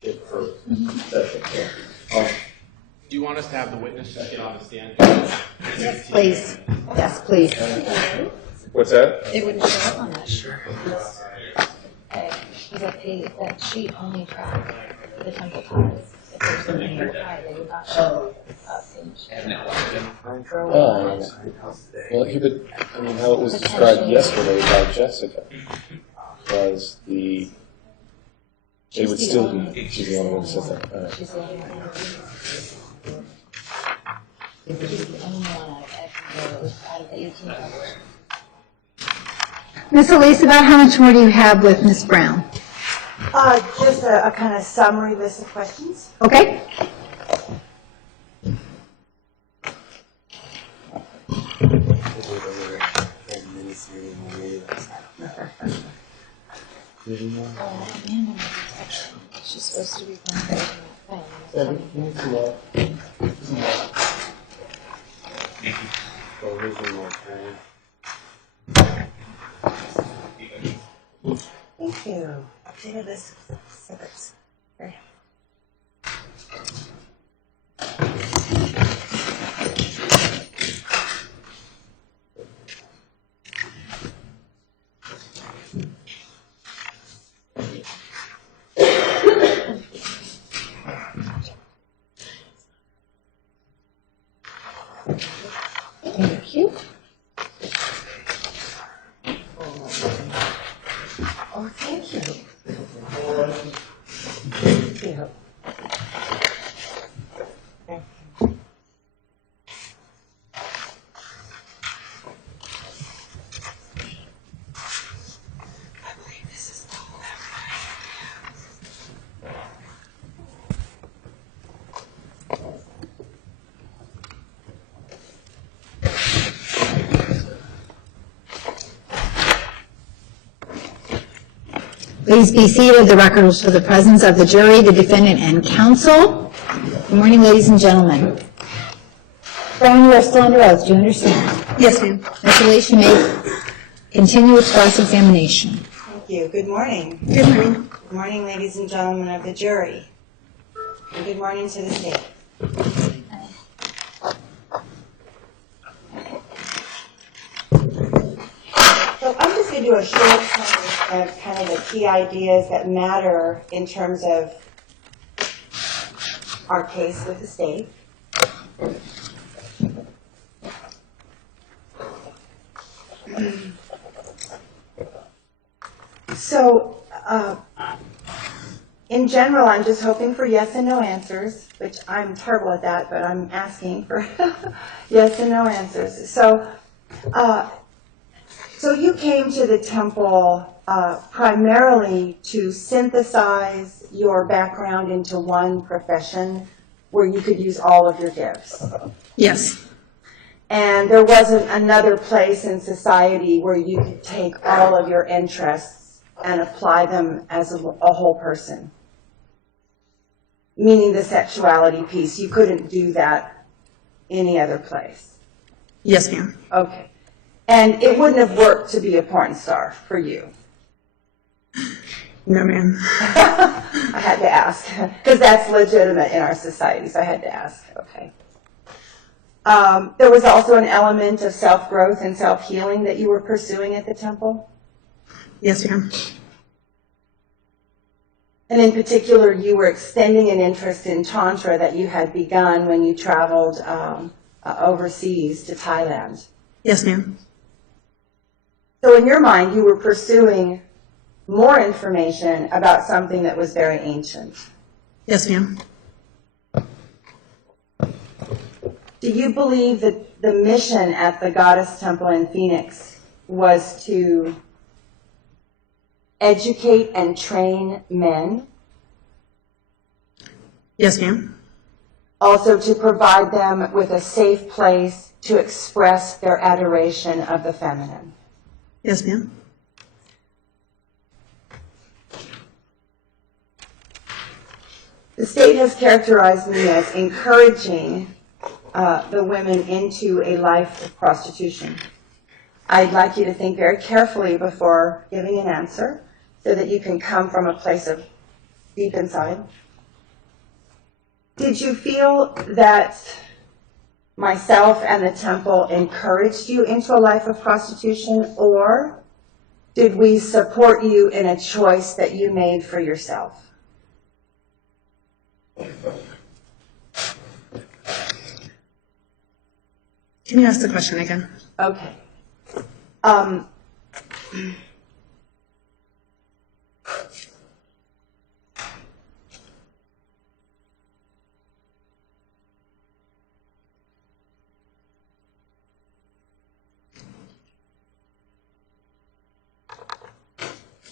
get her session. Do you want us to have the witness just get on the stand? Yes, please. Yes, please. What's that? It wouldn't show up on that sheet. Because that sheet only tracks the temple ties. If there's something nearby, they would not show us in Well, I mean, how it was described yesterday by Jessica was they would still be, she's the only one who says that. All right. She's the only one. She's the only one out of the 18 members. Ms. Elise, about how much more do you have with Ms. Brown? Just a kind of summary list of questions. Okay? She's supposed to be going to Thank you. Data list of exhibits. Very Thank you. Oh, thank you. Thank you. Please be seated. The record will show the presence of the jury, the defendant, and counsel. Good morning, ladies and gentlemen. Brown, you are still under oath. Do you understand? Yes, ma'am. Ms. Elise, you may continue with cross-examination. Thank you. Good morning. Good morning. Good morning, ladies and gentlemen of the jury. And good morning to the state. So I'm just going to do a short summary of kind of the key ideas that matter in terms of our case with the state. So, in general, I'm just hoping for yes and no answers, which I'm terrible at that, but I'm asking for yes and no answers. So you came to the temple primarily to synthesize your background into one profession where you could use all of your gifts. Yes. And there wasn't another place in society where you could take all of your interests and apply them as a whole person. Meaning the sexuality piece. You couldn't do that any other place. Yes, ma'am. Okay. And it wouldn't have worked to be a porn star for you. No, ma'am. I had to ask, because that's legitimate in our society, so I had to ask. Okay. There was also an element of self-growth and self-healing that you were pursuing at the temple? Yes, ma'am. And in particular, you were extending an interest in Tantra that you had begun when you traveled overseas to Thailand. Yes, ma'am. So in your mind, you were pursuing more information about something that was very ancient. Yes, ma'am. Do you believe that the mission at the Goddess Temple in Phoenix was to educate and train men? Yes, ma'am. Also to provide them with a safe place to express their adoration of the feminine? Yes, ma'am. The state has characterized me as encouraging the women into a life of prostitution. I'd like you to think very carefully before giving an answer so that you can come from a place of deep inside Did you feel that myself and the temple encouraged you into a life of prostitution, or did we support you in a choice that you made for yourself? Can you ask the question again? Okay.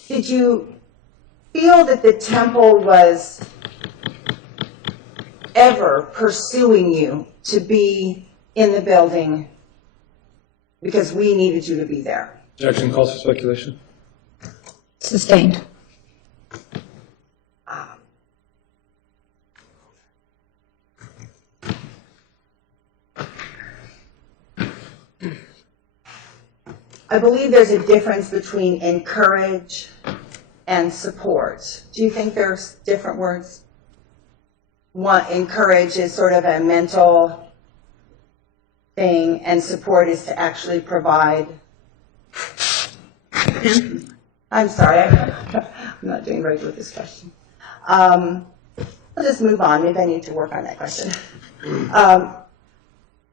Did you feel that the temple was ever pursuing you to be in the building because we needed you to be there? Objection calls for speculation. Sustained. I believe there's a difference between encourage and support. Do you think there's different words? One, encourage is sort of a mental thing, and support is to actually provide. I'm sorry, I'm not doing very good with this question. I'll just move on. Maybe I need to work on that question.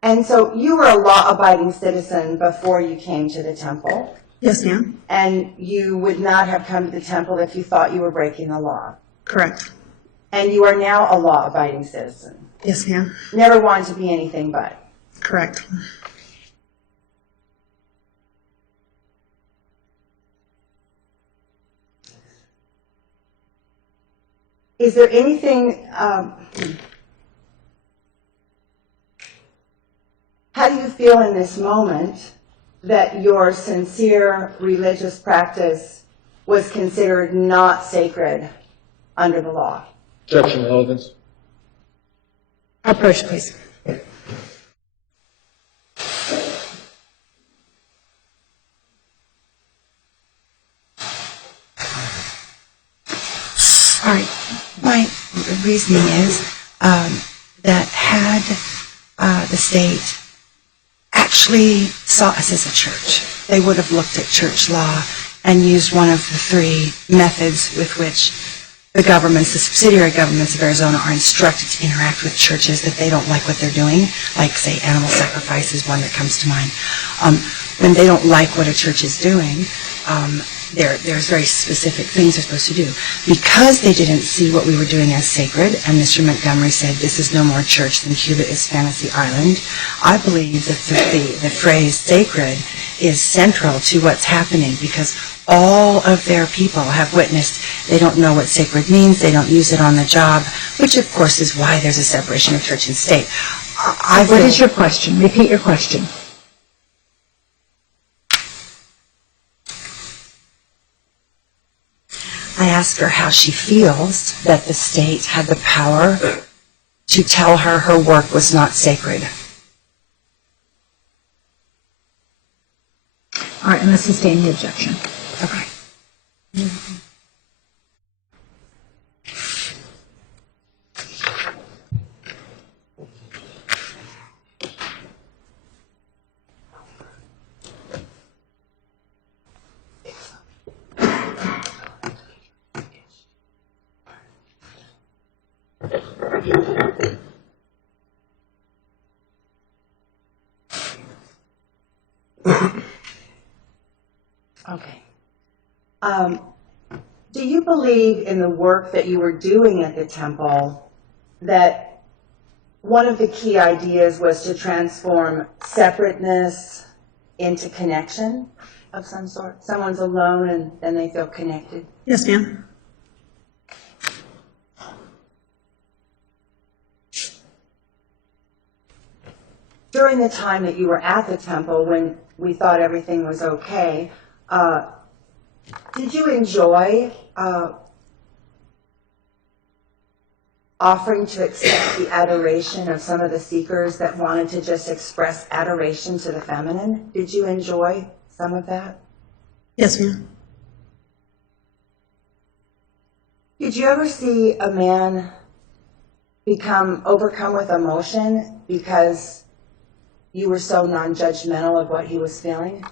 And so you were a law-abiding citizen before you came to the temple, Yes, ma'am. and you would not have come to the temple if you thought you were breaking the law. Correct. And you are now a law-abiding citizen. Yes, ma'am. Never wanted to be anything but. Correct. Is there anything, how do you feel in this moment that your sincere religious practice was considered not sacred under the law? Objection, relevance. Approach, please. All right. My reasoning is that had the state actually saw us as a church, they would have looked at church law and used one of the three methods with which the governments, the subsidiary governments of Arizona, are instructed to interact with churches that they don't like what they're doing, like, say, animal sacrifice is one that comes to mind. When they don't like what a church is doing, there's very specific things they're supposed to do. Because they didn't see what we were doing as sacred, and Mr. Montgomery said, this is no more church than Cuba is Fantasy Island, I believe that the phrase sacred is central to what's happening, because all of their people have witnessed they don't know what sacred means, they don't use it on the job, which of course is why there's a separation of church and state. What is your question? Repeat your question. I asked her how she feels that the state had the power to tell her her work was not sacred. All right, and let's sustain the objection. Okay. Okay. Do you believe in the work that you were doing at the temple that one of the key ideas was to transform separateness into connection of some sort? Someone's alone and then they feel connected. Yes, ma'am. During the time that you were at the temple, when we thought everything was okay, did you enjoy offering to accept the adoration of some of the seekers that wanted to just express adoration to the feminine? Did you enjoy some of that? Yes, ma'am. Did you ever see a man become overcome with emotion because you were so non-judgmental of what he was feeling?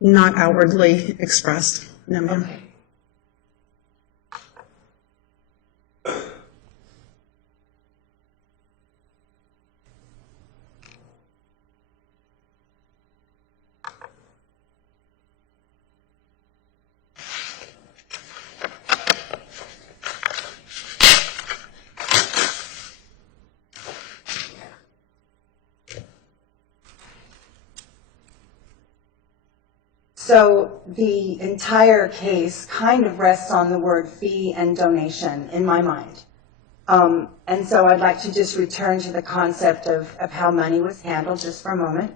Not outwardly expressed. No, ma'am. So the entire case kind of rests on the word fee and donation in my mind. And so I'd like to just return to the concept of how money was handled just for a moment.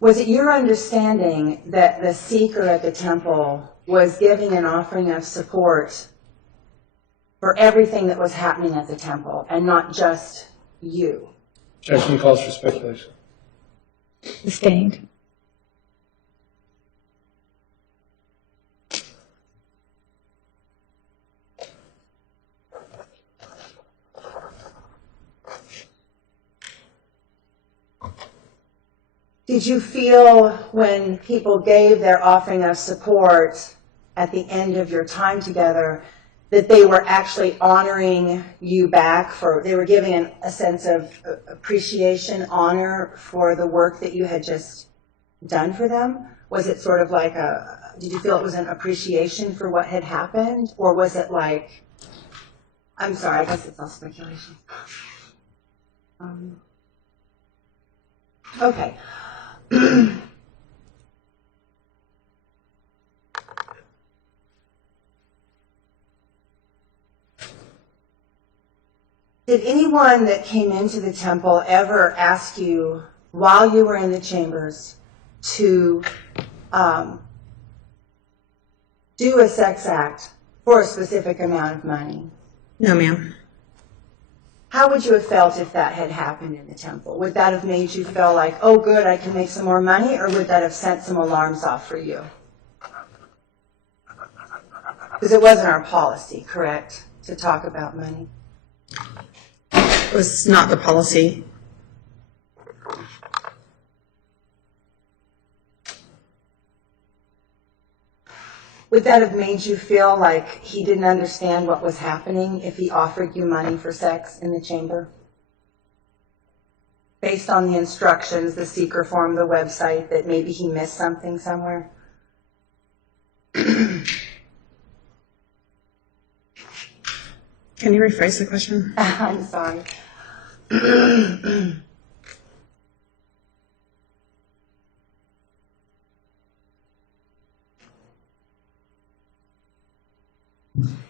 Was it your understanding that the seeker at the temple was giving an offering of support for everything that was happening at the temple and not just you? Objection calls for speculation. Sustained. Did you feel when people gave their offering of support at the end of your time together that they were actually honoring you back they were giving a sense of appreciation, honor for the work that you had just done for them? Was it sort of like did you feel it was an appreciation for what had happened? Or was it like, I'm sorry, I guess it's all speculation. Okay. Did anyone that came into the temple ever ask you, while you were in the chambers, to do a sex act for a specific amount of money? No, ma'am. How would you have felt if that had happened in the temple? Would that have made you feel like, oh good, I can make some more money, or would that have sent some alarms off for you? Because it wasn't our policy, correct, to talk about money? It was not the policy. Would that have made you feel like he didn't understand what was happening if he offered you money for sex in the chamber? Based on the instructions, the seeker form, the website, that maybe he missed something somewhere? Can you rephrase the question? I'm sorry.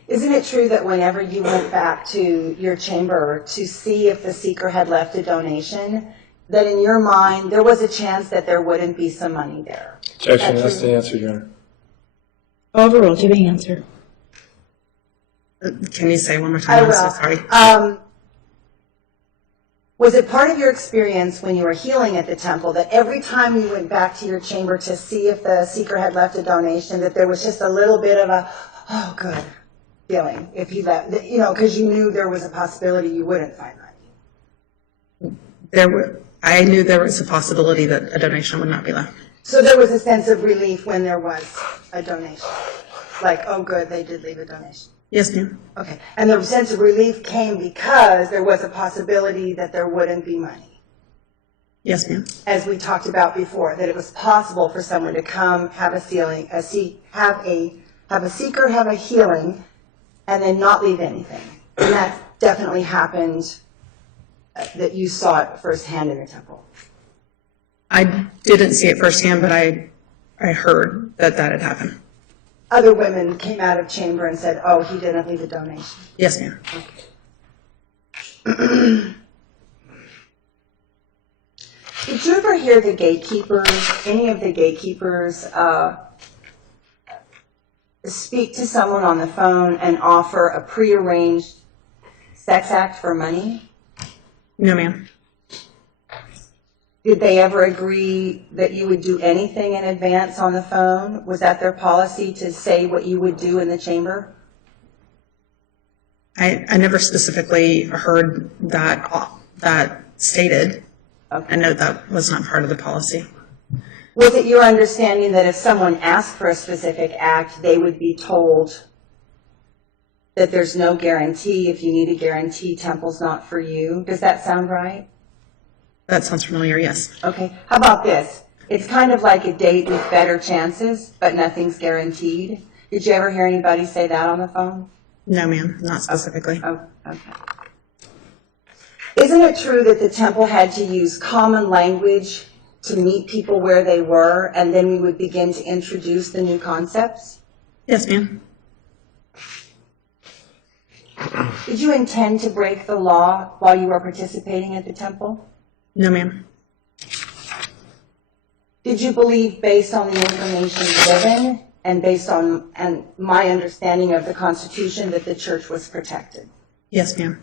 Isn't it true that whenever you went back to your chamber to see if the seeker had left a donation, that in your mind there was a chance that there wouldn't be some money there? Objection, that's the answer, Your Honor. Overruled. Giving answer. Can you say one more time? I I'm so will. sorry. Was it part of your experience when you were healing at the temple that every time you went back to your chamber to see if the seeker had left a donation, that there was just a little bit of a, oh, good feeling if he left, because you knew there was a possibility you wouldn't find money? I knew there was a possibility that a donation would not be left. So there was a sense of relief when there was a donation. Like, oh, good, they did leave a donation. Yes, ma'am. Okay. And the sense of relief came because there was a possibility that there wouldn't be money. Yes, ma'am. As we talked about before, that it was possible for someone to come, have a seeker have a healing, and then not leave anything. And that definitely happened, that you saw it firsthand in the temple. I didn't see it firsthand, but I heard that had happened. Other women came out of chamber and said, oh, he didn't leave a donation. Yes, ma'am. Did you ever hear the gatekeepers, any of the gatekeepers, speak to someone on the phone and offer a prearranged sex act for money? No, ma'am. Did they ever agree that you would do anything in advance on the phone? Was that their policy to say what you would do in the chamber? I never specifically heard that stated. Okay. I know that was not part of the policy. Was it your understanding that if someone asked for a specific act, they would be told that there's no guarantee? If you need a guarantee, temple's not for you. Does that sound right? That sounds familiar, yes. Okay. How about this? It's kind of like a date with better chances, but nothing's guaranteed. Did you ever hear anybody say that on the phone? No, ma'am, not specifically. Oh, okay. Isn't it true that the temple had to use common language to meet people where they were, and then we would begin to introduce the new concepts? Yes, ma'am. Did you intend to break the law while you were participating at the temple? No, ma'am. Did you believe, based on the information given and based on my understanding of the Constitution, that the church was protected? Yes, ma'am.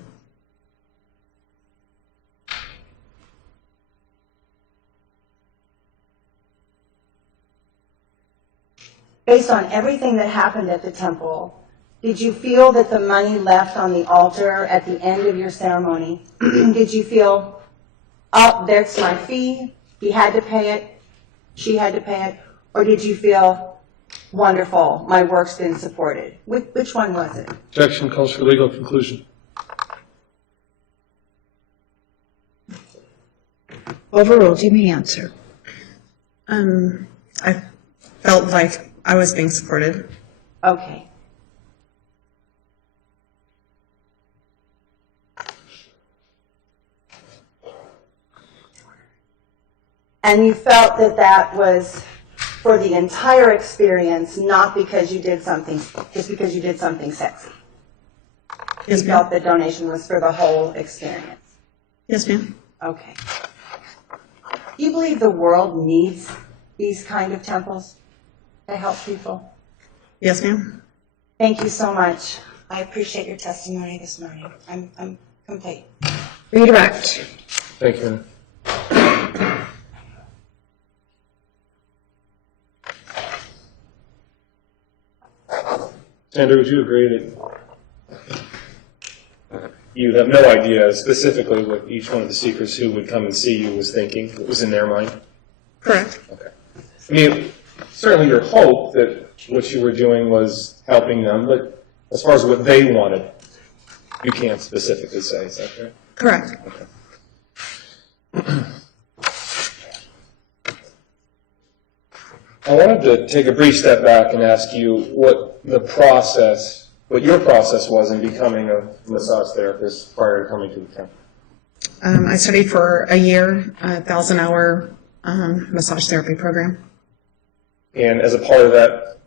Based on everything that happened at the temple, did you feel that the money left on the altar at the end of your ceremony, did you feel, oh, there's my fee, he had to pay it, she had to pay it, or did you feel, wonderful, my work's been supported? Which one was it? Objection calls for legal conclusion. Overruled, you may answer. I felt like I was being supported. Okay. And you felt that that was for the entire experience, not because you did something, just because you did something sexy. Yes, You ma'am. felt the donation was for the whole experience. Yes, ma'am. Okay. Do you believe the world needs these kind of temples to help people? Yes, ma'am. Thank you so much. I appreciate your testimony this morning. I'm complete. Redirect. Thank you. Sandra, would you agree that you have no idea specifically what each one of the seekers who would come and see you was thinking, what was in their mind? Correct. Okay. I mean, certainly your hope that what you were doing was helping them, but as far as what they wanted, you can't specifically say, is that correct? Correct. Okay. I wanted to take a brief step back and ask you what your process was in becoming a massage therapist prior to coming to the temple. I studied for a year, a 1,000-hour massage therapy program. And as a part of that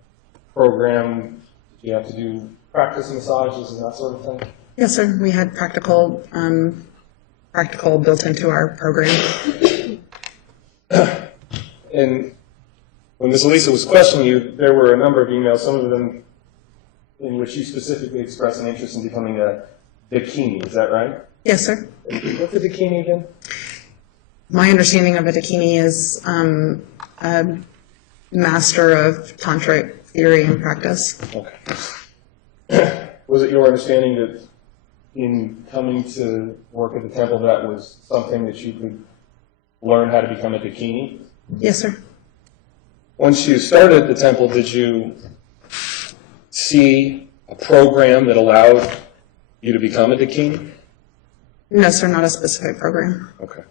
program, you have to do practice massages and that sort of thing? Yes, sir. We had practical built into our program. And when Ms. Elisa was questioning you, there were a number of emails, some of them in which you specifically expressed an interest in becoming a bikini. Is that right? Yes, sir. What's a bikini again? My understanding of a dakini is a master of tantric theory and practice. Okay. Was it your understanding that in coming to work at the temple, that was something that you could learn how to become a bikini? Yes, sir. Once you started the temple, did you see a program that allowed you to become a bikini? No, sir, not a specific program. Okay.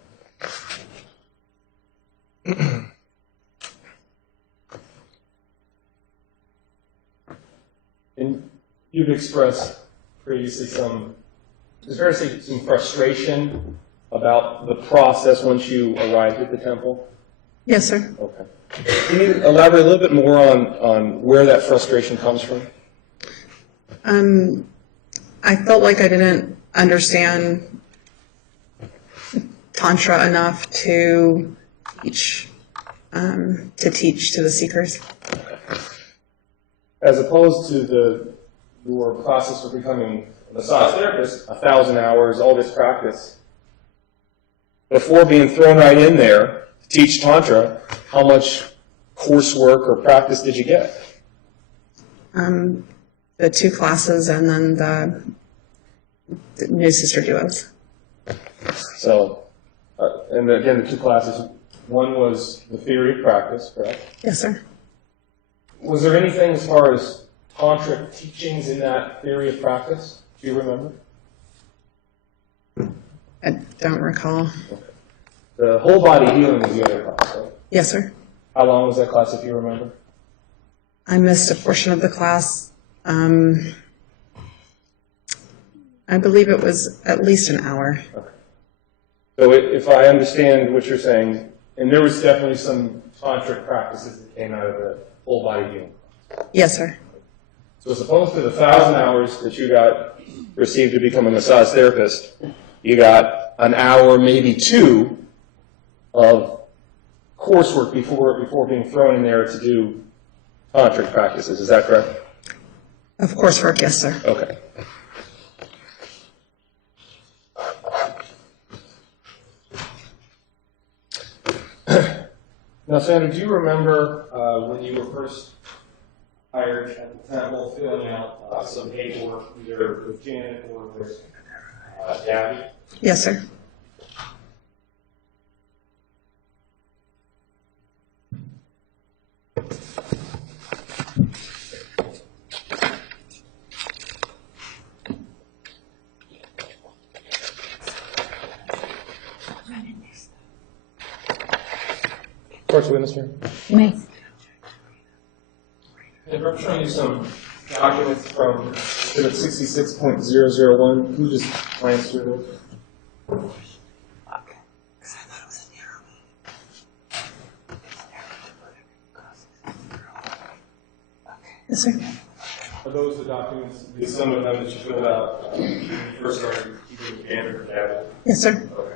And you've expressed previously some frustration about the process once you arrived at the temple? Yes, sir. Okay. Can you elaborate a little bit more on where that frustration comes from? I felt like I didn't understand Tantra enough to teach to the seekers. As opposed to your process for becoming a massage therapist, 1,000 hours, all this practice, before being thrown right in there to teach Tantra, how much coursework or practice did you get? The 2 classes and then the new sister duos. So, and again, the 2 classes, one was the theory of practice, correct? Yes, sir. Was there anything as far as tantric teachings in that theory of practice? Do you remember? I don't recall. The whole body healing was the other class, right? Yes, sir. How long was that class, if you remember? I missed a portion of the class. I believe it was at least an hour. Okay. So if I understand what you're saying, and there was definitely some tantric practices that came out of the whole body healing. Yes, sir. So as opposed to the 1,000 hours that you received to become a massage therapist, you got an hour, maybe 2, of coursework before being thrown in there to do tantric practices. Is that correct? Of coursework, yes, sir. Okay. Now, Sandra, do you remember when you were first hired at the temple filling out some paperwork, either with Janet or with Gabby? Yes, sir. First witness here. You may. And I'm showing you some documents from Exhibit 66.001. Can you just glance through those? Yes, sir. Are those the documents, some of them that you filled out when you first started either with Janet or Gabby? Yes, sir. Okay.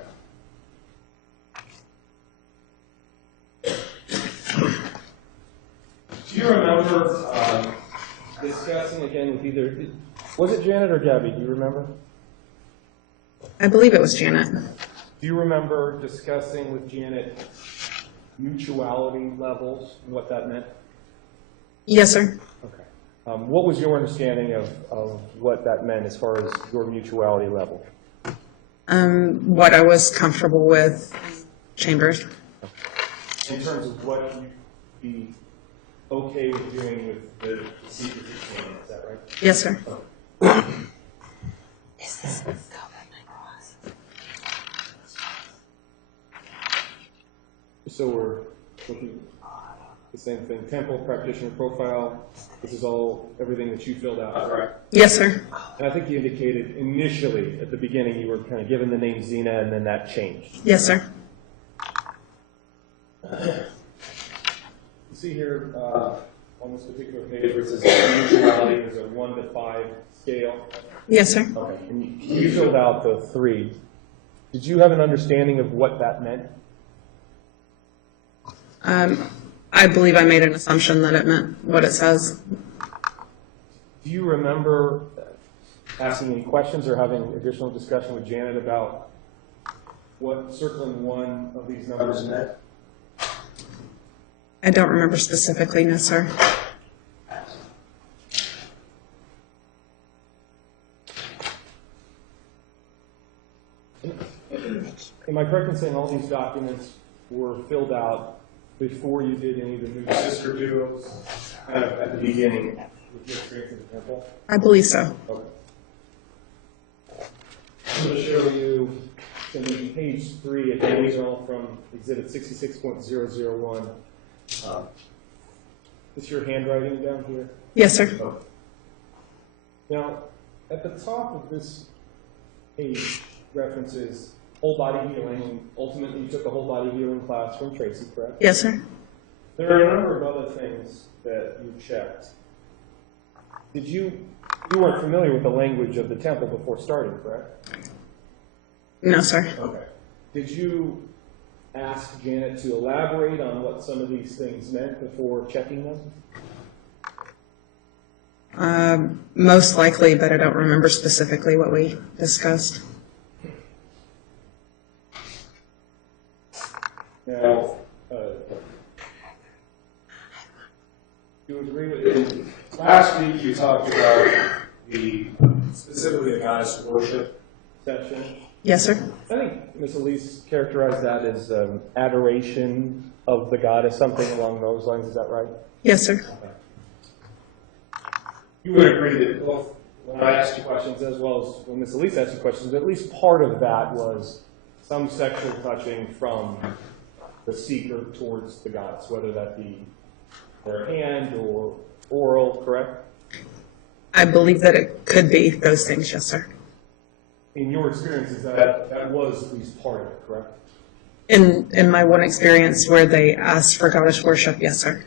Do you remember discussing again with either, was it Janet or Gabby? Do you remember? I believe it was Janet. Do you remember discussing with Janet mutuality levels and what that meant? Yes, sir. Okay. What was your understanding of what that meant as far as your mutuality level? What I was comfortable with, Chambers. In terms of what you'd be okay with doing with the secret routine, is that right? Yes, sir. So we're looking at the same thing, temple practitioner profile, this is all, everything that you filled out, correct? Yes, sir. And I think you indicated initially, at the beginning, you were kind of given the name Zena, and then that changed. Yes, sir. You see here, on this particular page, where it says mutuality, there's a 1 to 5 scale. Yes, sir. Okay, and you filled out the 3. Did you have an understanding of what that meant? I believe I made an assumption that it meant what it says. Do you remember asking any questions or having additional discussion with Janet about what circling one of these numbers meant? I don't remember specifically, no, sir. Am I correct in saying all these documents were filled out before you did any of the new sister duos, kind of at the beginning with your experience in the temple? I believe so. Okay. I'm going to show you on page 3, again, these are all from Exhibit 66.001. Is your handwriting down here? Yes, sir. Okay. Now, at the top of this page references whole body healing, and ultimately you took a whole body healing class from Tracy, correct? Yes, sir. There are a number of other things that you checked. You weren't familiar with the language of the temple before starting, correct? No, sir. Okay. Did you ask Janet to elaborate on what some of these things meant before checking them? Most likely, but I don't remember specifically what we discussed. Now, you agree with last week you talked about specifically the goddess worship section. Yes, sir. I think Ms. Elise characterized that as adoration of the goddess, something along those lines. Is that right? Yes, sir. You would agree that both when I asked you questions as well as when Ms. Elise asked you questions, at least part of that was some sexual touching from the seeker towards the goddess, whether that be their hand or oral, correct? I believe that it could be those things, yes, sir. In your experience, that was at least part of it, correct? In my one experience where they asked for goddess worship, yes, sir.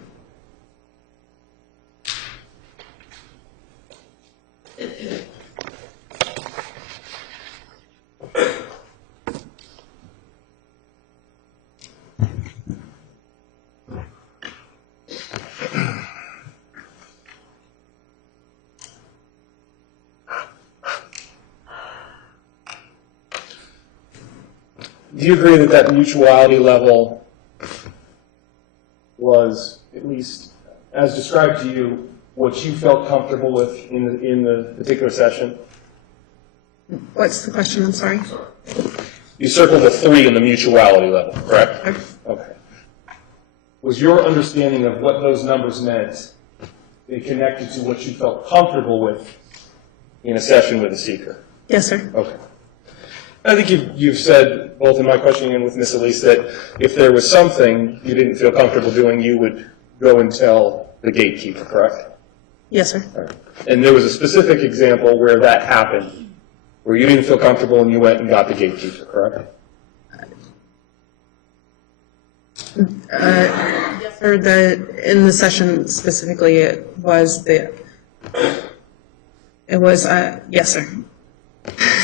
Do you agree that that mutuality level was, at least as described to you, what you felt comfortable with in the particular session? What's the question? I'm sorry. You circled a 3 in the mutuality level, correct? Okay. Was your understanding of what those numbers meant connected to what you felt comfortable with in a session with a seeker? Yes, sir. Okay. I think you've said, both in my questioning and with Ms. Elise, that if there was something you didn't feel comfortable doing, you would go and tell the gatekeeper, correct? Yes, sir. All right. And there was a specific example where that happened, where you didn't feel comfortable and you went and got the gatekeeper, correct? Yes, sir. In the session specifically, yes, sir.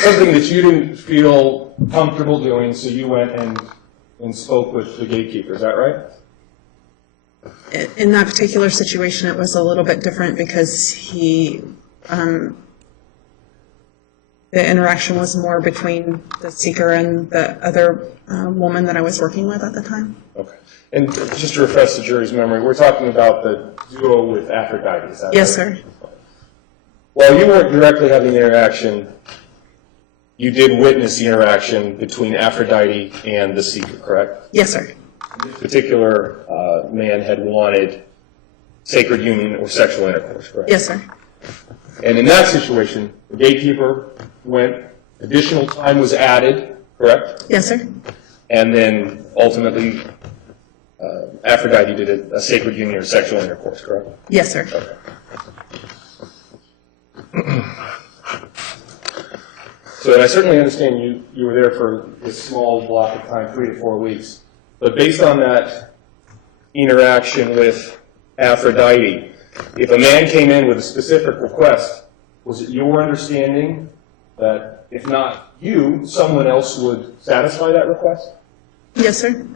Something that you didn't feel comfortable doing, so you went and spoke with the gatekeeper, is that right? In that particular situation, it was a little bit different because the interaction was more between the seeker and the other woman that I was working with at the time. Okay. And just to refresh the jury's memory, we're talking about the duo with Aphrodite, is that Yes, right? sir. While you weren't directly having the interaction, you did witness the interaction between Aphrodite and the seeker, correct? Yes, sir. This particular man had wanted sacred union or sexual intercourse, correct? Yes, sir. And in that situation, the gatekeeper went, additional time was added, correct? Yes, sir. And then ultimately, Aphrodite did a sacred union or sexual intercourse, correct? Yes, sir. Okay. So, and I certainly understand you were there for this small block of time, 3 to 4 weeks. But based on that interaction with Aphrodite, if a man came in with a specific request, was it your understanding that if not you, someone else would satisfy that request? Yes, sir.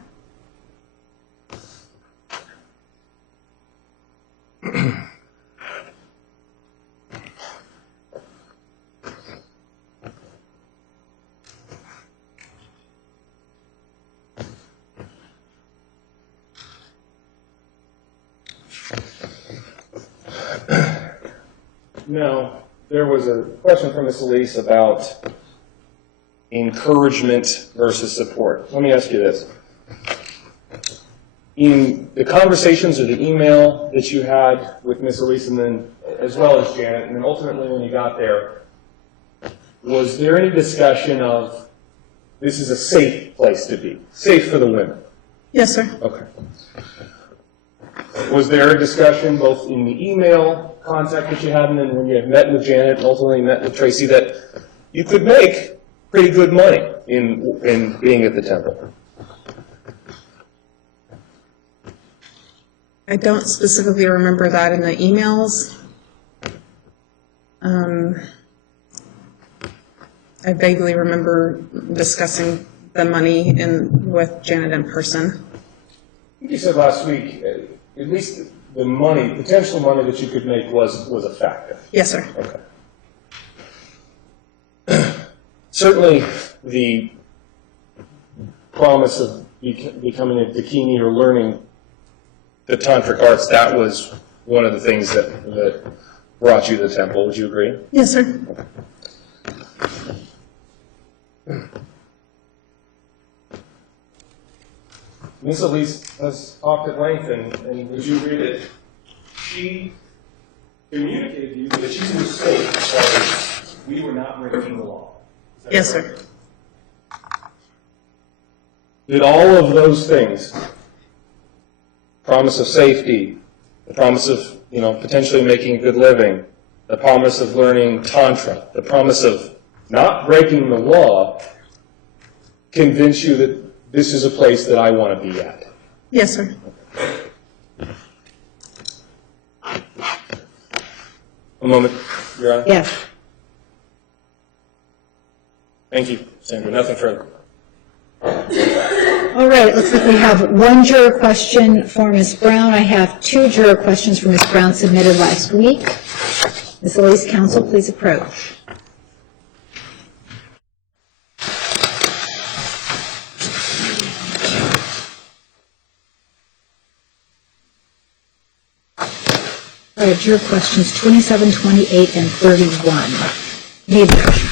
Now, there was a question from Ms. Elise about encouragement versus support. Let me ask you this. In the conversations or the email that you had with Ms. Elise and then as well as Janet, and then ultimately when you got there, was there any discussion of this is a safe place to be, safe for the women? Yes, sir. Okay. Was there a discussion both in the email contact that you had and then when you had met with Janet and ultimately met with Tracy that you could make pretty good money in being at the temple? I don't specifically remember that in the emails. I vaguely remember discussing the money with Janet in person. You said last week, at least the money, potential money that you could make was a factor. Yes, sir. Okay. Certainly, the promise of becoming a Dakini or learning the tantric arts, that was one of the things that brought you to the temple. Would you agree? Yes, sir. Miss Elise has talked at length, and would you agree that she communicated to you that she's in mistake as far as we were not breaking the law? Is that Yes, correct? sir. Did all of those things, promise of safety, the promise of, potentially making a good living, the promise of learning Tantra, the promise of not breaking the law, convince you that this is a place that I want to be at? Yes, sir. A moment, Your Honor. Yes. Thank you, Sandra. Nothing further. All right, it looks like we have one juror question for Ms. Brown. I have 2 juror questions for Ms. Brown submitted last week. Ms. Elise, counsel, please approach. All right, juror questions 27, 28, and 31. Need a motion.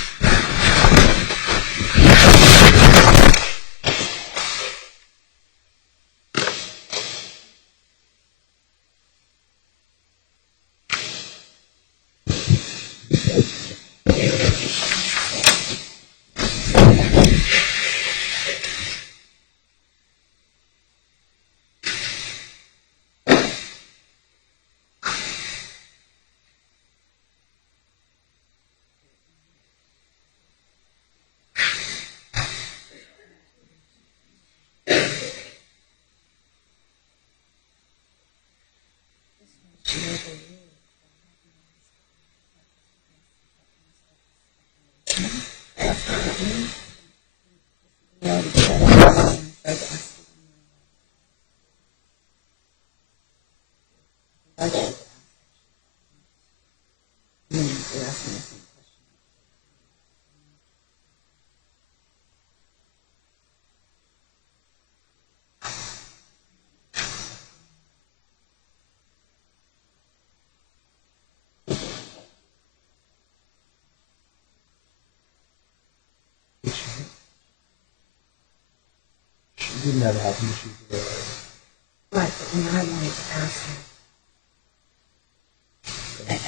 She didn't have health issues with her. Right, but when I wanted to ask her,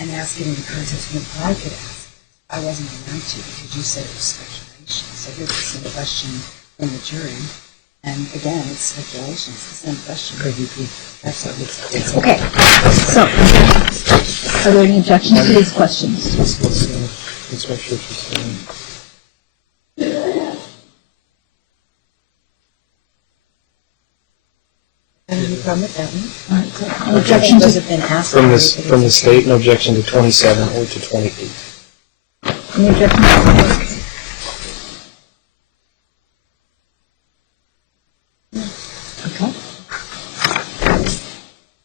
and ask it in the context when I could ask, I wasn't allowed to because you said it was speculation. So here's the same question from the jury, and again, it's speculation. It's the same question. Absolutely. Okay, so, are there any objections to these questions? Let's make sure she's saying. Any problem with that one? All right, so, no objections to Been asked From the state, no objection to 27 or to 28. any objections? Okay.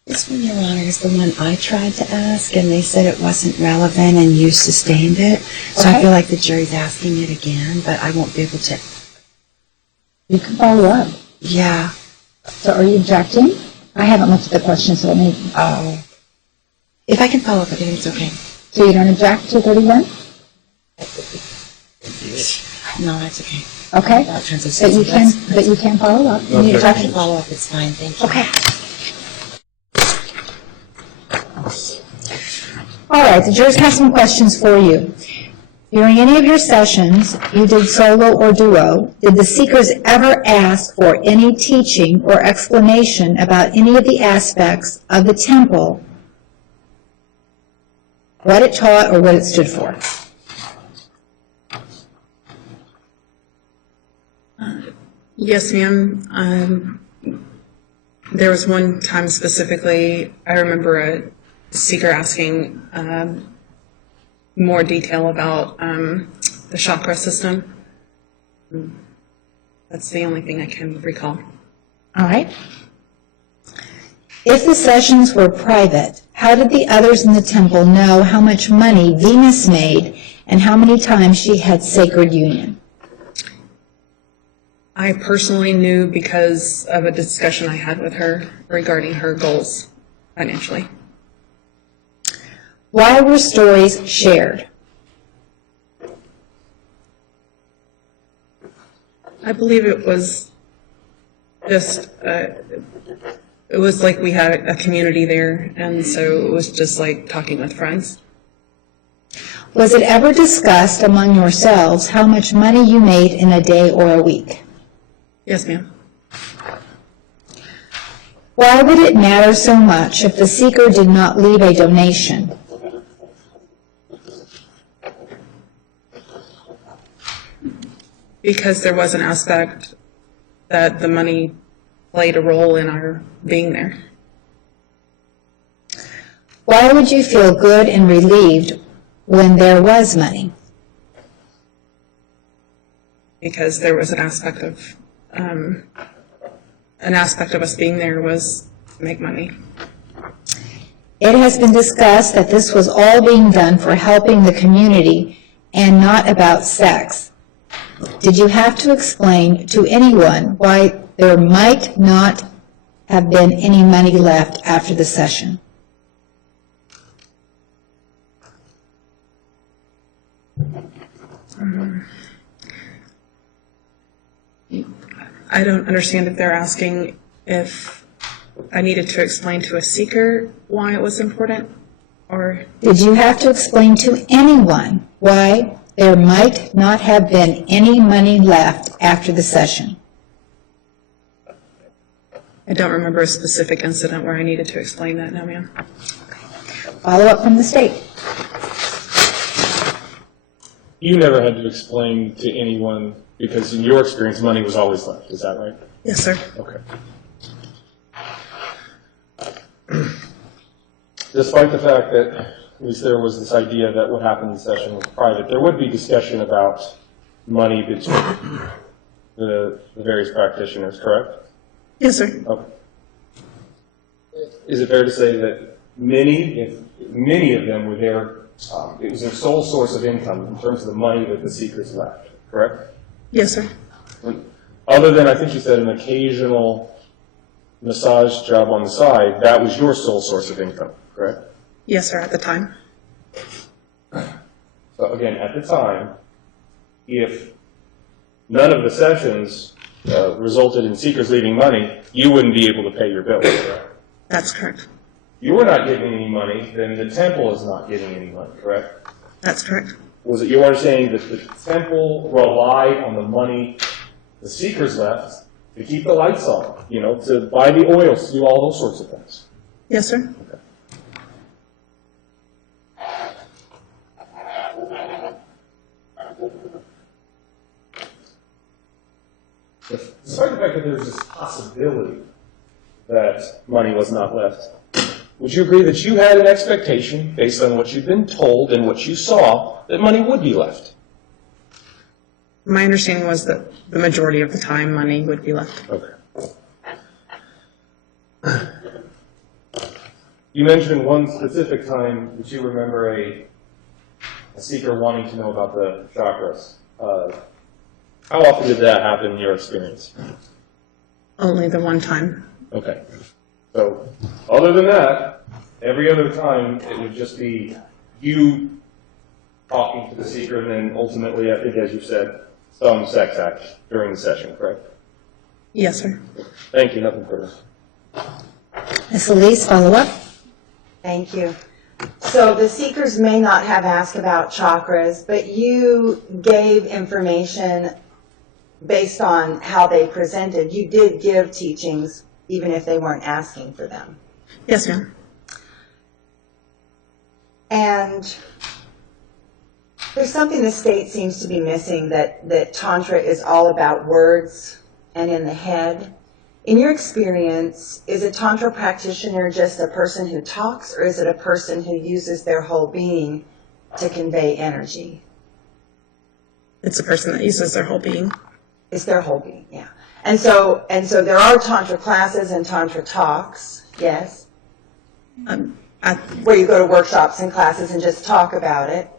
This one, Your Honor, is the one I tried to ask, and they said it wasn't relevant, and you sustained it. So I Okay. feel like the jury's asking it again, but I won't be able to. You can follow up. Yeah. So are you objecting? I haven't looked at the question, so let me, If I can follow up, I think it's okay. so you don't object to 31? No, that's okay. Okay. That turns out But you can, that's- but you can follow up. No Any If I can objections? follow up, it's fine, thank you. Okay. All right, the jurors have some questions for you. During any of your sessions, you did solo or duo, did the seekers ever ask for any teaching or explanation about any of the aspects of the temple, what it taught or what it stood for? Yes, ma'am. There was one time specifically, I remember a seeker asking more detail about the chakra system. That's the only thing I can recall. All right. If the sessions were private, how did the others in the temple know how much money Venus made and how many times she had sacred union? I personally knew because of a discussion I had with her regarding her goals financially. Why were stories shared? I believe it was just, it was like we had a community there, and so it was just like talking with friends. Was it ever discussed among yourselves how much money you made in a day or a week? Yes, ma'am. Why would it matter so much if the seeker did not leave a donation? Because there was an aspect that the money played a role in our being there. Why would you feel good and relieved when there was money? Because there was an aspect of us being there was to make money. It has been discussed that this was all being done for helping the community and not about sex. Did you have to explain to anyone why there might not have been any money left after the session? I don't understand if they're asking if I needed to explain to a seeker why it was important, or Did you have to explain to anyone why there might not have been any money left after the session? I don't remember a specific incident where I needed to explain that, no, ma'am. Follow up from the state. You never had to explain to anyone because in your experience, money was always left. Is that right? Yes, sir. Okay. Despite the fact that at least there was this idea that what happened in the session was private, there would be discussion about money between the various practitioners, correct? Yes, sir. Okay. Is it fair to say that many of them were there, it was their sole source of income in terms of the money that the seekers left, correct? Yes, sir. Other than, I think you said, an occasional massage job on the side, that was your sole source of income, correct? Yes, sir, at the time. So again, at the time, if none of the sessions resulted in seekers leaving money, you wouldn't be able to pay your bills, correct? That's correct. You were not getting any money, then the temple is not getting any money, correct? That's correct. Was it your understanding that the temple relied on the money the seekers left to keep the lights on, to buy the oils, to do all those sorts of things? Yes, sir. Despite the fact that there's this possibility that money was not left, would you agree that you had an expectation, based on what you'd been told and what you saw, that money would be left? My understanding was that the majority of the time money would be left. Okay. You mentioned one specific time that you remember a seeker wanting to know about the chakras. How often did that happen in your experience? Only the one time. Okay. So, other than that, every other time it would just be you talking to the seeker and then ultimately, I think as you said, some sex act during the session, correct? Yes, sir. Thank you. Nothing further. Ms. Elise, follow up. Thank you. So the seekers may not have asked about chakras, but you gave information based on how they presented. You did give teachings even if they weren't asking for them. Yes, ma'am. And there's something the state seems to be missing, that Tantra is all about words and in the head. In your experience, is a Tantra practitioner just a person who talks, or is it a person who uses their whole being to convey energy? It's a person that uses their whole being. It's their whole being, yeah. And so there are Tantra classes and Tantra talks, yes, where you go to workshops and classes and just talk about it.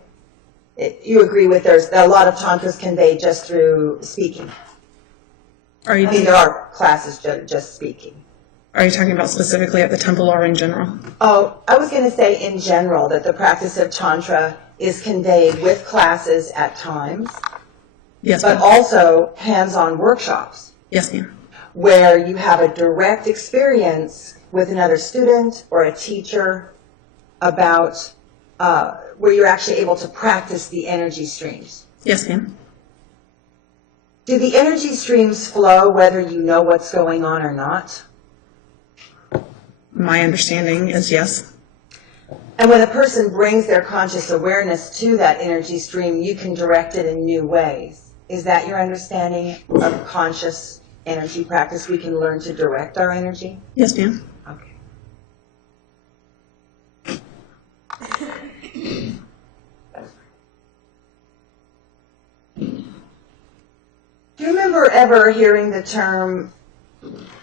You agree with there's a lot of Tantras conveyed just through speaking. Are I mean, you, there are classes just speaking. are you talking about specifically at the temple or in general? Oh, I was going to say in general that the practice of Tantra is conveyed with classes at times, Yes, but ma'am. also hands-on workshops Yes, ma'am. where you have a direct experience with another student or a teacher about where you're actually able to practice the energy streams. Yes, ma'am. Do the energy streams flow whether you know what's going on or not? My understanding is yes. And when a person brings their conscious awareness to that energy stream, you can direct it in new ways. Is that your understanding of conscious energy practice? We can learn to direct our energy? Yes, ma'am. Okay. Do you remember ever hearing the term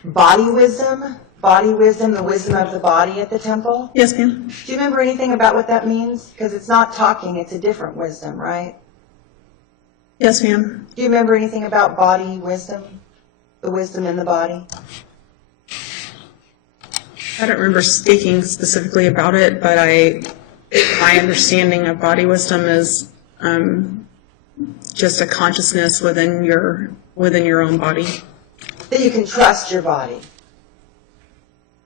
body wisdom? Body wisdom, the wisdom of the body at the temple? Yes, ma'am. Do you remember anything about what that means? Because it's not talking, it's a different wisdom, right? Yes, ma'am. Do you remember anything about body wisdom? The wisdom in the body? I don't remember speaking specifically about it, but my understanding of body wisdom is just a consciousness within your own body. That you can trust your body,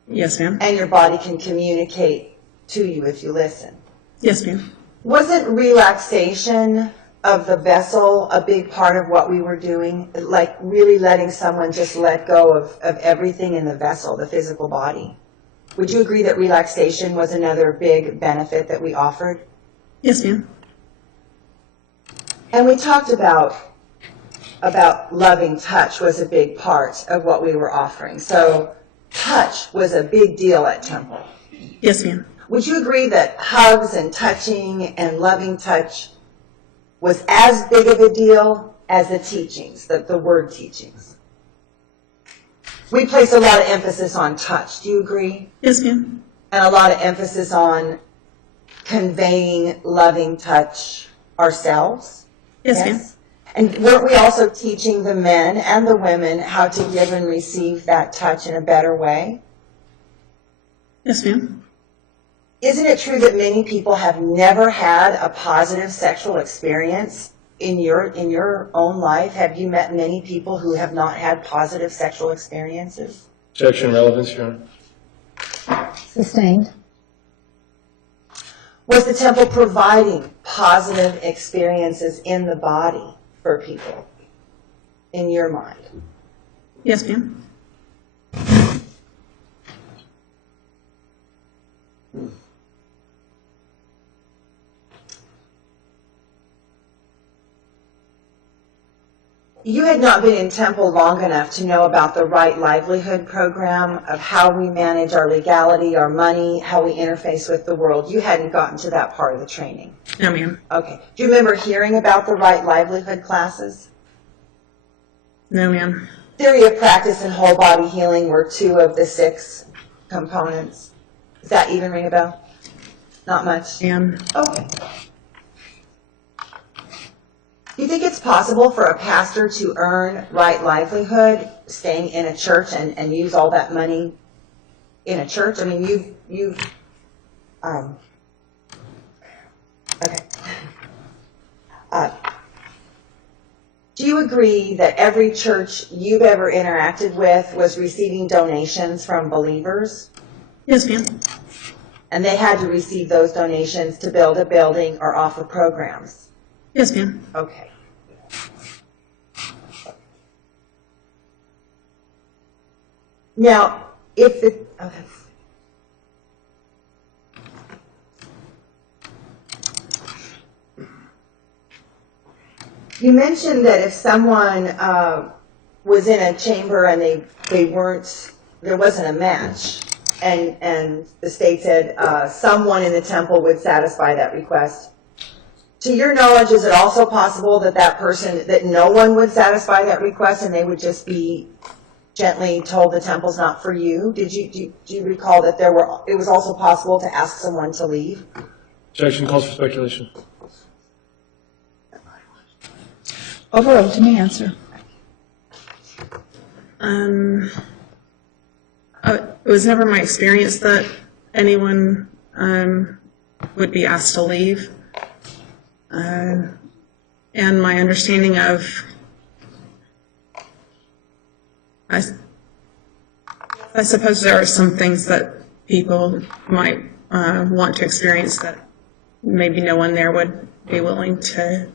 Yes, ma'am. and your body can communicate to you if you listen. Yes, ma'am. Wasn't relaxation of the vessel a big part of what we were doing? Like really letting someone just let go of everything in the vessel, the physical body? Would you agree that relaxation was another big benefit that we offered? Yes, ma'am. And we talked about loving touch was a big part of what we were offering. So touch was a big deal at Temple. Yes, ma'am. Would you agree that hugs and touching and loving touch was as big of a deal as the teachings, the word teachings? We place a lot of emphasis on touch. Do you agree? Yes, ma'am. And a lot of emphasis on conveying loving touch ourselves. Yes, ma'am. And weren't we also teaching the men and the women how to give and receive that touch in a better way? Yes, ma'am. Isn't it true that many people have never had a positive sexual experience in your own life? Have you met many people who have not had positive sexual experiences? Objection, relevance, Your Honor. Sustained. Was the temple providing positive experiences in the body for people, in your mind? Yes, ma'am. You had not been in Temple long enough to know about the Right Livelihood program, of how we manage our legality, our money, how we interface with the world. You hadn't gotten to that part of the training. No, ma'am. Okay. Do you remember hearing about the Right Livelihood classes? No, ma'am. Theory of practice and whole body healing were 2 of the 6 components. Does that even ring a bell? Not much? Ma'am. Okay. Do you think it's possible for a pastor to earn right livelihood staying in a church and use all that money in a church? I mean, okay. Do you agree that every church you've ever interacted with was receiving donations from believers? Yes, ma'am. And they had to receive those donations to build a building or offer programs? Yes, ma'am. Okay. Now, if the, okay. You mentioned that if someone was in a chamber and they weren't, there wasn't a match, and the state said someone in the temple would satisfy that request. To your knowledge, is it also possible that that no one would satisfy that request and they would just be gently told the temple's not for you? Do you recall that it was also possible to ask someone to leave? Objection calls for speculation. Overruled. To me, answer. It was never my experience that anyone would be asked to leave. And my understanding of, I suppose there are some things that people might want to experience that maybe no one there would be willing to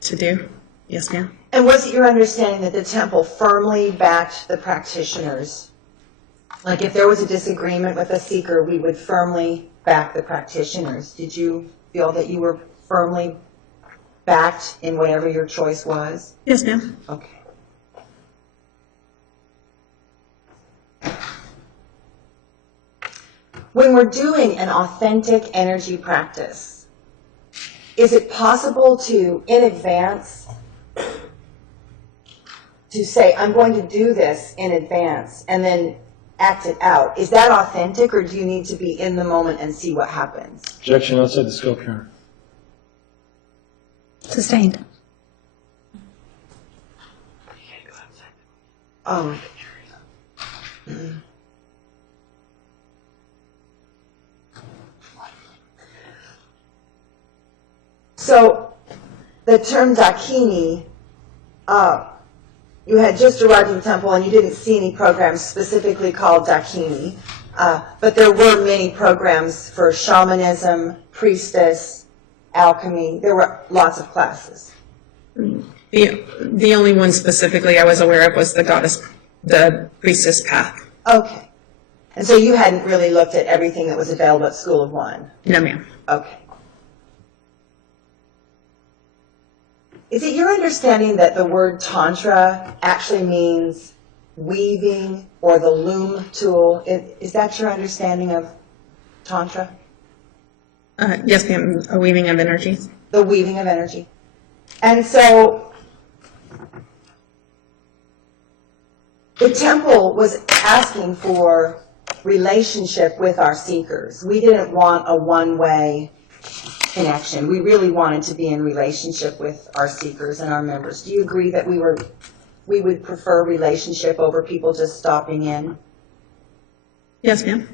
do. Yes, ma'am. And was it your understanding that the temple firmly backed the practitioners? Like if there was a disagreement with a seeker, we would firmly back the practitioners. Did you feel that you were firmly backed in whatever your choice was? Yes, ma'am. Okay. When we're doing an authentic energy practice, is it possible to, in advance, to say, I'm going to do this in advance, and then act it out? Is that authentic, or do you need to be in the moment and see what happens? Objection outside the scope, Your Honor. Sustained. Oh. So, the term dakini, you had just arrived in the temple and you didn't see any programs specifically called dakini, but there were many programs for shamanism, priestess, alchemy. There were lots of classes. The only one specifically I was aware of was the priestess path. Okay. And so you hadn't really looked at everything that was available at School of One? No, ma'am. Okay. Is it your understanding that the word tantra actually means weaving or the loom tool? Is that your understanding of tantra? Yes, ma'am. A weaving of energy. The weaving of energy. And so the temple was asking for relationship with our seekers. We didn't want a one-way connection. We really wanted to be in relationship with our seekers and our members. Do you agree that we would prefer relationship over people just stopping in? Yes, ma'am.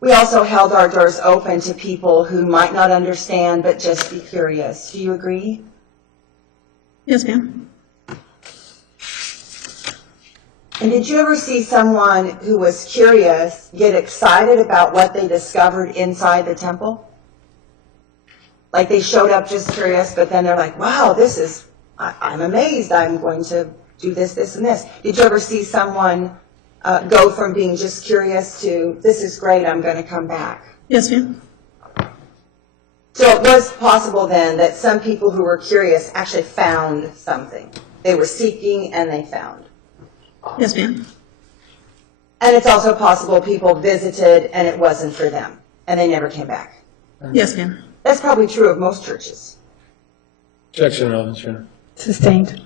We also held our doors open to people who might not understand but just be curious. Do you agree? Yes, ma'am. And did you ever see someone who was curious get excited about what they discovered inside the temple? Like they showed up just curious, but then they're like, wow, I'm amazed. I'm going to do this, this, and this. Did you ever see someone go from being just curious to, this is great, I'm going to come back? Yes, ma'am. So it was possible then that some people who were curious actually found something. They were seeking and they found. Yes, ma'am. And it's also possible people visited and it wasn't for them, and they never came back. Yes, ma'am. That's probably true of most churches. Objection, relevance, Your Honor. Sustained.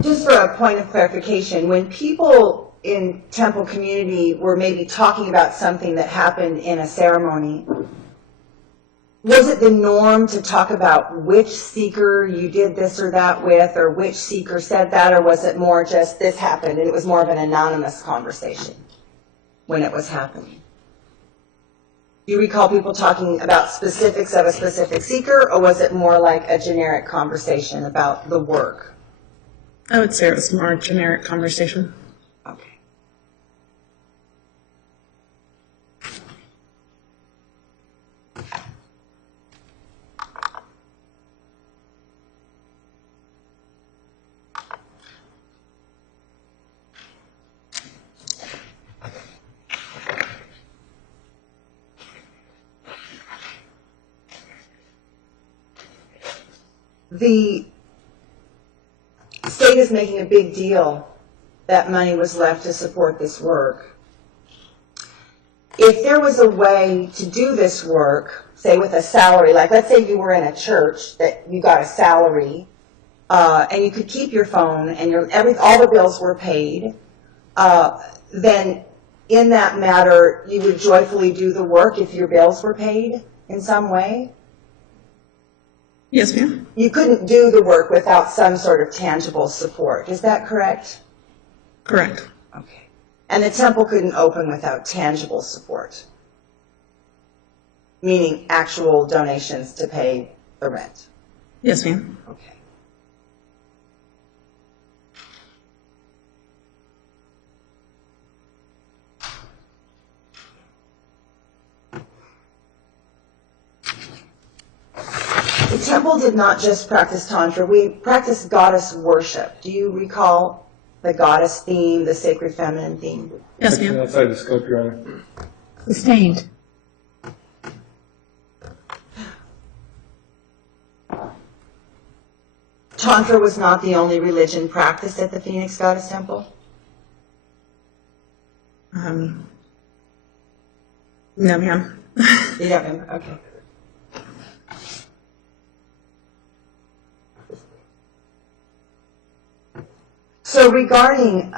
Just for a point of clarification, when people in temple community were maybe talking about something that happened in a ceremony, was it the norm to talk about which seeker you did this or that with, or which seeker said that, or was it more just this happened and it was more of an anonymous conversation when it was happening? Do you recall people talking about specifics of a specific seeker, or was it more like a generic conversation about the work? I would say it was more a generic conversation. Okay. the state is making a big deal that money was left to support this work. If there was a way to do this work, say with a salary, like let's say you were in a church that you got a salary, and you could keep your phone and all the bills were paid, then in that matter, you would joyfully do the work if your bills were paid in some way? Yes, ma'am. You couldn't do the work without some sort of tangible support. Is that correct? Correct. Okay. And the temple couldn't open without tangible support, meaning actual donations to pay the rent. Yes, ma'am. Okay. The temple did not just practice Tantra, we practiced goddess worship. Do you recall the goddess theme, the sacred feminine theme? Yes, ma'am. Outside the scope, Your Honor. Sustained. Tantra was not the only religion practiced at the Phoenix Goddess Temple? No, ma'am. You don't remember? Okay. So regarding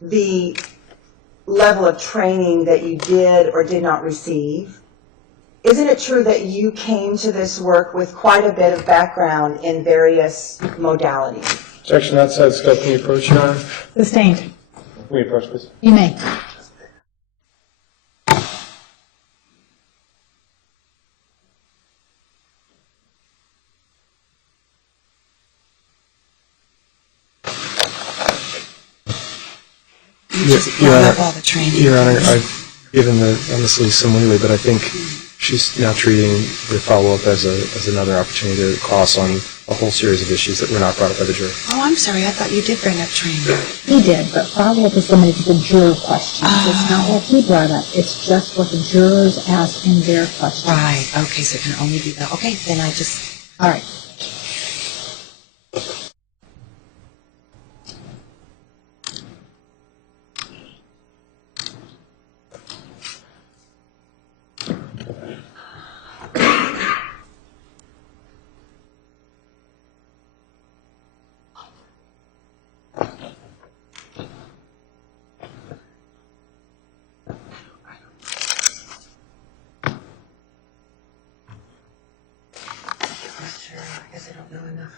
the level of training that you did or did not receive, isn't it true that you came to this work with quite a bit of background in various modalities? Objection outside the scope. Can you approach, Your Honor? Sustained. Can we approach, please? You may. Just brought up all the training. Your Honor, I've given the honestly some leeway, but I think she's now treating the follow-up as another opportunity to cross on a whole series of issues that were not brought up by the jury. Oh, I'm sorry. I thought you did bring up training. He did, but follow-up is limited to the juror questions. It's not what he brought up. It's just what the jurors asked in their questions. Right. Okay, so it can only be that. Okay, then I just... All right. I guess I don't know enough.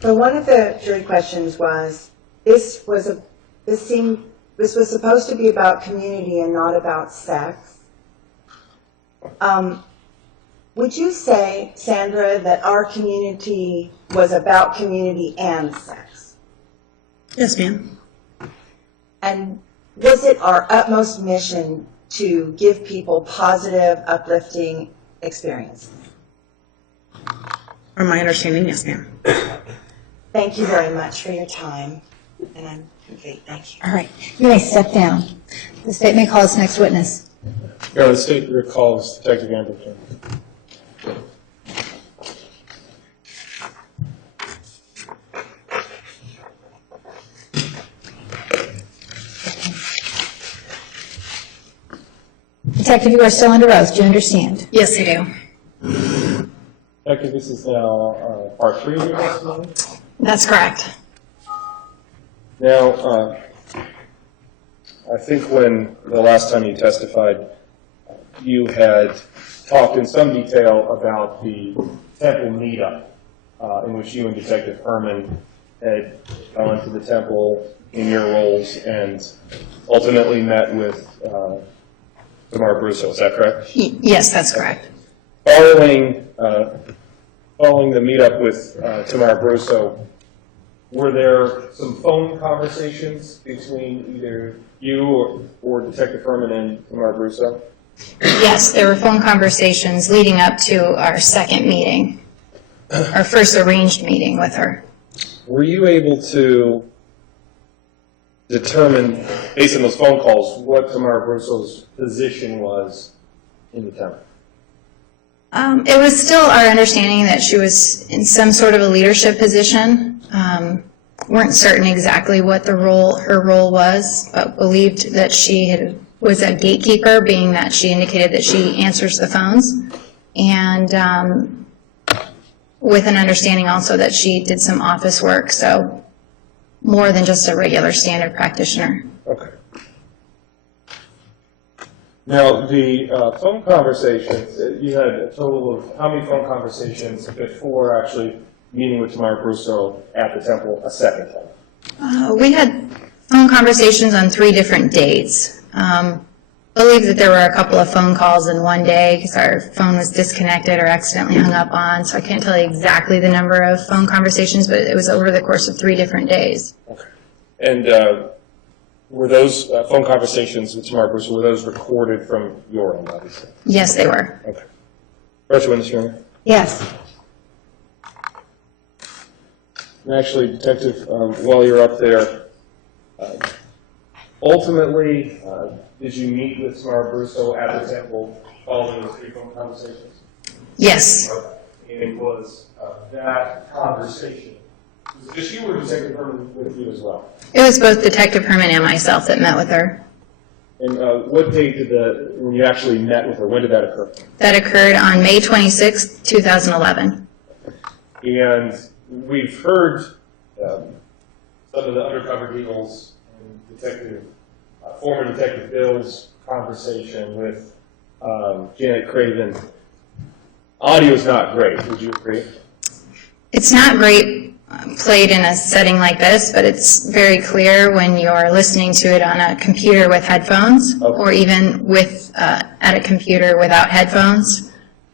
So one of the jury questions was, this was supposed to be about community and not about sex. Would you say, Sandra, that our community was about community and sex? Yes, ma'am. And was it our utmost mission to give people positive, uplifting experiences? From my understanding, yes, ma'am. Thank you very much for your time, and I'm complete. Thank you. All right. You may step down. The state may call its next witness. Your Honor, the state recalls Detective Anderson. Detective, you are still under oath. Do you understand? Yes, I do. Detective, this is now part 3 of your testimony. That's correct. Now, I think when the last time you testified, you had talked in some detail about the temple meetup in which you and Detective Herman had gone to the temple in your roles and ultimately met with Tamara Brusso. Is that correct? Yes, that's correct. Following the meetup with Tamara Brusso, were there some phone conversations between either you or Detective Herman and Tamara Brusso? Yes, there were phone conversations leading up to our second meeting, our first arranged meeting with her. Were you able to determine, based on those phone calls, what Tamara Brusso's position was in the temple? It was still our understanding that she was in some sort of a leadership position. Weren't certain exactly what her role was, but believed that she was a gatekeeper, being that she indicated that she answers the phones, and with an understanding also that she did some office work, so more than just a regular standard practitioner. Okay. Now, the phone conversations, you had a total of how many phone conversations before actually meeting with Tamara Brusso at the temple a second time? We had phone conversations on 3 different dates. Believe that there were a couple of phone calls in one day because our phone was disconnected or accidentally hung up on, so I can't tell you exactly the number of phone conversations, but it was over the course of 3 different days. Okay. And were those phone conversations with Tamara Brusso, were those recorded from your end, obviously? Yes, they were. Okay. First witness, Your Honor. Yes. And actually, Detective, while you're up there, ultimately, did you meet with Tamara Brusso at the temple following those 3 phone conversations? Yes. And was that conversation, was it just you or Detective Herman with you as well? It was both Detective Herman and myself that met with her. And what date when you actually met with her, when did that occur? That occurred on May 26, 2011. And we've heard some of the undercover deals and former Detective Bill's conversation with Janet Craven. Audio is not great. Would you agree? It's not great played in a setting like this, but it's very clear when you're listening to it on a computer with headphones, or even with at a computer without headphones,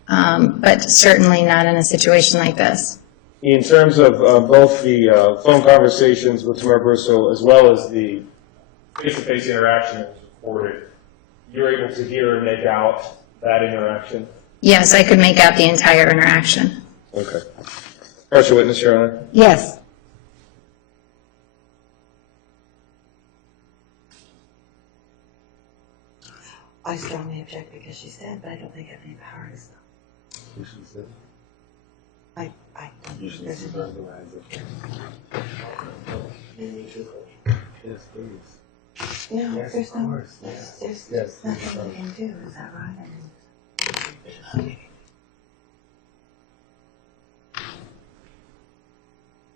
but certainly not in a situation like this. In terms of both the phone conversations with Tamara Brusso as well as the face-to-face interaction that was recorded, you're able to hear and make out that interaction? Yes, I could make out the entire interaction. Okay. Partial witness, Your Honor. Yes. I strongly object because she's dead, but I don't think I have any power to stop. I there's no, there's nothing we can do, is that right?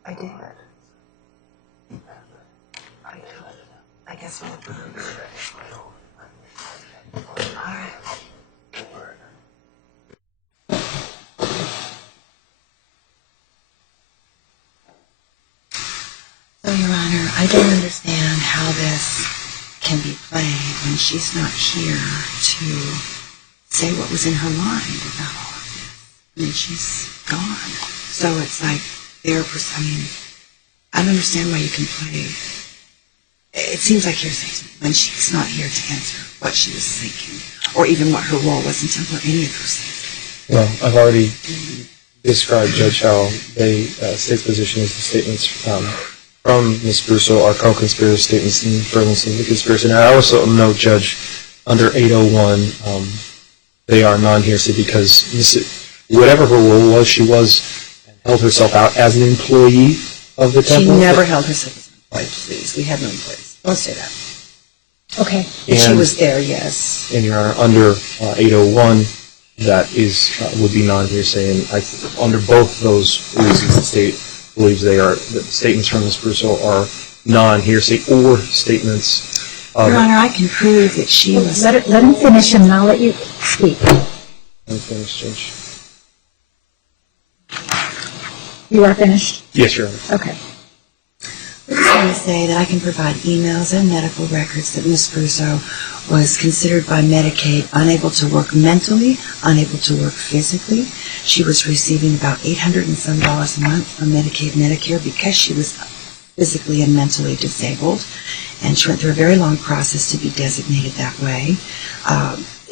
I did. I guess we'll. All right. So, Your Honor, I don't understand how this can be played when she's not here to say what was in her mind about all of this. I mean, she's gone. So it's like, I don't understand why you can play. It seems like hearsay when she's not here to answer what she was thinking, or even what her role was in temple, or any of those things. Well, I've already described, Judge, how the state's position is the statements from Ms. Brusso are co-conspirator statements in furtherance of the conspiracy. Now, I also note, Judge, under 801, they are non-hearsay because whatever her role was, she held herself out as an employee of the temple. She never held herself as an employee, please. We have no employees. Don't say that. Okay. But she was there, yes. And, Your Honor, under 801, that would be non-hearsay. And under both those reasons, the state believes the statements from Ms. Brusso are non-hearsay or statements of... Your Honor, I can prove that she was... Let him finish and then I'll let you speak. Let me finish, Judge. You are finished? Yes, Your Honor. Okay. I just want to say that I can provide emails and medical records that Ms. Brusso was considered by Medicaid unable to work mentally, unable to work physically. She was receiving about $800 and some a month from Medicaid, Medicare because she was physically and mentally disabled. And she went through a very long process to be designated that way.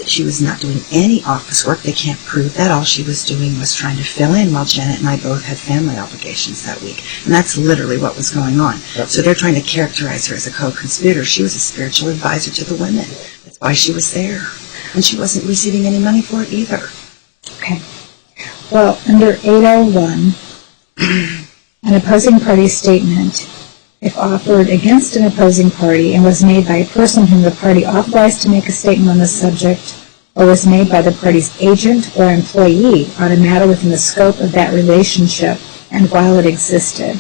She was not doing any office work. They can't prove that. All she was doing was trying to fill in while Janet and I both had family obligations that week. And that's literally what was going on. Yep. So they're trying to characterize her as a co-conspirator. She was a spiritual advisor to the women. That's why she was there. And she wasn't receiving any money for it either. Okay. Well, under 801, an opposing party statement, if offered against an opposing party and was made by a person whom the party authorized to make a statement on the subject, or was made by the party's agent or employee on a matter within the scope of that relationship and while it existed,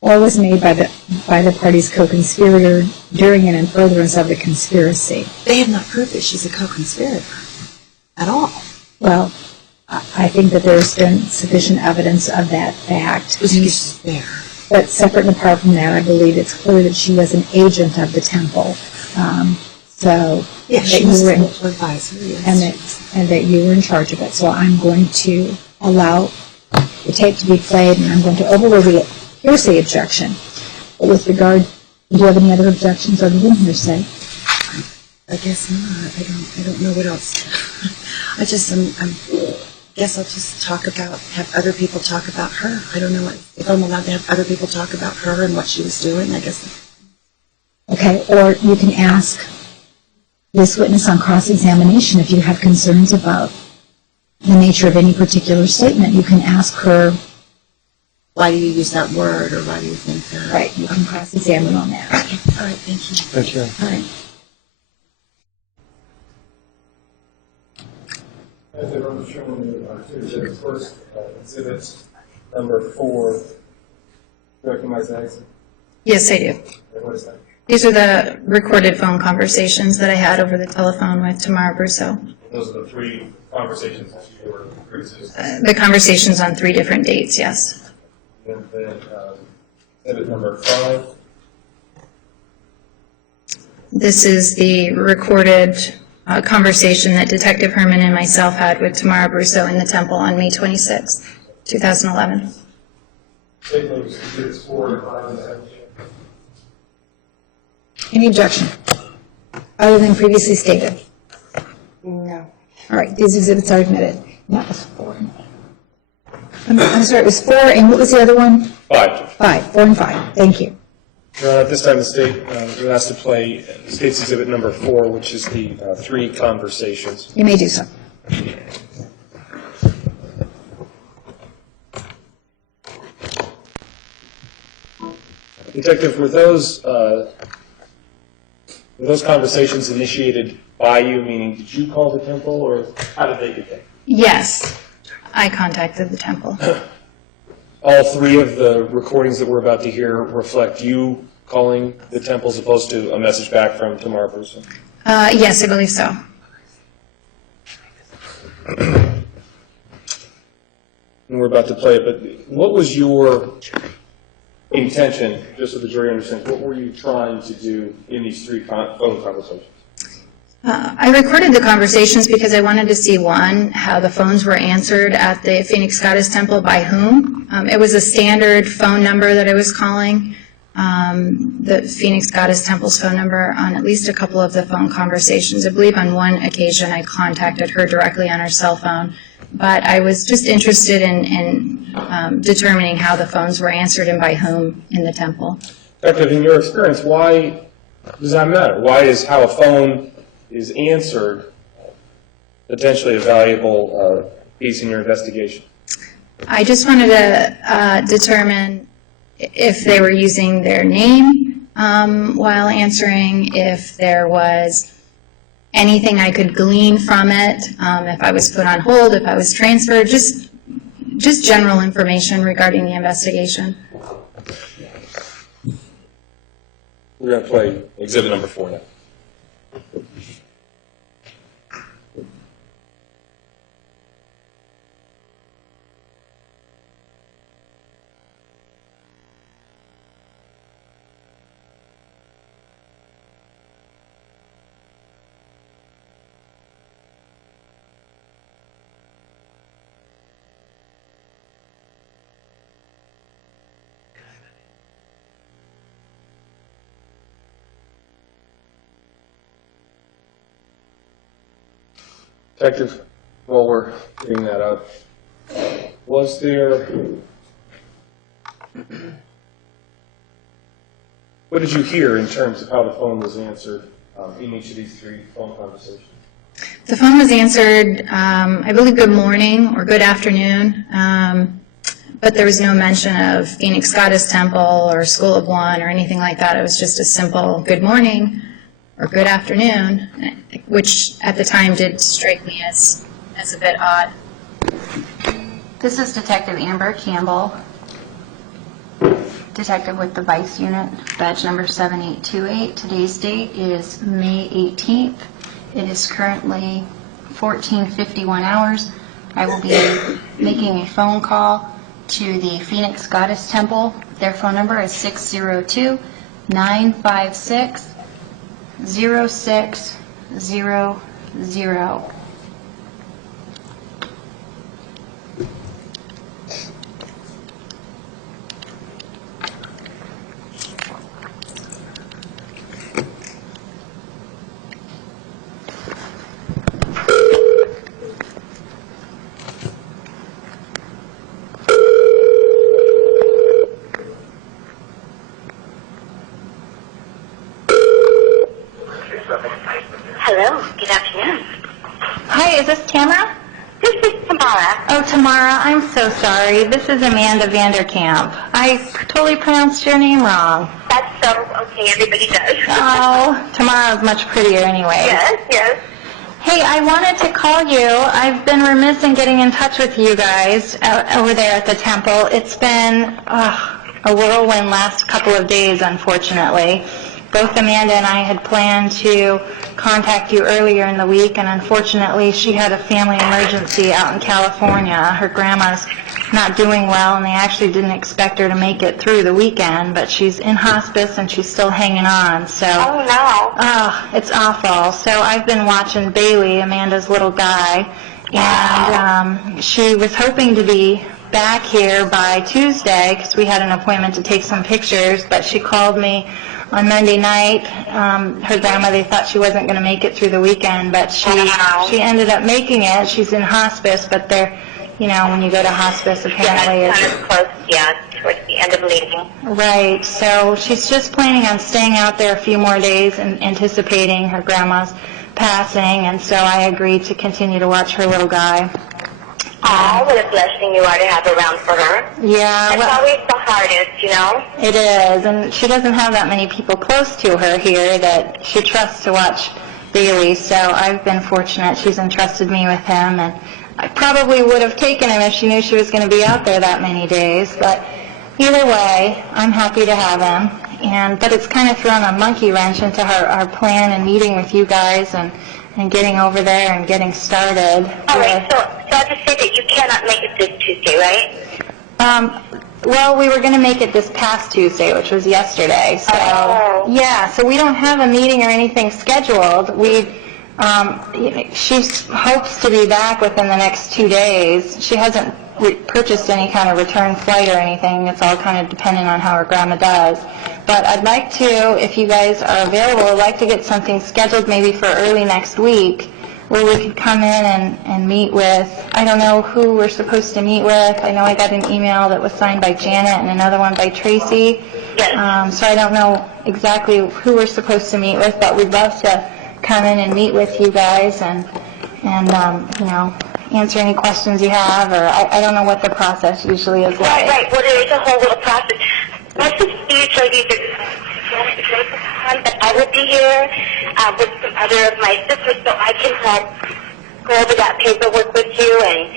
or was made by the party's co-conspirator during and in furtherance of the conspiracy. They have not proved that she's a co-conspirator at all. Well, I think that there's been sufficient evidence of that fact. She's there. But separate and apart from that, I believe it's clear that she was an agent of the temple. Yes, she was a spiritual advisor, yes. And that you were in charge of it. So I'm going to allow the tape to be played, and I'm going to overrule the hearsay objection. But with regard, do you have any other objections other than hearsay? I guess not. I don't know what else. I guess I'll just have other people talk about her. I don't know if I'm allowed to have other people talk about her and what she was doing, I guess. Okay, or you can ask this witness on cross-examination if you have concerns about the nature of any particular statement. You can ask her. Why do you use that word, or why do you think that? Right, you can cross-examine on that. Okay, all right, thank you. Thank you. All right. As they were showing you, the first exhibit, number 4, you recognize that exhibit? Yes, I do. What is that? These are the recorded phone conversations that I had over the telephone with Tamara Brusso. Those are the 3 conversations that you were pre-existing. The conversations on 3 different dates, yes. And then exhibit number 5. This is the recorded conversation that Detective Herman and myself had with Tamara Brusso in the temple on May 26, 2011. Take those exhibits 4 and 5 and 7. Any objection? Other than previously stated? No. All right, these exhibits are admitted. That was 4. I'm sorry, it was 4, and what was the other one? 5. 5, 4 and 5. Thank you. Your Honor, at this time, the state was asked to play state's exhibit number 4, which is the 3 conversations. You may do so. Detective, were those conversations initiated by you, meaning did you call the temple, or how did they get there? Yes, I contacted the temple. All 3 of the recordings that we're about to hear reflect you calling the temple as opposed to a message back from Tamara Brusso? Yes, I believe so. And we're about to play it, but what was your intention, just so the jury understands, what were you trying to do in these 3 phone conversations? I recorded the conversations because I wanted to see, one, how the phones were answered at the Phoenix Goddess Temple, by whom. It was a standard phone number that I was calling, the Phoenix Goddess Temple's phone number, on at least a couple of the phone conversations. I believe on one occasion I contacted her directly on her cell phone, but I was just interested in determining how the phones were answered and by whom in the temple. Detective, in your experience, why does that matter? Why is how a phone is answered potentially a valuable piece in your investigation? I just wanted to determine if they were using their name while answering, if there was anything I could glean from it, if I was put on hold, if I was transferred, just general information regarding the investigation. We're going to play exhibit number 4 now. Detective, while we're getting that up, was there, what did you hear in terms of how the phone was answered in each of these 3 phone conversations? The phone was answered, I believe, good morning or good afternoon, but there was no mention of Phoenix Goddess Temple or School of One or anything like that. It was just a simple good morning or good afternoon, which at the time did strike me as a bit odd. This is Detective Amber Campbell, detective with the Vice Unit, badge number 7828. Today's date is May 18th. It is currently 14:51 hours. I will be making a phone call to the Phoenix Goddess Temple. Their phone number is 602-956-0600. Hello, good afternoon. Hi, is this Tamara? This is Tamara. Oh, Tamara, I'm so sorry. This is Amanda Vanderkamp. I totally pronounced your name wrong. That's so okay, everybody does. Oh, Tamara is much prettier anyway. Yes, yes. Hey, I wanted to call you. I've been remiss in getting in touch with you guys over there at the temple. It's been a whirlwind last couple of days, unfortunately. Both Amanda and I had planned to contact you earlier in the week, and unfortunately she had a family emergency out in California. Her grandma's not doing well, and they actually didn't expect her to make it through the weekend, but she's in hospice and she's still hanging on. So, Oh, no. it's awful. So I've been watching Bailey, Amanda's little guy, and she was hoping to be back here by Tuesday because we had an appointment to take some pictures, but she called me on Monday night. Her grandma, they thought she wasn't going to make it through the weekend, but she ended up making it. She's in hospice, but they're, when you go to hospice, apparently Yeah, it's kind of close, towards the end of leaving. right. So she's just planning on staying out there a few more days and anticipating her grandma's passing, and so I agreed to continue to watch her little guy. Oh, what a blessing you are to have around for her. Yeah, It's always the hardest, it is, and she doesn't have that many people close to her here that she trusts to watch Bailey, so I've been fortunate. She's entrusted me with him, and I probably would have taken him if she knew she was going to be out there that many days, but either way, I'm happy to have him, but it's kind of thrown a monkey wrench into our plan and meeting with you guys and getting over there and getting started. All right, so I'll just say that you cannot make it this Tuesday, right? Well, we were going to make it this past Tuesday, which was yesterday. So, yeah, so we don't have a meeting or anything scheduled. She hopes to be back within the next 2 days. She hasn't purchased any kind of return flight or anything. It's all kind of dependent on how her grandma does. But I'd like to, if you guys are available, I'd like to get something scheduled maybe for early next week where we could come in and meet with, I don't know who we're supposed to meet with. I know I got an email that was signed by Janet and another one by Tracy. Yes. So I don't know exactly who we're supposed to meet with, but we'd love to come in and meet with you guys and answer any questions you have, or I don't know what the process usually is like. Right. Well, there is a whole little process. Most of these ladies but I will be here with some other of my sisters so I can help go over that paperwork with you and,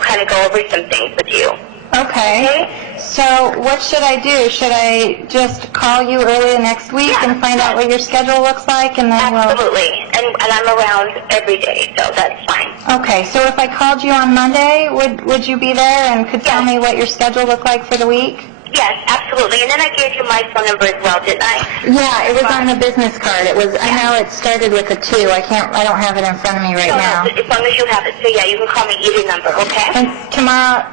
kind of go over some things with you. Okay. So what should I do? Should I just call you early next week and find out what your schedule looks like, and then Absolutely. And I'm around every day, so that's fine. Okay. So if I called you on Monday, would you be there and could tell me what your schedule looked like for the week? Yes, absolutely. And then I gave you my phone number as well, didn't I? Yeah, it was on the business card. It was. I know it started with a 2. I don't have it in front of me right now. No, as long as you have it. So yeah, you can call me either number, okay? And tomorrow,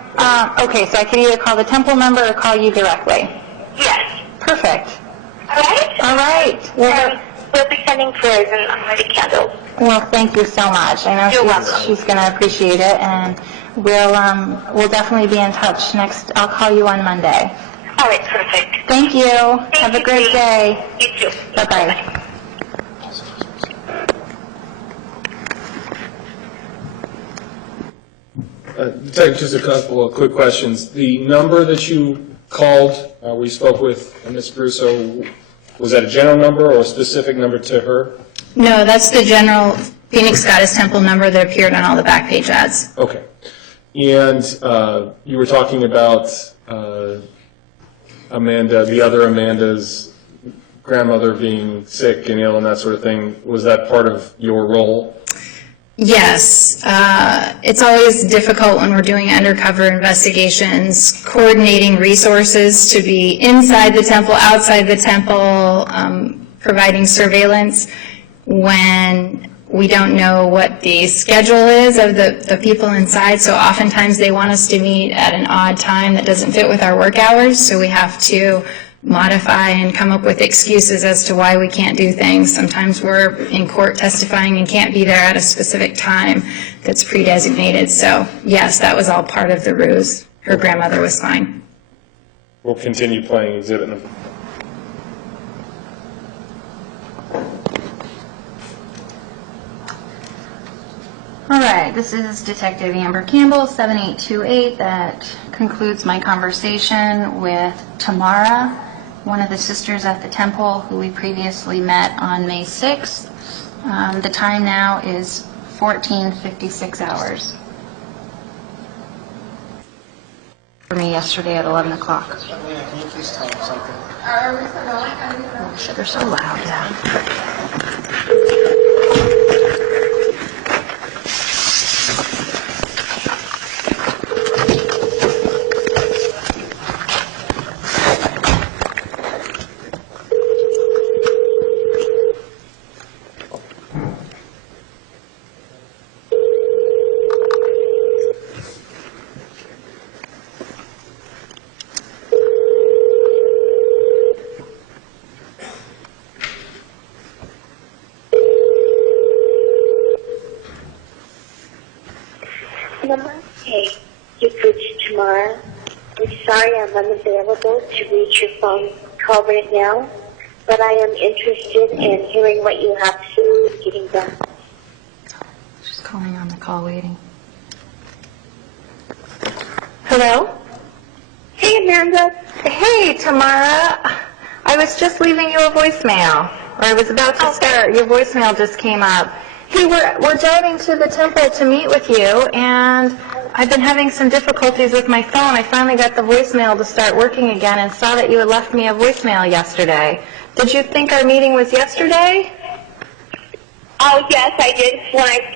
okay, so I could either call the temple number or call you directly. Yes. Perfect. All right? All right. Well, we'll be sending prayers and lighting candles. Well, thank you so much. I You're know welcome. she's going to appreciate it, and we'll definitely be in touch next. I'll call you on Monday. All right, perfect. Thank you. Have a you, great Dee. day. You too. Bye-bye. Just a couple of quick questions. The number that you called, we spoke with Ms. Brusso, was that a general number or a specific number to her? No, that's the general Phoenix Goddess Temple number that appeared on all the back page ads. Okay. And you were talking about Amanda, the other Amanda's grandmother being sick and ill and that sort of thing. Was that part of your role? Yes, it's always difficult when we're doing undercover investigations, coordinating resources to be inside the temple, outside the temple, providing surveillance when we don't know what the schedule is of the people inside. So oftentimes they want us to meet at an odd time that doesn't fit with our work hours, so we have to modify and come up with excuses as to why we can't do things. Sometimes we're in court testifying and can't be there at a specific time that's pre-designated. So yes, that was all part of the ruse. Her grandmother was fine. We'll continue playing exhibit number. All right, this is Detective Amber Campbell, 7828. That concludes my conversation with Tamara, one of the sisters at the temple who we previously met on May 6th. The time now is 14:56 hours. For me yesterday at 11 o'clock. Can you please tell them something? Oh, shit, they're so loud, yeah. Number 8, you've reached Tamara. I'm sorry I'm unavailable to reach your phone call right now, but I am interested in hearing what you have to say getting done. She's calling on the call waiting. Hello? Hey, Amanda. Hey, Tamara. I was just leaving you a voicemail, or I was about to start. Your voicemail just came up. Hey, we're driving to the temple to meet with you, and I've been having some difficulties with my phone. I finally got the voicemail to start working again and saw that you had left me a voicemail yesterday. Did you think our meeting was yesterday? Oh, yes, I did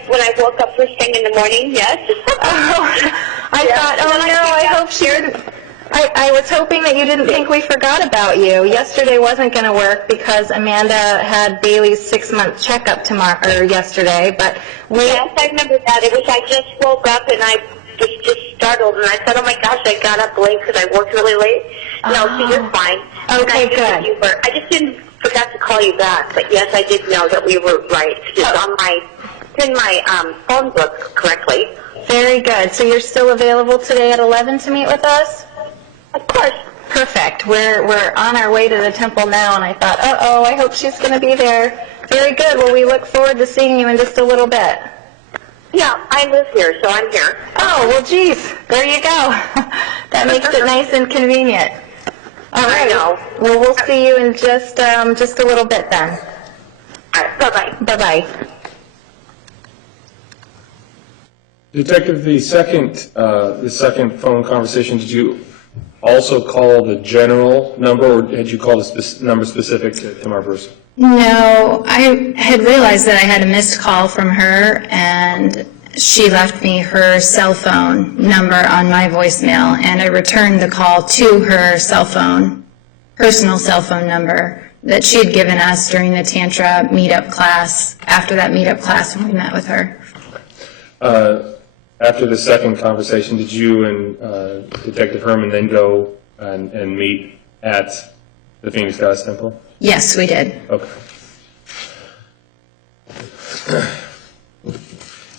when I woke up first thing in the morning, yes. I thought, oh no, I hope she didn't. I was hoping that you didn't think we forgot about you. Yesterday wasn't going to work because Amanda had Bailey's 6-month checkup yesterday, but we... Yes, I remember that. It was, I just woke up and I was just startled and I said, oh my gosh, I got up late because I worked really late. No, so you're fine. Okay, good. I just forgot to call you back, but yes, I did know that we were right. It's in my phone book correctly. Very good. So you're still available today at 11 to meet with us? Of course. Perfect. We're on our way to the temple now, and I thought, uh-oh, I hope she's going to be there. Very good. Well, we look forward to seeing you in just a little bit. Yeah, I live here, so I'm here. Oh, well, geez. There you go. That makes it nice and convenient. All right. I know. Well, we'll see you in just a little bit then. All right, bye-bye. Bye-bye. Detective, the second phone conversation, did you also call the general number, or had you called a number specific to Tamara Bruce? No, I had realized that I had a missed call from her, and she left me her cell phone number on my voicemail, and I returned the call to her cell phone, personal cell phone number that she had given us during the Tantra meetup class, after that meetup class when we met with her. After the second conversation, did you and Detective Herman then go and meet at the Phoenix Goddess Temple? Yes, we did. Okay.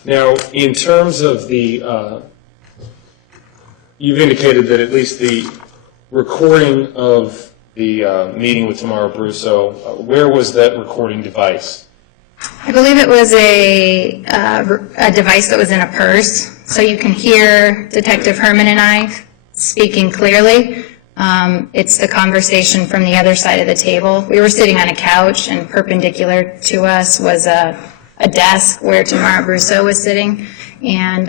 Now, in terms of the, you've indicated that at least the recording of the meeting with Tamara Brusso, where was that recording device? I believe it was a device that was in a purse, so you can hear Detective Herman and I speaking clearly. It's the conversation from the other side of the table. We were sitting on a couch, and perpendicular to us was a desk where Tamara Brusso was sitting, and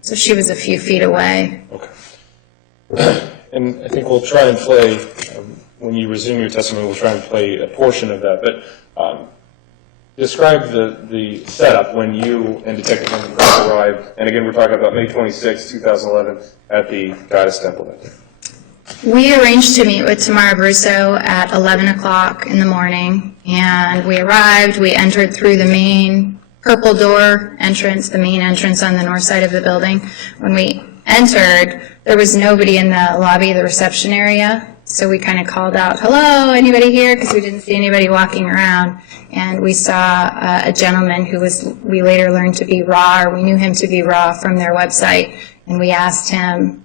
so she was a few feet away. Okay. And I think we'll try and play, when you resume your testimony, we'll try and play a portion of that. But describe the setup when you and Detective Herman arrived, and again, we're talking about May 26, 2011, at the Goddess Temple. We arranged to meet with Tamara Brusso at 11 o'clock in the morning, and we arrived. We entered through the main purple door entrance, the main entrance on the north side of the building. When we entered, there was nobody in the lobby, the reception area, so we kind of called out, "Hello, anybody here?" because we didn't see anybody walking around. And we saw a gentleman who we later learned to be Raw, or we knew him to be Raw from their website, and we asked him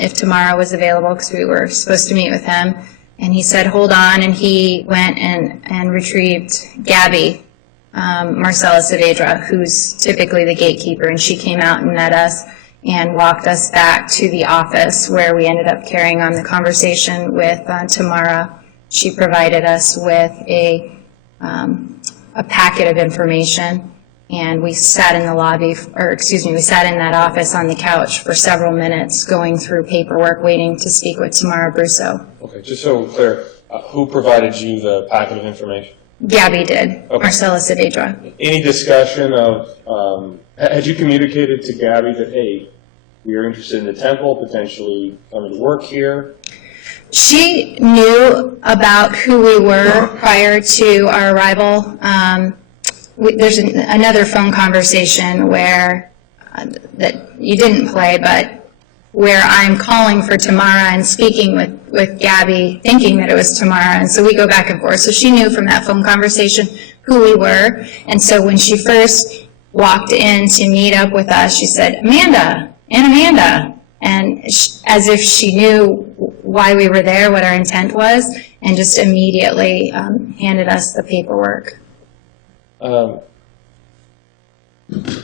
if Tamara was available because we were supposed to meet with him. And he said, "Hold on," and he went and retrieved Gabby, Marcella Saavedra, who's typically the gatekeeper, and she came out and met us and walked us back to the office where we ended up carrying on the conversation with Tamara. She provided us with a packet of information, and we sat in the lobby, we sat in that office on the couch for several minutes going through paperwork, waiting to speak with Tamara Brusso. Okay, just so we're clear, who provided you the packet of information? Gabby did, Okay. Marcella Saavedra. Any discussion of, had you communicated to Gabby that, hey, we are interested in the temple, potentially coming to work here? She knew about who we were prior to our arrival. There's another phone conversation where, that you didn't play, but where I'm calling for Tamara and speaking with Gabby, thinking that it was Tamara, and so we go back and forth. So she knew from that phone conversation who we were, and so when she first walked in to meet up with us, she said, Amanda, and as if she knew why we were there, what our intent was, and just immediately handed us the paperwork.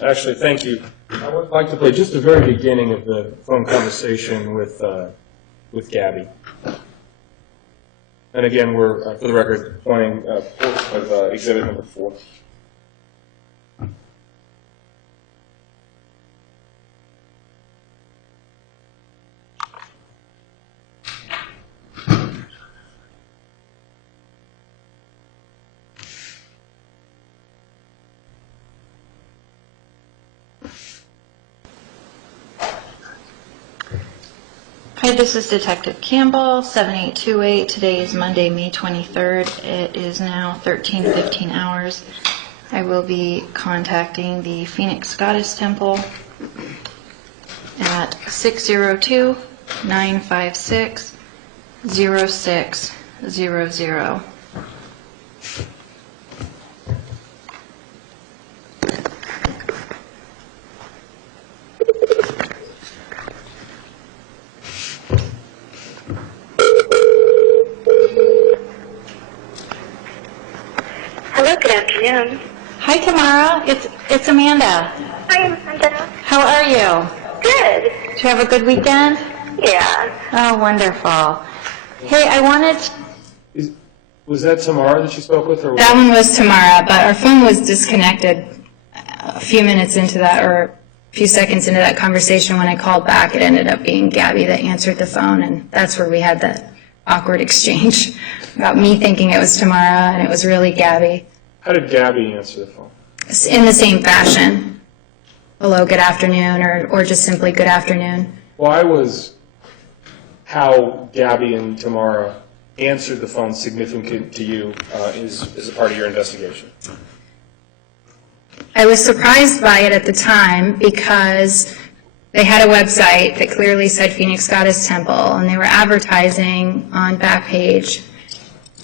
Actually, thank you. I would like to play just the very beginning of the phone conversation with Gabby. And again, we're, for the record, playing portion of exhibit number 4. Hi, this is Detective Campbell, 7828. Today is Monday, May 23rd. It is now 13:15 hours. I will be contacting the Phoenix Goddess Temple at 602-956-0600. Hello, good afternoon. Hi, Tamara. It's Amanda. Hi, Amanda. How are you? Good. Did you have a good weekend? Yeah. Oh, wonderful. Hey, I wanted Was that Tamara that you spoke with? Or That one was Tamara, but our phone was disconnected a few minutes into that, or a few seconds into that conversation. When I called back, it ended up being Gabby that answered the phone, and that's where we had that awkward exchange about me thinking it was Tamara, and it was really Gabby. How did Gabby answer the phone? In the same fashion. Hello, good afternoon, or just simply good afternoon. Why was how Gabby and Tamara answered the phone significant to you as a part of your investigation? I was surprised by it at the time because they had a website that clearly said Phoenix Goddess Temple, and they were advertising on Backpage.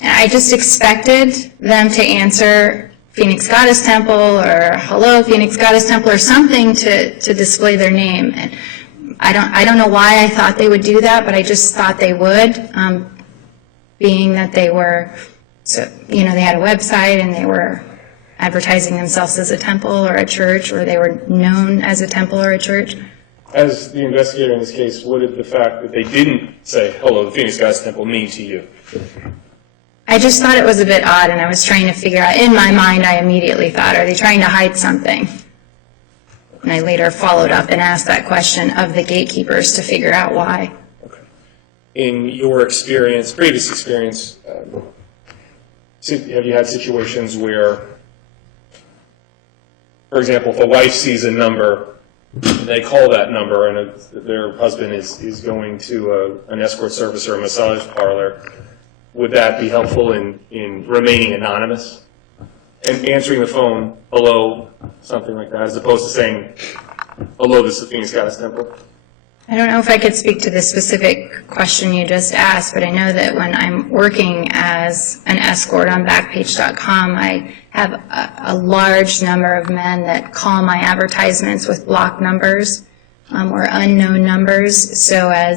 And I just expected them to answer Phoenix Goddess Temple or hello Phoenix Goddess Temple or something to display their name. And I don't know why I thought they would do that, but I just thought they would, being that they were, so, you know, they had a website and they were advertising themselves as a temple or a church, or they were known as a temple or a church. As the investigator in this case, what did the fact that they didn't say, hello, the Phoenix Goddess Temple, mean to you? I just thought it was a bit odd, and I was trying to figure out, in my mind, I immediately thought, are they trying to hide something? And I later followed up and asked that question of the gatekeepers to figure out why. Okay. In your experience, previous experience, have you had situations where, for example, if a wife sees a number, they call that number, and their husband is going to an escort service or a massage parlor, would that be helpful in remaining anonymous? And answering the phone, hello, something like that, as opposed to saying, hello, this is the Phoenix Goddess Temple? I don't know if I could speak to the specific question you just asked, but I know that when I'm working as an escort on Backpage.com, I have a large number of men that call my advertisements with block numbers or unknown numbers, so I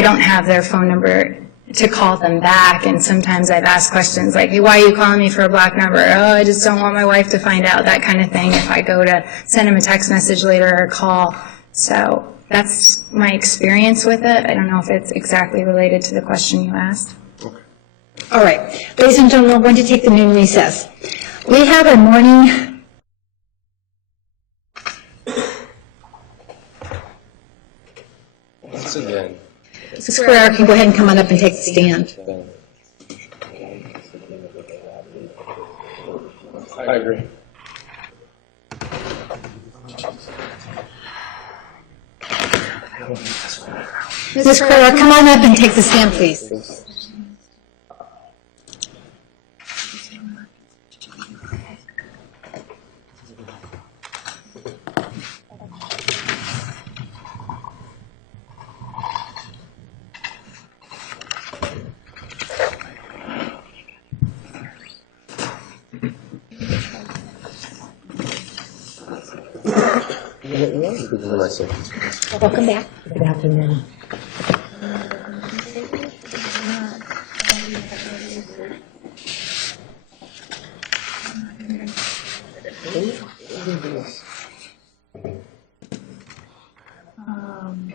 don't have their phone number to call them back. And sometimes I've asked questions like, hey, why are you calling me for a block number? Oh, I just don't want my wife to find out, that kind of thing, if I go to send him a text message later or call. So that's my experience with it. I don't know if it's exactly related to the question you asked. Okay. All right. Ladies and gentlemen, we're going to take the noon recess. We have a morning... Once again. Mrs. Carrera can go ahead and come on up and take the stand. I agree. Ms. Carrera, come on up and take the stand, please. Welcome back. Good afternoon.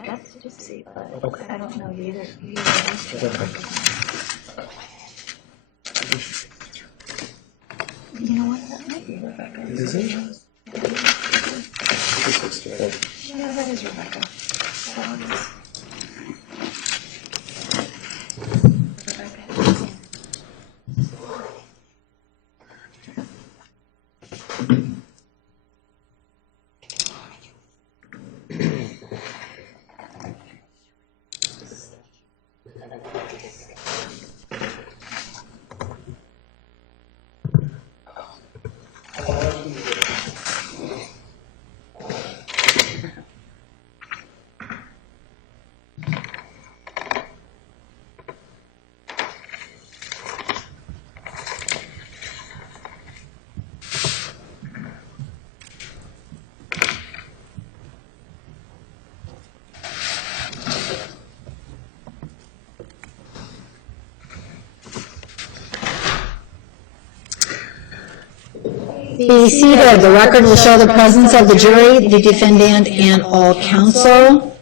That's to see, but I don't know either. You know what? That might be Rebecca. Is it? Yeah, that is Rebecca. That is. Be seated. The record will show the presence of the jury, the defendant, and all counsel.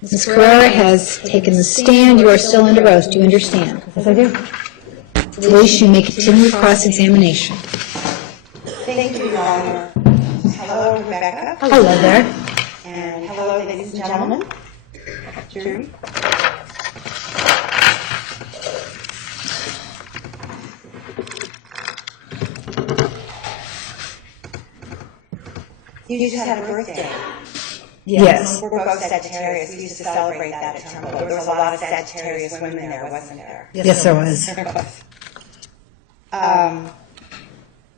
Ms. Carrera has taken the stand. You are still under oath. Do you understand? Yes, I do. Police, you may continue cross-examination. Thank you, Your Honor. Hello, Rebecca. Hello there. And hello, ladies and gentlemen. Jury. You just had a birthday. Yes. We're both Sagittarius. We used to celebrate that at Temple. There was a lot of Sagittarius women there, wasn't there? Yes, there was.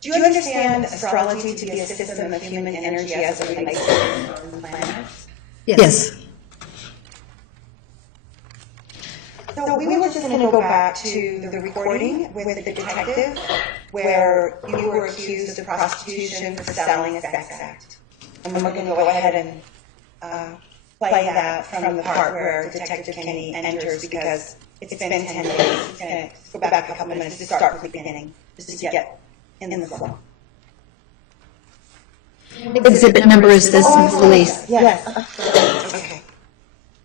Do you understand astrology to be a system of human energy as it relates to the planets? Yes. So we were just going to go back to the recording with the detective where you were accused of prostitution for selling a sex act. And we're going to go ahead and play that from the part where Detective Kenny enters because it's been 10 days. It's going to go back a couple minutes to start from the beginning, just to get in the flow. Exhibit number is this, Louise? Yes. Okay.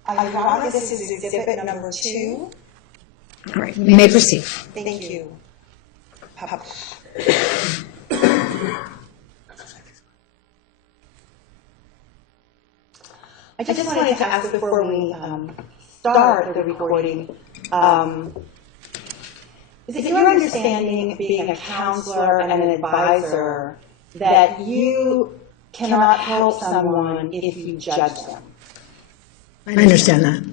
I brought this is exhibit number 2. All right, you may proceed. Thank you. Publish. I just wanted to ask before we start the recording, is it your understanding, being a counselor and an advisor, that you cannot help someone if you judge them? I understand that.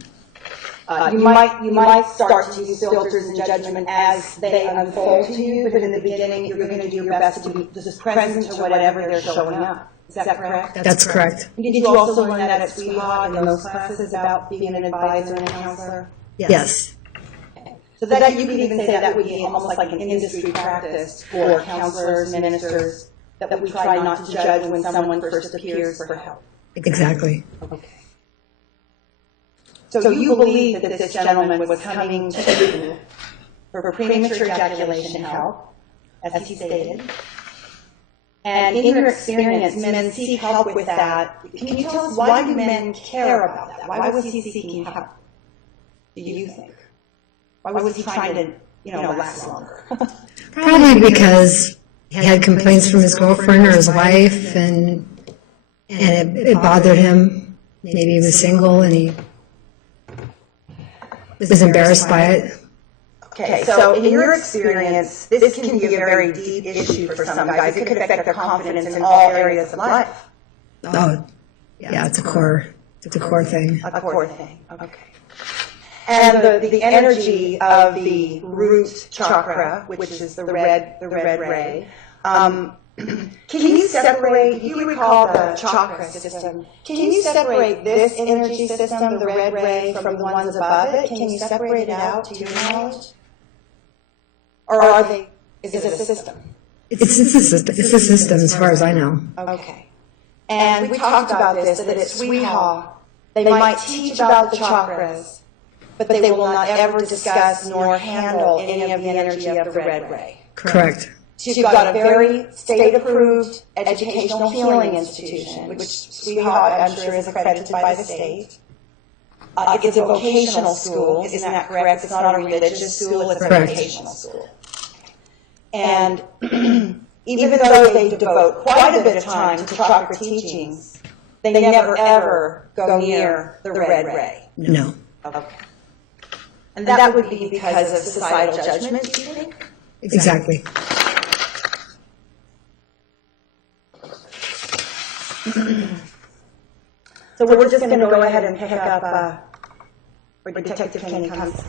You might start to use filters and judgment as they unfold to you, but in the beginning, you're going to do your best to be just present to whatever they're showing up. Is that correct? That's correct. Did you also learn that at Sweetheart in those classes about being an advisor and a counselor? Yes. So that you could even say that would be almost like an industry practice for counselors, ministers, that we try not to judge when someone first appears for help. Exactly. Okay. So you believe that this gentleman was coming to you for premature ejaculation help, as he stated. And in your experience, men seek help with that. Can you tell us why do men care about that? Why was he seeking help, do you think? Why was he trying to, last longer? Probably because he had complaints from his girlfriend or his wife, and it bothered him. Maybe he was single and he was embarrassed by it. Okay, so in your experience, this can be a very deep issue for some guys. It could affect their confidence in all areas of life. Oh, yeah, it's a core thing. A core thing, okay. And the energy of the root chakra, which is the red ray, can you separate, do you recall the chakra system? Can you separate this energy system, the red ray, from the ones above it? Can you separate it out to your knowledge? Or are they, is it a system? It's a system as far as I know. Okay. And we talked about this, that at Sweetheart, they might teach about the chakras, but they will not ever discuss nor handle any of the energy of the red ray. Correct. So you've got a very state-approved educational healing institution, which Sweetheart, I'm sure, is accredited by the state. It's a vocational school, isn't that correct? It's not a religious school, it's a vocational school. And even though they devote quite a bit of time to chakra teachings, they never ever go near the red ray. No. Okay. And that would be because of societal judgment, do you think? Exactly. So we're just going to go ahead and pick up where Detective Kenny comes.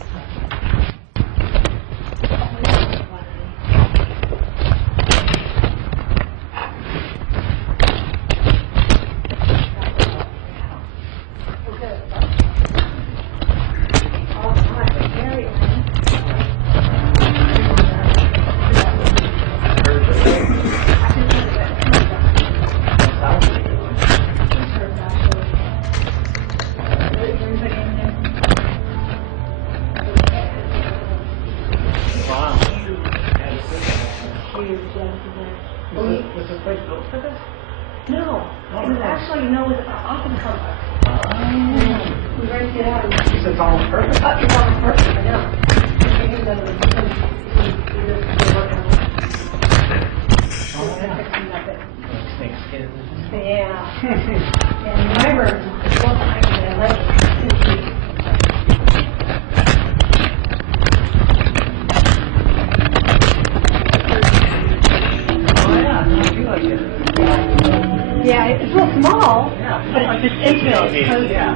Yeah, it's a little small, but it's just infill. Yeah.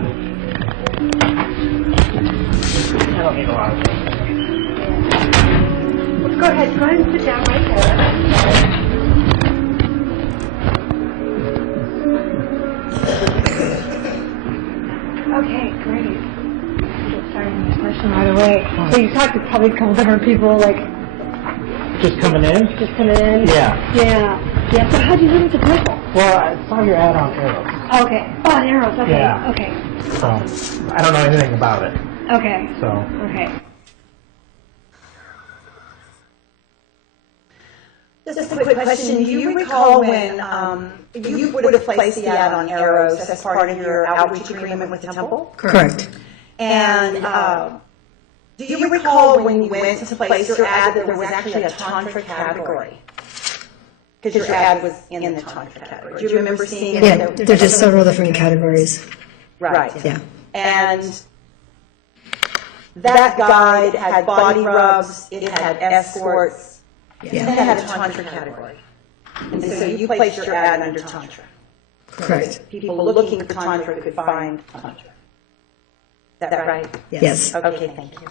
I don't need a lot of things. Let's go ahead and sit down right there. Okay, great. Sorry, next question right away. So you talked to probably a couple different people, like, Just coming in? just coming in? Yeah. Yeah, so how'd you hear the temple? Well, I saw your ad on Arrows, Okay. Oh, on Arrows, okay, Yeah. okay, so I don't know anything about it. okay, So okay. Just a quick question. Do you recall when you would have placed the ad on Arrows as part of your outreach agreement with the temple? Correct. And do you recall when you went to place your ad that there was actually a Tantra category? Because your ad was in the Tantra category. Do you remember seeing it? Yeah, there's just several different categories. Right. Yeah. And that guide had body rubs, it had escorts, and it had a Tantra category. And so you placed your ad under Tantra. Correct. People looking for Tantra could find Tantra. Is that right? Yes. Okay, thank you.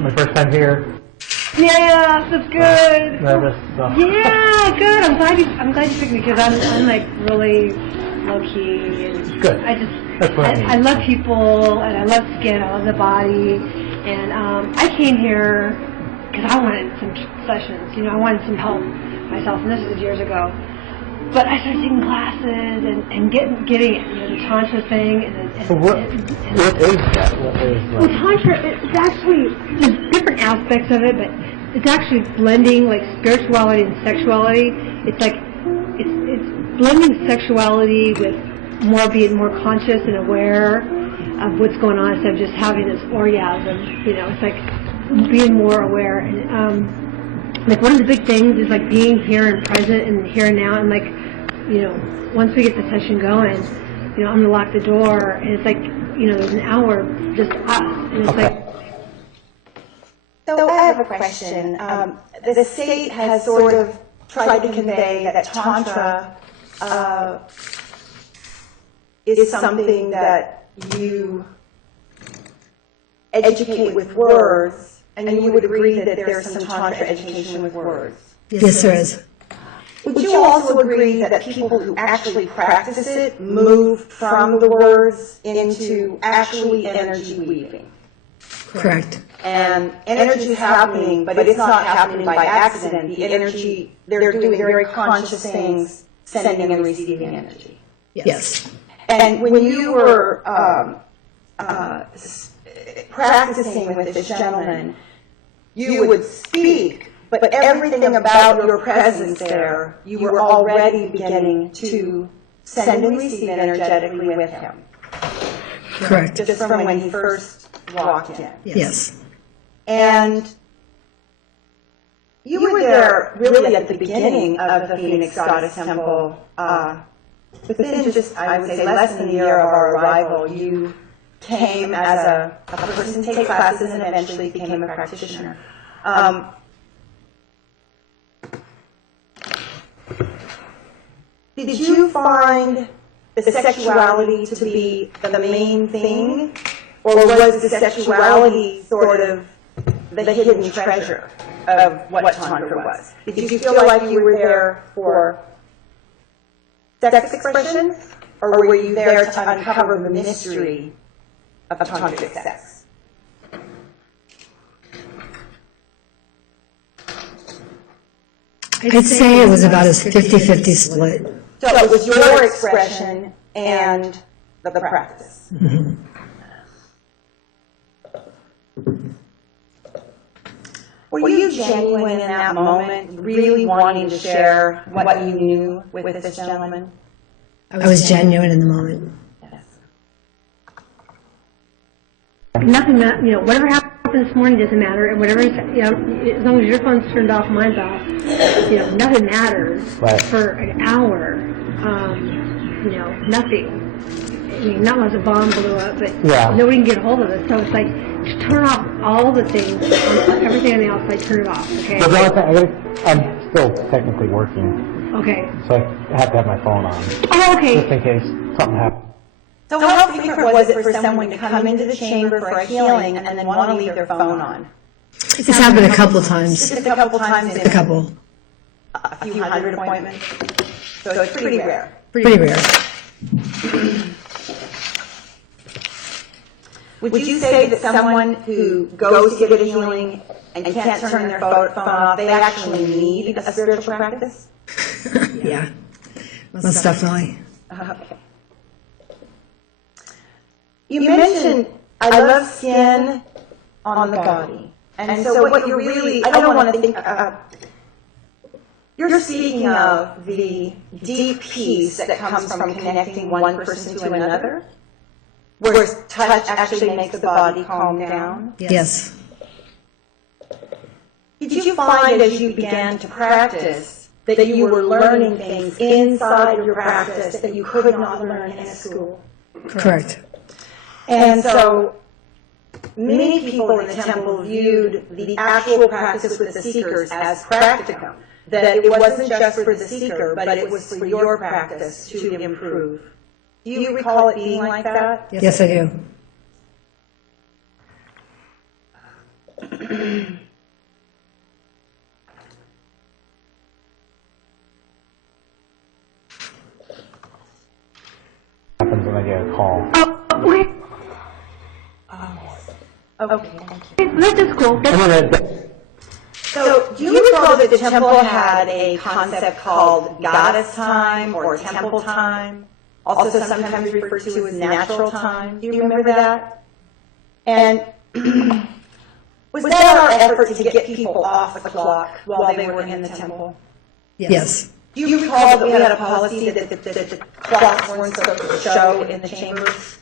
my first time here, Yeah, that's good. nervous. So. Yeah, good. I'm glad you picked me because I'm like really low key and Good. That's what I need. I love people and I love skin. I love the body, and I came here because I wanted some sessions. I wanted some help myself, and this was years ago. But I started taking classes and getting it, the Tantra thing. So what is that? What is Well, Tantra, it's actually, there's different aspects of it, but it's actually blending like spirituality and sexuality. It's like, it's blending sexuality with being more conscious and aware of what's going on instead of just having this orgasm. It's like being more aware. And, like one of the big things is like being here and present and here and now, and like, once we get the session going, I'm gonna lock the door, and it's like, there's an hour just us, and it's Okay. like. So I have a question. The state has sort of tried to convey that Tantra is something that you educate with words, and you would agree that there's some Tantra education with words. Yes, there is. Would you also agree that people who actually practice it move from the words into actually energy weaving? Correct. And energy is happening, but it's not happening by accident. The energy, they're doing very conscious things, sending and receiving energy. Yes. And when you were practicing with this gentleman, you would speak, but everything about your presence there, you were already beginning to send and receive energetically with him. Correct. Just from when he first walked in. Yes. And you were there really at the beginning of the Phoenix Goddess Temple. Within just, I would say, less than a year of our arrival, you came as a person to take classes and eventually became a practitioner. Did you find the sexuality to be the main thing, or was the sexuality sort of the hidden treasure of what Tantra was? Did you feel like you were there for sex expression, or were you there to uncover the mystery of tantric sex? I'd say it was about a 50-50 split. So it was your expression and the practice. Mm-hmm. Were you genuine in that moment, really wanting to share what you knew with this gentleman? I was genuine in the moment. Nothing, whatever happened this morning doesn't matter, and whatever, as long as your phone's turned off, mine's off, nothing matters for an hour. Nothing. Not unless a bomb blew up, but nobody can get hold of it. So it's like, just turn off all the things, everything on the outside, turn it off, okay? So I'm still technically working, Okay. so I have to have my phone on, Oh, okay. just in case something happens. So how frequent was it for someone to come into the chamber for a healing and then want to leave their phone on? It's happened a couple of times. Just a couple times in A couple. a few hundred appointments? So it's pretty rare. Pretty rare. Would you say that someone who goes to get a healing and can't turn their phone off, they actually need a spiritual practice? Yeah, most definitely. Okay. You mentioned, I love skin on the body. And so what you're really, I don't want to think, you're speaking of the deep peace that comes from connecting one person to another, where touch actually makes the body calm down. Yes. Did you find as you began to practice that you were learning things inside of your practice that you could not learn in a school? Correct. And so many people in the temple viewed the actual practice with the seekers as practicum, that it wasn't just for the seeker, but it was for your practice to improve. Do you recall it being like that? Yes, I do. Happens when I get a call. Oh, wait. Okay, thank you. That's cool. So, do you recall that the temple had a concept called goddess time or temple time, also sometimes referred to as natural time? Do you remember that? And was that our effort to get people off the clock while they were in the temple? Yes. Do you recall that we had a policy that the clocks weren't supposed to show in the chambers?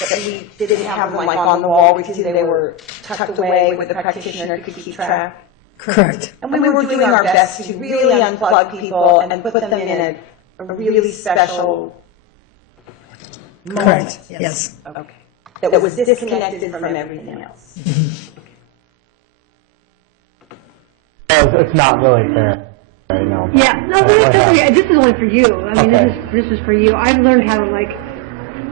That we didn't have them like on the wall because they were tucked away where the practitioner could keep track? Correct. And we were doing our best to really unplug people and put them in a really special moment. Correct. Yes. Okay. That was disconnected from everything else. It's not really fair. Right now. Yeah, no, that's okay. This is only for you. I mean, Okay. this is for you. I've learned how to like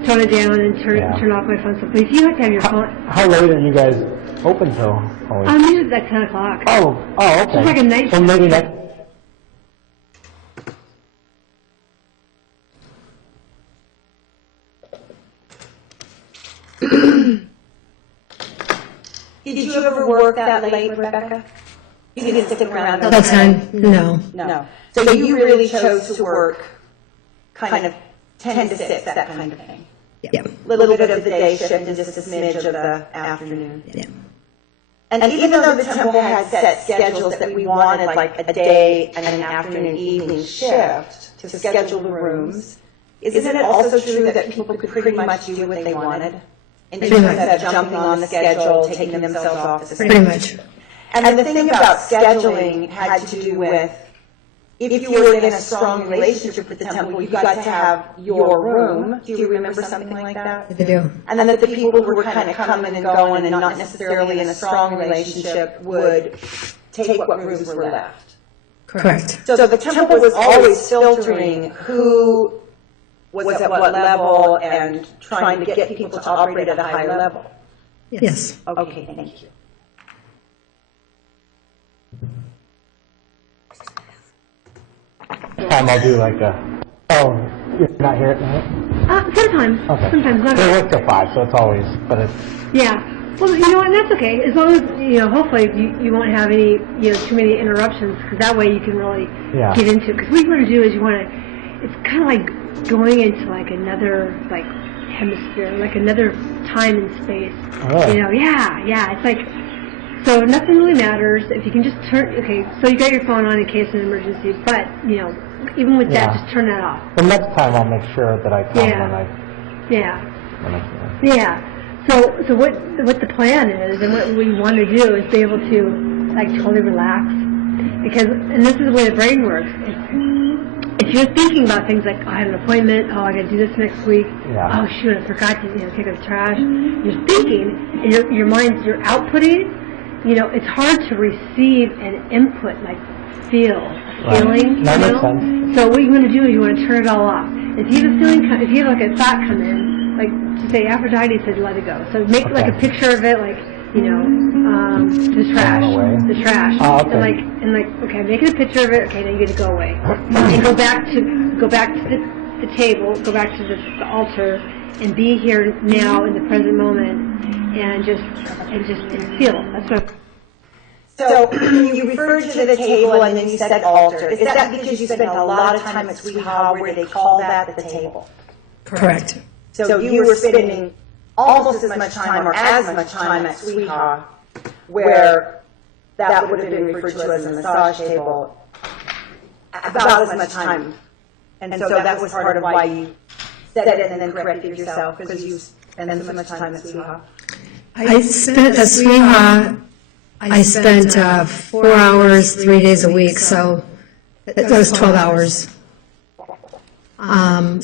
tone it down and turn off my phone. So please, you have to have your phone. How late are you guys open till? Always? I'm usually at 10 o'clock. Oh, okay. It's like a night So maybe next. Did you ever work that late, Rebecca? You didn't stick around That time, no. No. So you really chose to work kind of 10 to 6, that kind of thing? Yeah. A little bit of the day shift and just a smidge of the afternoon? Yeah. And even though the temple had set schedules that we wanted, like a day and an afternoon evening shift to schedule the rooms, isn't it also true that people could pretty much do what they wanted? In terms of jumping on the schedule, taking themselves off the schedule? Pretty much. And the thing about scheduling had to do with, if you were in a strong relationship with the temple, you got to have your room. Do you remember something like that? I do. And then that the people who were kind of coming and going and not necessarily in a strong relationship would take what rooms were left. Correct. So the temple was always filtering who was at what level and trying to get people to operate at a higher level. Yes. Okay, thank you. Time I'll do like a. Oh, you're not here at night? Sometimes. Okay. Sometimes not. We work till 5, so it's always. But it's. Yeah. Well, you know what? That's okay. As long as hopefully you won't have any too many interruptions, because that way you can really get into it. Because what you want to do is you want to. It's kind of like going into like another like hemisphere, like another time and space. Oh. Yeah. It's like. So nothing really matters if you can just turn. Okay, so you got your phone on in case of an emergency, but even with that, just turn that off. The next time I'll make sure that I come when I. Yeah. When I can. Yeah. So what the plan is, and what we want to do is be able to like totally relax, and this is the way the brain works. If you're thinking about things like, oh, I have an appointment, oh, I got to do this next week, oh shoot, I forgot to take out the trash. You're thinking, and your mind's you're outputting. It's hard to receive an input, like feel, feeling. That makes sense. So what you want to do is you want to turn it all off. If you have a feeling, if you have like a thought come in, like to say Aphrodite said, let it go. So make like a picture of it, like the trash. Oh, okay. And like okay, making a picture of it. Okay, then you get to go away and go back to the table, go back to the altar, and be here now in the present moment and just feel. That's what. So you referred to the table and then you said altar. Is that because you spent a lot of time at Sweehaw where they call that the table? Correct. So you were spending almost as much time or as much time at Sweehaw where that would have been referred to as a massage table, about as much time. And so that was part of why you said it and then corrected yourself, because you spent so much time at Sweehaw. I spent at Sweehaw, I spent 4 hours, 3 days a week, so that was 12 hours.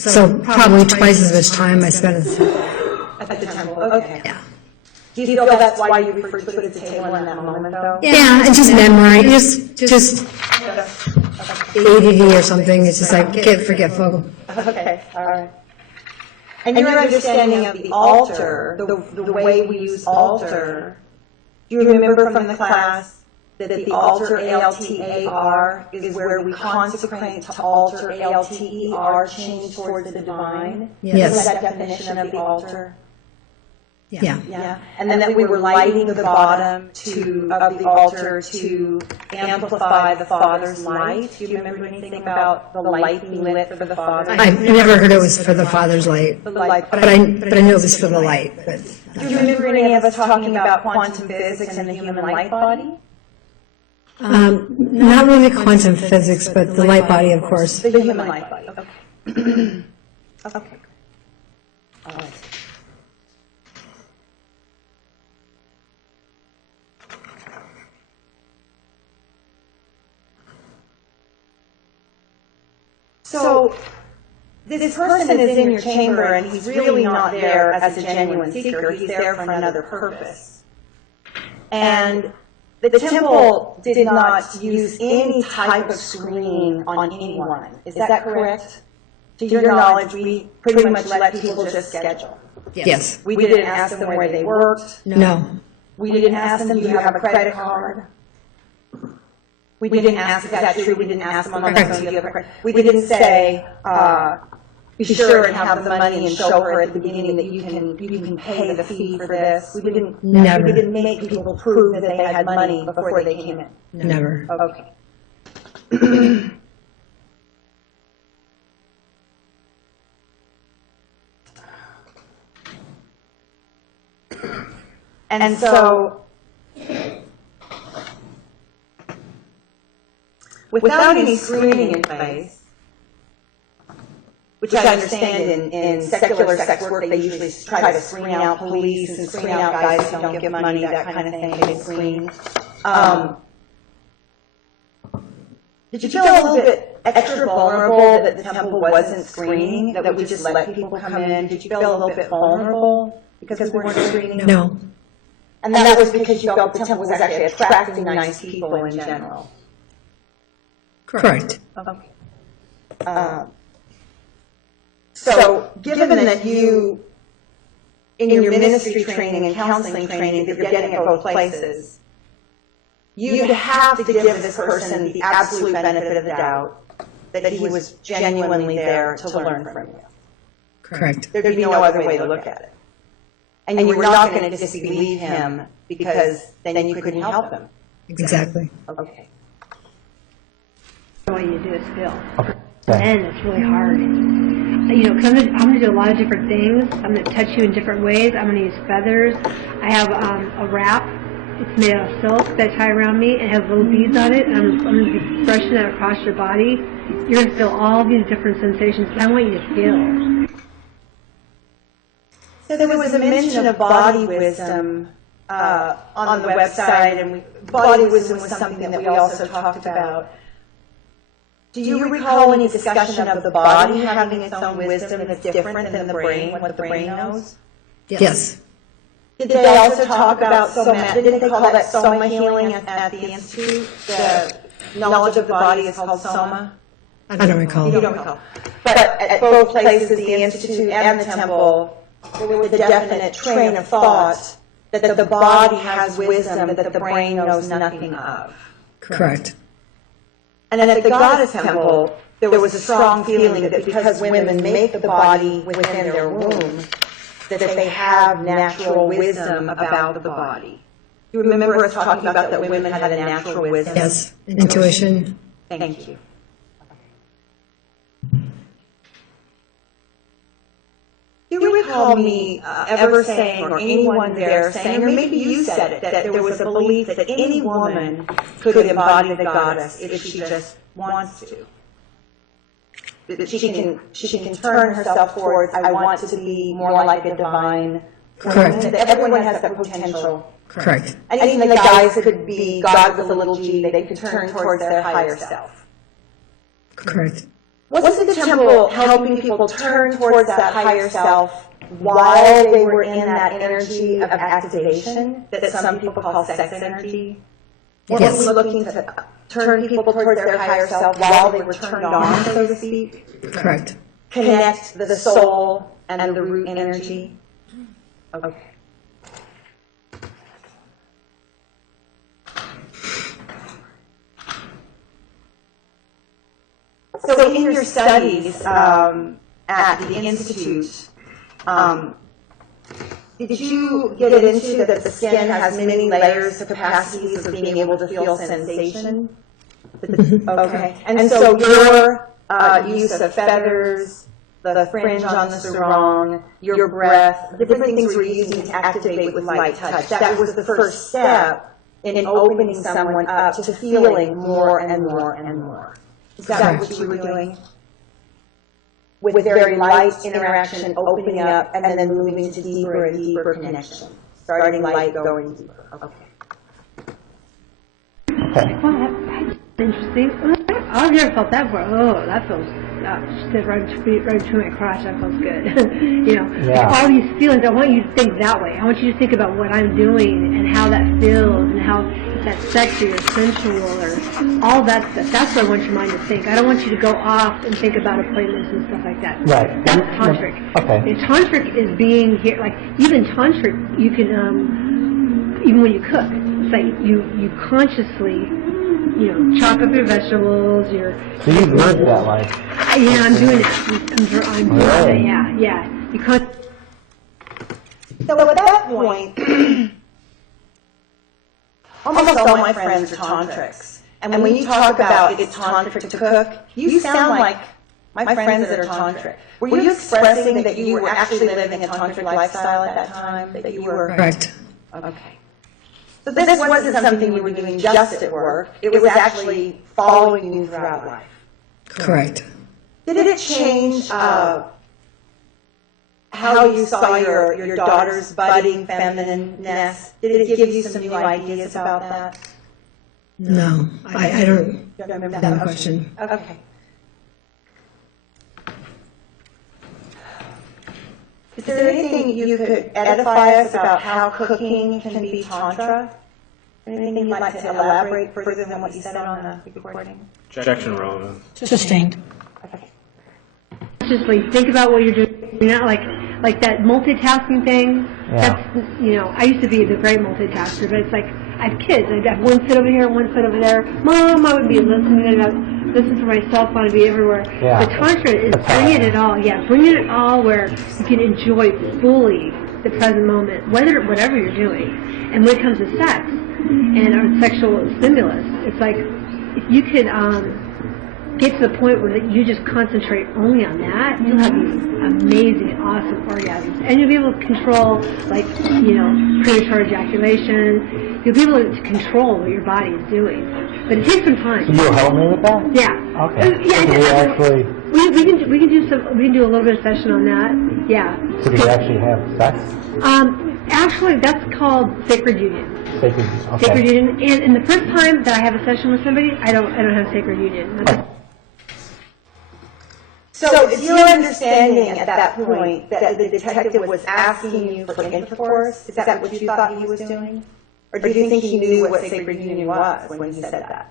So probably twice as much time I spent At the temple, okay. Yeah. Do you feel that's why you referred to it as a table in that moment, though? Yeah, and just memory, just ADD or something, it's just like, get forgetful. Okay, all right. And your understanding of the altar, the way we use altar, do you remember from the class that the altar, ALTAR, is where we consecrate to altar, ALTER, change towards the divine? Yes. Is that definition of the altar? Yeah. Yeah, and then that we were lighting the bottom of the altar to amplify the Father's light. Do you remember anything about the light being lit for the Father? I've never heard it was for the Father's light, The light. but I knew it was for the light. But Do you remember any of us talking about quantum physics and the human light body? not really quantum physics, but the light body, of course. The human light body, okay. Okay. All right. So, this person is in your chamber and he's really not there as a genuine seeker, he's there for another purpose. And the temple did not use any type of screening on anyone. Is that correct? To your knowledge, we pretty much let people just schedule. Yes. We didn't ask them where they worked. No. We didn't ask them, do you have a credit card? We didn't ask, is that true? We didn't ask them on the phone, do you have a credit? We didn't say, be sure and have the money and show her at the beginning that you can pay the fee for this. We didn't make people prove that they had money before they came in. Never. Okay. And so, without any screening in place, which I understand in secular sex work, they usually try to screen out police and screen out guys who don't give money, that kind of thing, they screen. Did you feel a little bit extra vulnerable that the temple wasn't screening, that we just let people come in? Did you feel a little bit vulnerable because we weren't screening? No. And that was because you felt the temple was actually attracting nice people in general? Correct. Okay. So, given that you, in your ministry training and counseling training, that you're getting at both places, you'd have to give this person the absolute benefit of the doubt that he was genuinely there to learn from you. Correct. There'd be no other way to look at it. And you were not going to disbelieve him because then you couldn't help him. Exactly. Okay. All you do is feel. Okay. And it's really hard. You know, 'cause I'm going to do a lot of different things. I'm going to touch you in different ways. I'm going to use feathers. I have a wrap. It's made out of silk that I tie around me. It has little beads on it. And I'm going to be brushing that across your body. You're going to feel all these different sensations. I want you to feel. So there was a mention of body wisdom on the website, and body wisdom was something that we also talked about. Do you recall any discussion of the body having its own wisdom that's different than the brain, what the brain knows? Yes. Did they also talk about soma? Did they call that soma healing at the Institute? The knowledge of the body is called soma? I don't recall. You don't recall. But at both places, the Institute and the temple, there was a definite train of thought that the body has wisdom that the brain knows nothing of. Correct. And at the Goddess Temple, there was a strong feeling that because women make the body within their womb, that they have natural wisdom about the body. You remember us talking about that women had a natural wisdom? Yes, intuition. Thank you. Do you recall me ever saying, or anyone there saying, or maybe you said it, that there was a belief that any woman could embody the goddess if she just wants to? That she can turn herself towards, I want to be more like a divine Correct. woman. That everyone has that potential. Correct. And even the guys could be God with a little g, they could turn towards their higher self. Correct. Wasn't the temple helping people turn towards that higher self while they were in that energy of activation that some people call sex energy? Yes. Were we looking to turn people towards their higher self while they were turned on, so to speak? Correct. Connect the soul and the root energy? Okay. So in your studies at the Institute, did you get into that the skin has many layers, capacities of being able to feel sensation? Okay. And so your use of feathers, the fringe on the sarong, your breath, the different things we're using to activate with light touch, that was the first step in opening someone up to feeling more and more and more. Is that what you were doing? With very light interaction, opening up, and then moving to deeper and deeper connection. Starting light, going deeper. Okay. Well, that's interesting. I've never felt that before. Oh, that feels, just right between my crotch, that feels good. You know, Yeah. all these feelings, I want you to think that way. I want you to think about what I'm doing and how that feels and how that's sexy or sensual or all that stuff. That's what I want your mind to think. I don't want you to go off and think about appointments and stuff like that. Right. That's tantric. Okay. And tantric is being here, like even tantric, you can, even when you cook, it's like you consciously, you know, chop up your vegetables, So you've lived that life. yeah, I'm doing it. I'm doing Really? it, yeah. Because So at that point, almost all my friends are tantrics. And when you talk about it's tantric to cook, you sound like my friends that are tantric. Were you expressing that you were actually living a tantric lifestyle at that time? That you were? Correct. Okay. So this wasn't something you were doing just at work. It was actually following you throughout life. Correct. Did it change how you saw your daughter's budding feminineness? Did it give you some new ideas about that? No, I don't You don't remember have a that? question. Okay. Is there anything you could edify us about how cooking can be tantra? Anything you'd like to elaborate further than what you said on the recording? Objection, Roland. Sustained. consciously think about what you're doing. You're not like that multitasking thing. Yeah. That's, you know, I used to be the great multitasker, but it's like I have kids. I'd have one foot over here, one foot over there. Mom, I would be listening. I'd listen for myself. I want to be everywhere. Yeah. The tantra is bringing it all. Yeah, bringing it all where you can enjoy fully the present moment, whatever you're doing. And when it comes to sex and our sexual stimulus, it's like if you could get to the point where you just concentrate only on that, you'll have these amazing, awesome orgasms. And you'll be able to control, like, you know, premature ejaculation. You'll be able to control what your body is doing. But it takes some time. So you'll help me with that? Yeah. Okay. Yeah, So we actually, we can do a little bit of session on that. Yeah. so do we actually have sex? Actually, that's called sacred union. Sacred, okay. Sacred union. And the first time that I have a session with somebody, I don't have sacred union. So it's your understanding at that point that the detective was asking you for intercourse? Is that what you thought he was doing? Or do you think he knew what sacred union was when he said that?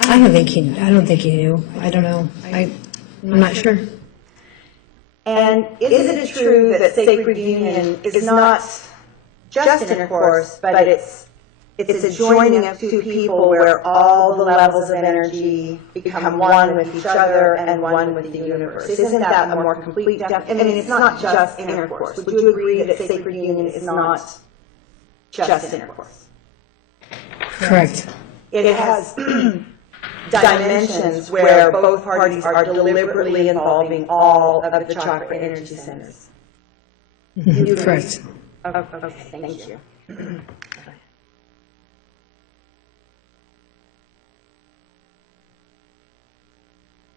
I don't think he knew. I don't know. I'm not sure. And is it true that sacred union is not just intercourse, but it's it's a joining of two people where all the levels of energy become one with each other and one with the universe. Isn't that a more complete definition? I mean, it's not just intercourse. Would you agree that sacred union is not just intercourse? Correct. It has dimensions where both parties are deliberately involving all of the chakra energy centers. Correct. Okay, thank you.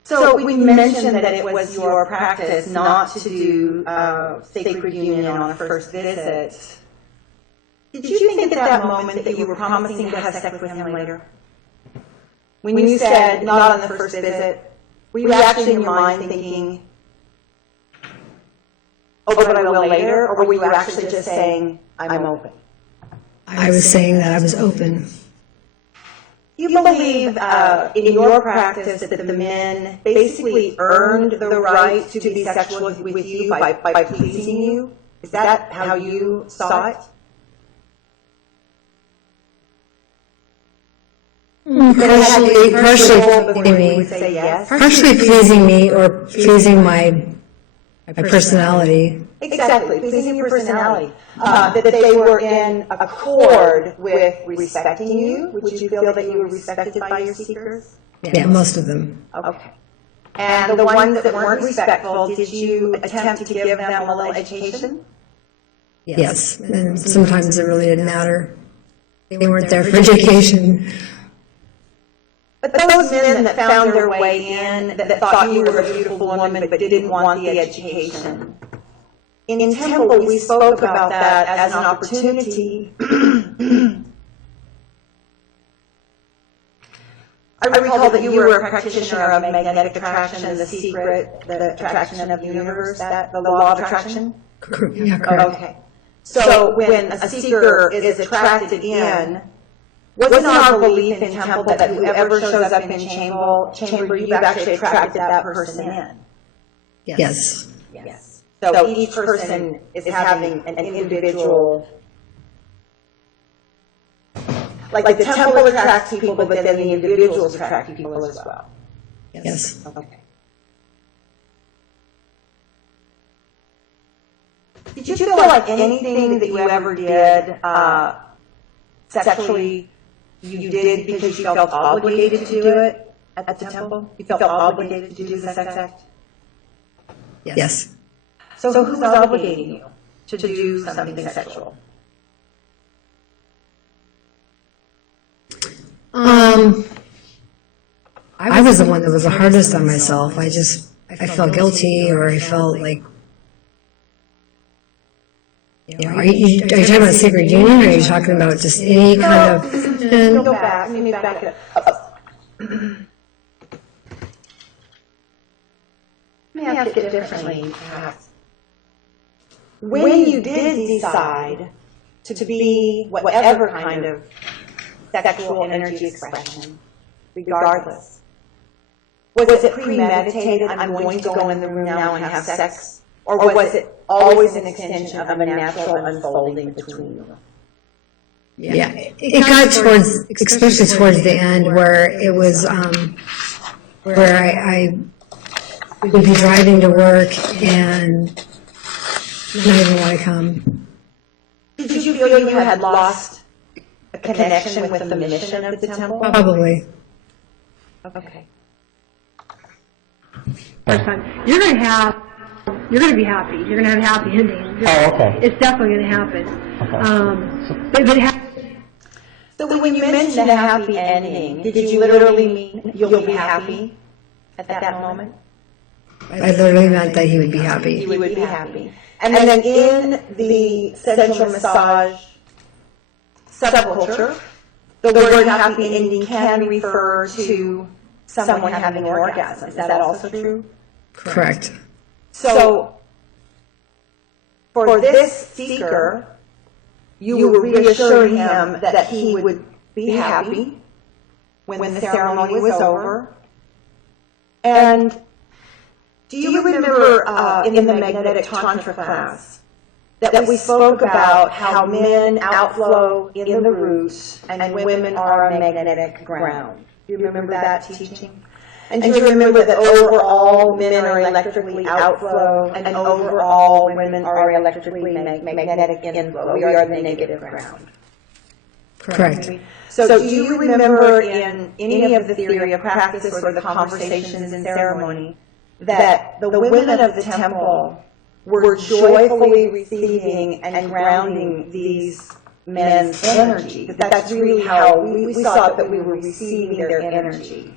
So we mentioned that it was your practice not to do sacred union on a first visit. Did you think at that moment that you were promising to have sex with him later? When you said not on the first visit, were you actually in your mind thinking, oh, but I will later? Or were you actually just saying, I'm open? I was saying that I was open. Do you believe in your practice that the men basically earned the right to be sexual with you by pleasing you? Is that how you saw it? Partially pleasing me or pleasing my personality. Exactly, pleasing your personality. That they were in accord with respecting you. Would you feel that you were respected by your seekers? Yeah, most of them. Okay. And the ones that weren't respectful, did you attempt to give them a little education? Yes, and sometimes it really didn't matter. They weren't there for education. But those men that found their way in, that thought you were a beautiful woman but didn't want the education. In Temple, we spoke about that as an opportunity. I recall that you were a practitioner of magnetic attraction and the secret, the attraction of the universe, the law of attraction? Yeah, correct. Okay. So when a seeker is attracted in, wasn't our belief in Temple that whoever shows up in chamber, you've actually attracted that person in? Yes. Yes. So each person is having an individual, like the Temple attracts people, but then the individuals attract people as well. Yes. Okay. Did you feel like anything that you ever did sexually, you did because you felt obligated to do it at the Temple? You felt obligated to do the sex act? Yes. So who was obligating you to do something sexual? I was the one that was the hardest on myself. I felt guilty, or I felt like, are you talking about sacred union, or are you talking about just any kind of? Go back. Let me back it up. Let me ask it differently, perhaps. When you did decide to be whatever kind of sexual energy expression, regardless, was it premeditated, I'm going to go in the room now and have sex? Or was it always an extension of a natural unfolding between you? Yeah, it got towards, especially towards the end, where it was, where I would be driving to work and not even want to come. Did you feel you had lost a connection with the mission of the Temple? Probably. Okay. First time. You're going to be happy. You're going to have a happy ending. Oh, okay. It's definitely going to happen. Okay. But it happens. So when you mentioned a happy ending, did you literally mean you'll be happy at that moment? I literally meant that he would be happy. He would be happy. And then in the sensual massage subculture, the word happy ending can refer to someone having an orgasm. Is that also true? Correct. So for this seeker, you were reassuring him that he would be happy when the ceremony was over. And do you remember in the magnetic tantra class that we spoke about how men outflow in the roots and women are a magnetic ground. Do you remember that teaching? And do you remember that overall men are electrically outflow and overall women are electrically magnetic inflow? We are the negative ground. Correct. So do you remember in any of the theory of practice or the conversations in ceremony that the women of the temple were joyfully receiving and grounding these men's energy? That's really how we saw that we were receiving their energy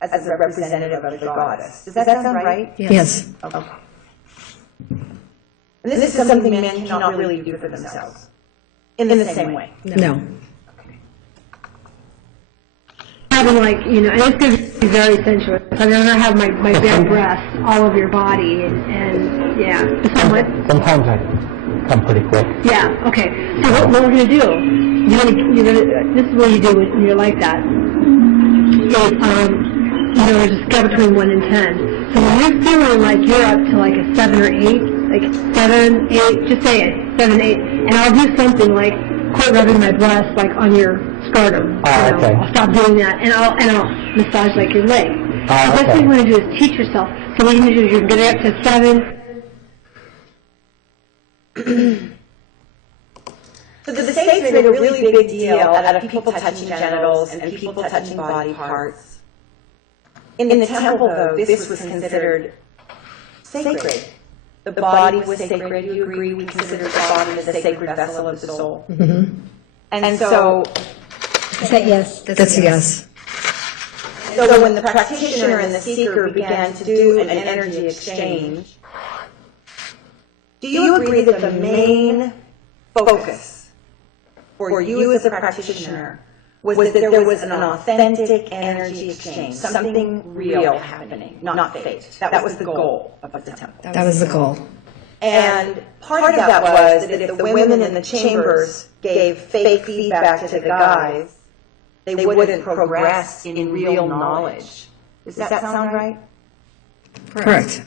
as a representative of the goddess. Does that sound right? Yes. Okay. And this is something men cannot really do for themselves in the same way. No. Having and it's going to be very sensuous. I'm going to have my bare breasts all over your body, and yeah. Somewhat. Sometimes I come pretty quick. Yeah. Okay. So what we're going to do? This is what you do when you're like that. Is there's a scale between 1 and 10. So when you're feeling like you're up to like a 7 or 8, like 7, 8, just say it, 7, 8, and I'll do something like quote rubbing my breast like on your scrotum. Okay. I'll stop doing that, and I'll massage like your leg. The best thing you want to do is teach yourself. So what you can do is you can get it up to 7. So the states made a really big deal out of people touching genitals and people touching body parts. In the temple, though, this was considered sacred. The body was sacred. Do you agree? We consider the body as a sacred vessel of the soul. Mm-hmm. And so... Is that yes? That's a yes. So when the practitioner and the seeker began to do an energy exchange, do you agree that the main focus for you as a practitioner was that there was an authentic energy exchange, something real happening, not faked? That was the goal of the temple. That was the goal. And part of that was that if the women in the chambers gave fake feedback to the guys, they wouldn't progress in real knowledge. Does that sound right? Correct.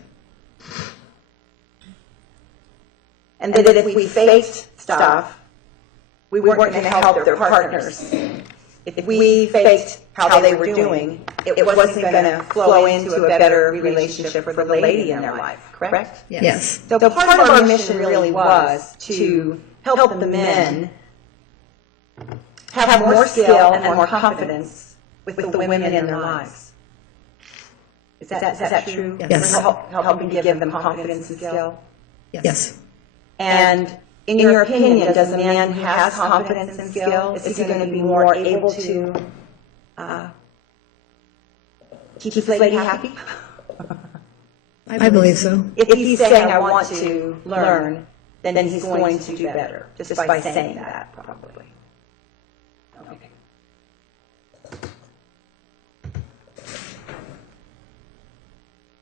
And that if we faked stuff, we weren't going to help their partners. If we faked how they were doing, it wasn't going to flow into a better relationship for the lady in their life, correct? Yes. So part of our mission really was to help the men have more skill and more confidence with the women in their lives. Is that true? Yes. Helping give them confidence and skill? Yes. And in your opinion, does a man who has confidence and skill, is he going to be more able to keep his lady happy? I believe so. If he's saying, I want to learn, then he's going to do better, just by saying that, probably. Okay.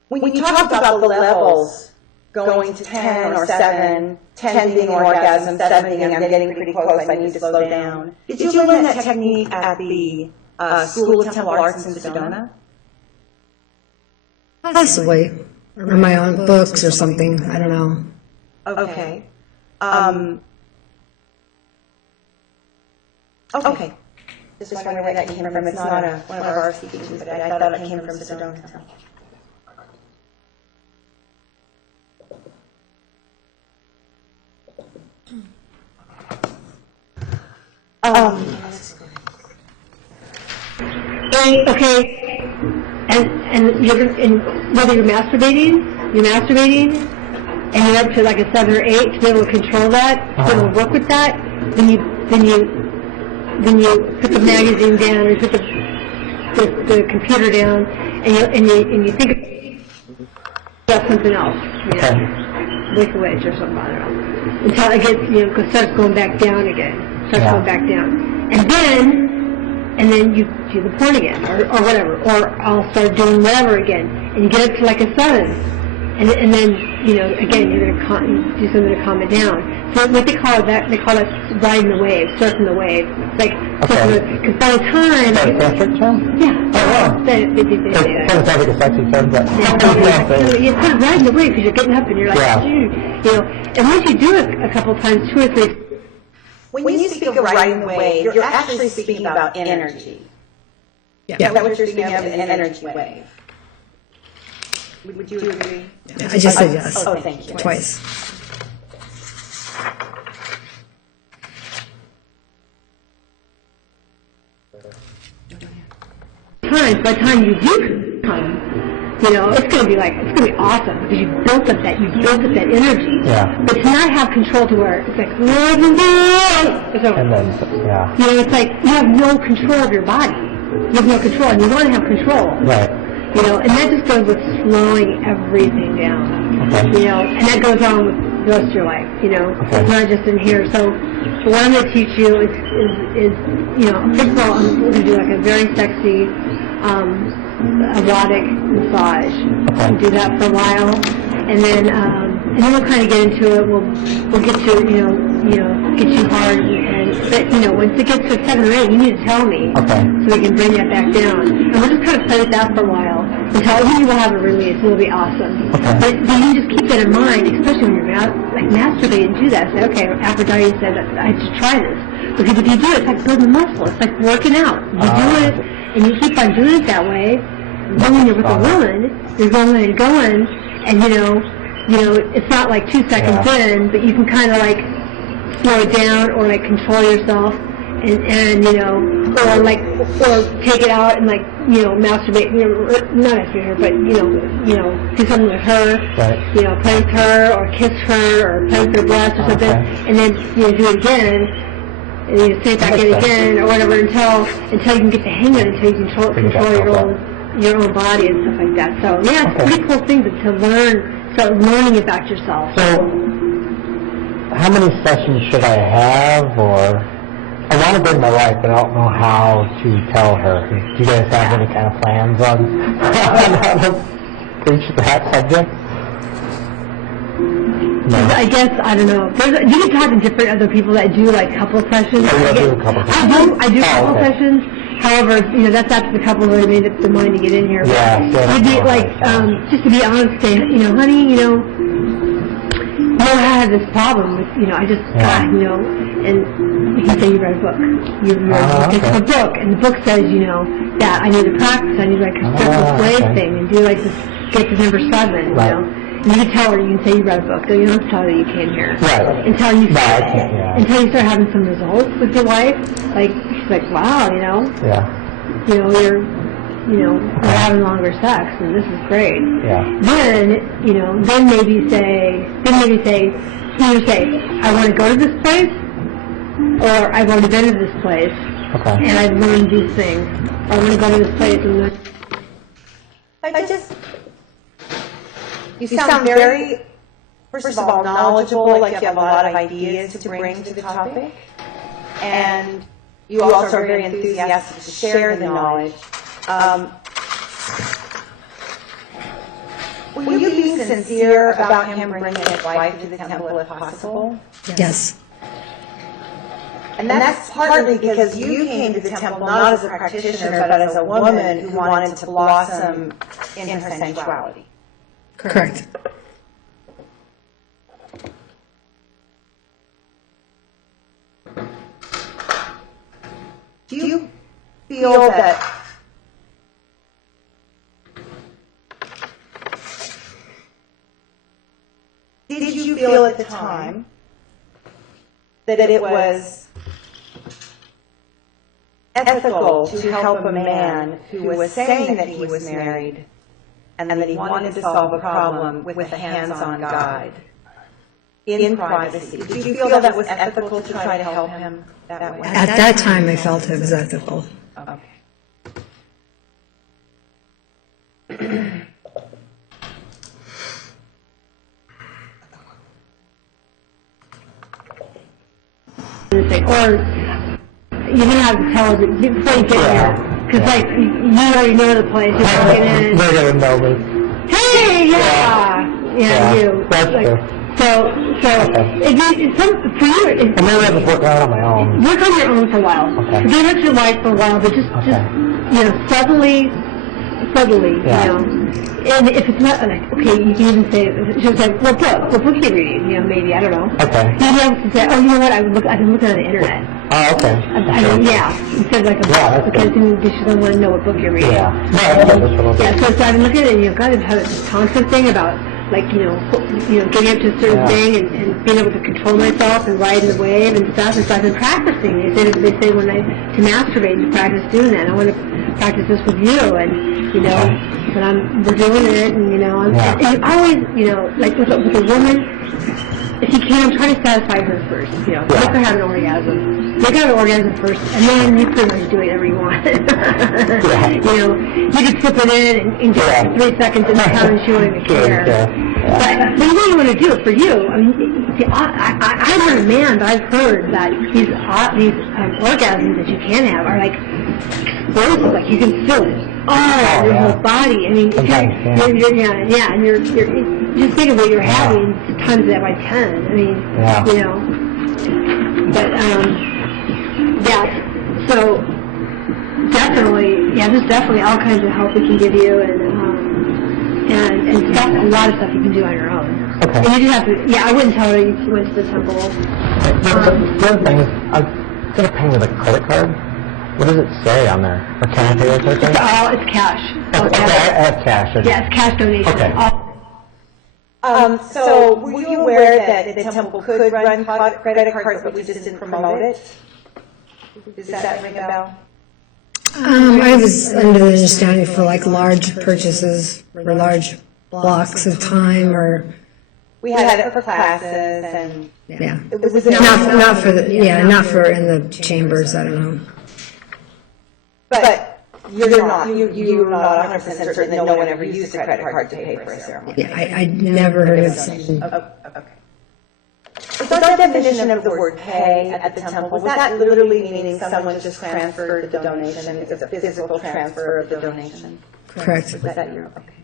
When you talk about the levels, going to 10 or 7, 10 being orgasm, 7 being I'm getting pretty close, I need to slow down. Did you learn that technique at the School of Temple Arts in Sedona? Possibly. Or my own books or something. I don't know. Okay. Okay. Just wondering where that came from. It's not one of our teachings, but I thought it came from Sedona. Okay, and whether you're masturbating, and you're up to like a 7 or 8 to be able to control that, to be able to work with that, then you put the magazine down, or put the computer down, and you think about something else, Wicked Witch or something, I don't know, until it gets, starts going back down again, going back down, and then you do the porn again, or whatever, or I'll start doing whatever again, and you get up to like a 7, and then, again, you're going to do something to calm it down. So what they call it, they call it riding the wave, surfing the wave. It's like, Because by the time... Is that a perfect term? Yeah. They do It say that. kind of sounds like a sexy term, but... It's kind of right in the way because you're getting up and you're like, Yeah. you know, and once you do it a couple times, 2 or 3... When you speak of riding the wave, you're actually speaking about energy. Yeah. Is that what you're speaking of, an energy wave? Would you agree? I just said yes. Oh, thank you. Twice. By the time you do come, you know, it's going to be awesome because you built up that energy. Yeah. But to not have control to where it's like, And then, yeah. you know, it's like you have no control of your body. You have no control, and you want to have control. Right. You know, and that just goes with slowing everything down. Okay. You know, and that goes on with the rest of your life. You know, Okay. it's not just in here. So what I'm going to teach you is you know, first of all, I'm going to do like a very sexy, erotic massage. Okay. We'll do that for a while, and then we'll kind of get into it. We'll get get you hard, but you know, once it gets to 7 or 8, you need to tell me, Okay. so we can bring that back down. And we'll just kind of play with that for a while until you will have a release. It'll be awesome. Okay. But you just keep that in mind, especially when you're masturbating. Do that. Say, okay, Aphrodite said I should try this. Because if you do it, it's like building muscle. It's like working out. You do it, and you keep on doing it that way. Then when you're with a woman, you're going and going, and you know, it's not like 2 seconds in, but you can kind of like slow it down or like control yourself, and you know, or take it out and like, you know, masturbate. You know, not masturbate her, but you know, do something with her. Right. You know, play with her or kiss her or play with her breasts or something, and then you know, do it again. And you say it back in again or whatever until you can get the hang of it, until you control your own body and stuff like that. So yeah, it's pretty cool things to start learning about yourself. So, how many sessions should I have, or... I want to bring my wife, but I don't know how to tell her. Do you guys have any kind of plans on how to reach that subject? No. I guess, I don't know. You can talk to different other people that do like couple sessions. Oh, you do a couple sessions. I do couple okay. sessions. However, you know, that's after the couple really made up the mind to get in here. Yeah, You'd be like, just to be honest, say, you know, honey, you know, I have this problem with, you know, I just, God, you know, and you can say you read a book. You take a book, and the book says, you know, that I need to practice, I need to like start this slave thing and do like this, get to number 7, you know. And you can tell her, you can say you read a book, though you don't have to tell her that you came here. Right. Until you start having some results with your wife, like, she's like, wow, you know. Yeah. You know, we're having longer sex, and this is great. Yeah. Then maybe say, I want to go to this place, or I've already been to this place, and I've learned these things. I want to go to this place and learn. You sound very, first of all, knowledgeable, like you have a lot of ideas to bring to the topic, and you also are very enthusiastic to share the knowledge. Were you being sincere about him bringing his wife to the temple if possible? Yes. And that's partly because you came to the temple not as a practitioner, but as a woman who wanted to blossom in her sensuality. Correct. Do you feel that did you feel at the time that it was ethical to help a man who was saying that he was married and that he wanted to solve a problem with a hands-on guide in privacy? Did you feel that was ethical to try to help him that way? At that time, I felt it was ethical. Okay. Or you're going to have to tell her before you get here, because like, you already know the place, you're walking in. They're going to know me. Hey, you. That's true. So for you, And maybe I'll just work out on my own. work on your own for a while. Okay. Forget about your life for a while, but just subtly, Yeah. you know. And if it's not like, okay, you can even say, just like, what book are you reading? You know, maybe, I don't know. Okay. Maybe I have to say, oh, you know what, I've been looking on the internet. Oh, okay. Instead of like a Yeah, book, that's because then you just don't want to know what book you're reading. Yeah. No, that's what I'll do. Yeah, so I've been looking at it, and you've got to have this constant thing about, like, getting up to a certain thing and being able to control myself and ride the wave and stuff. And so I've been practicing. They say when to masturbate, to practice doing that. I want to practice this with you, and when we're doing it, and and you always, like with a woman. If you can, try to satisfy her first. Make her have an orgasm. Make her have an orgasm first, and then you pretty much do whatever you want. You can slip it in and just 3 seconds in the time, and she won't even care. But you know you want to do it for you. I mean, see, I'm not a man, but I've heard that these orgasms that you can have are like explosive. Like you can feel it all your whole body. I mean, if and you're just think of what you're having times that by 10. I mean, but so there's definitely all kinds of help we can give you, and stuff, a lot of stuff you can do on your own. Okay. And you do have to, I wouldn't tell her you went to the temple. The other thing is, I'm going to pay with a credit card. What does it say on there? Or can I pay with a credit card? It's cash. Okay, I have cash. Yeah, it's cash donation. Okay. So were you aware that the temple could run credit cards, but we just didn't promote it? Does that ring a bell? I was under the understanding for like large purchases or large blocks of time or. We had it for classes and. Yeah. It was Not for not for in the chambers, I don't know. But you're not 100% certain that no one ever used a credit card to pay for a ceremony. Yeah, I never heard of something. Okay. Is our definition of the word pay at the temple, was that literally meaning someone just transferred the donation? It's a physical transfer of the donation? Correct. Is that your, okay.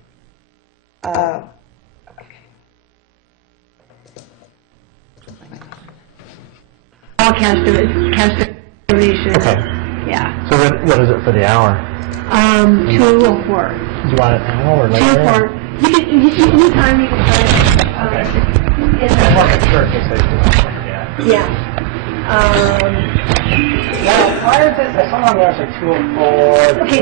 All cash donation. Okay. Yeah. So what is it for the hour? 2 or 4. Do you want it now or 2 later? or 4. You can anytime you can try it. I'm working church, Yeah. Why is it, someone wants like 2 or 4, Okay,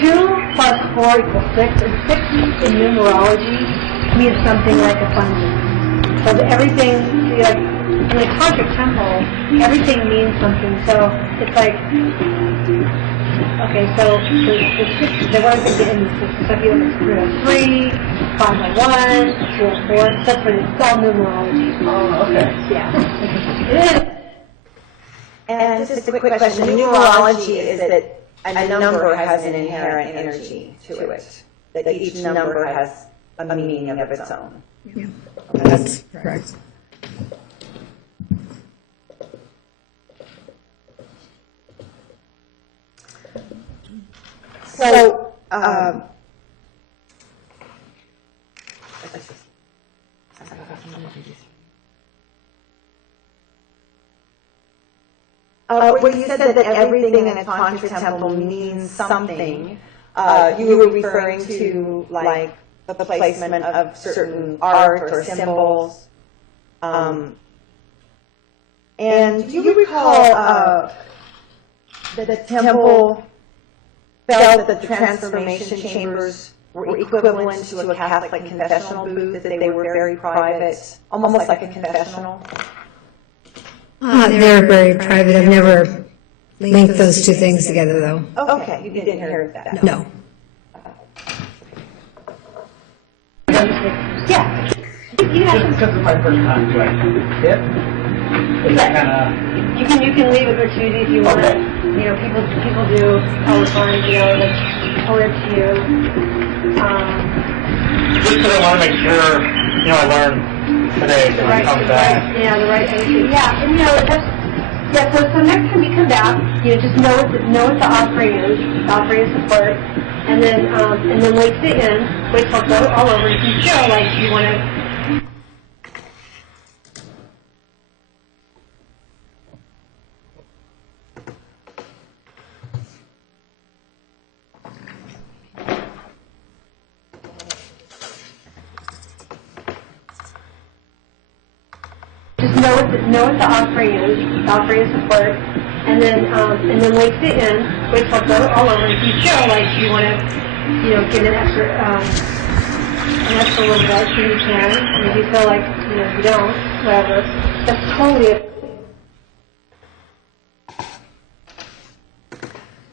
2 plus 4 equals 6, and 6 in numerology means something like abundance. So everything, like in the tantric temple, everything means something. So it's like, okay, so the 6, they want to get in the 6. So if you look at 3, 501, 204, that's what it's called numerology. Oh, okay. Yeah. It is. And just a quick question, numerology is that a number has an inherent energy to it, that each number has a meaning of its own. Yeah, that's correct. So, when you said that everything in a Tantra temple means something, you were referring to like the placement of certain art or symbols. And do you recall that the temple felt that the transformation chambers were equivalent to a Catholic confessional booth, that they were very private, almost like a confessional? They're very private. I've never linked those two things together, though. Okay, you didn't hear that? No. Yeah. Because of my first time, do I tip? Is that kind of... You can leave a gratuity if you want. Okay. You know, people do all the time. You know, like or it's you. Just because I want to make sure, I learn today when I come back. The right energy. Yeah, and that's So next time you come back, just know what the offering is. The offering is support, and then wait to the end. Wait till it's all over. If you feel like you want to know what the offering is. The offering is support. And then wait to the end. Wait till it's all over. If you feel like you want to, give an extra little bit, so you can. And if you feel like, you don't, whatever. That's totally up.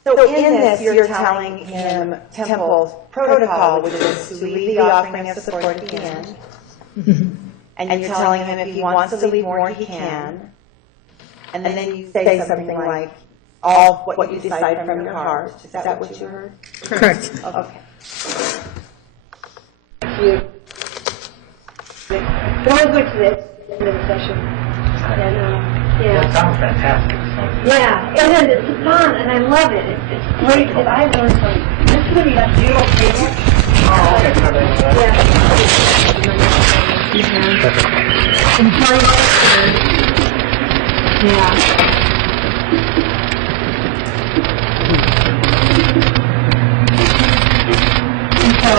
So in this, you're telling him Temple's protocol, which is to leave the offering of support at the end. And you're telling him if he wants to leave more, he can. And then you say something like, all what you decide from your heart. Is that what you heard? Correct. Okay. But always wait to the end of the session. And, yeah. That sounds fantastic. Yeah, and then it's fun, and I love it. It's great because I learned from this is going to be that beautiful table. Yeah. And flying yeah. And so,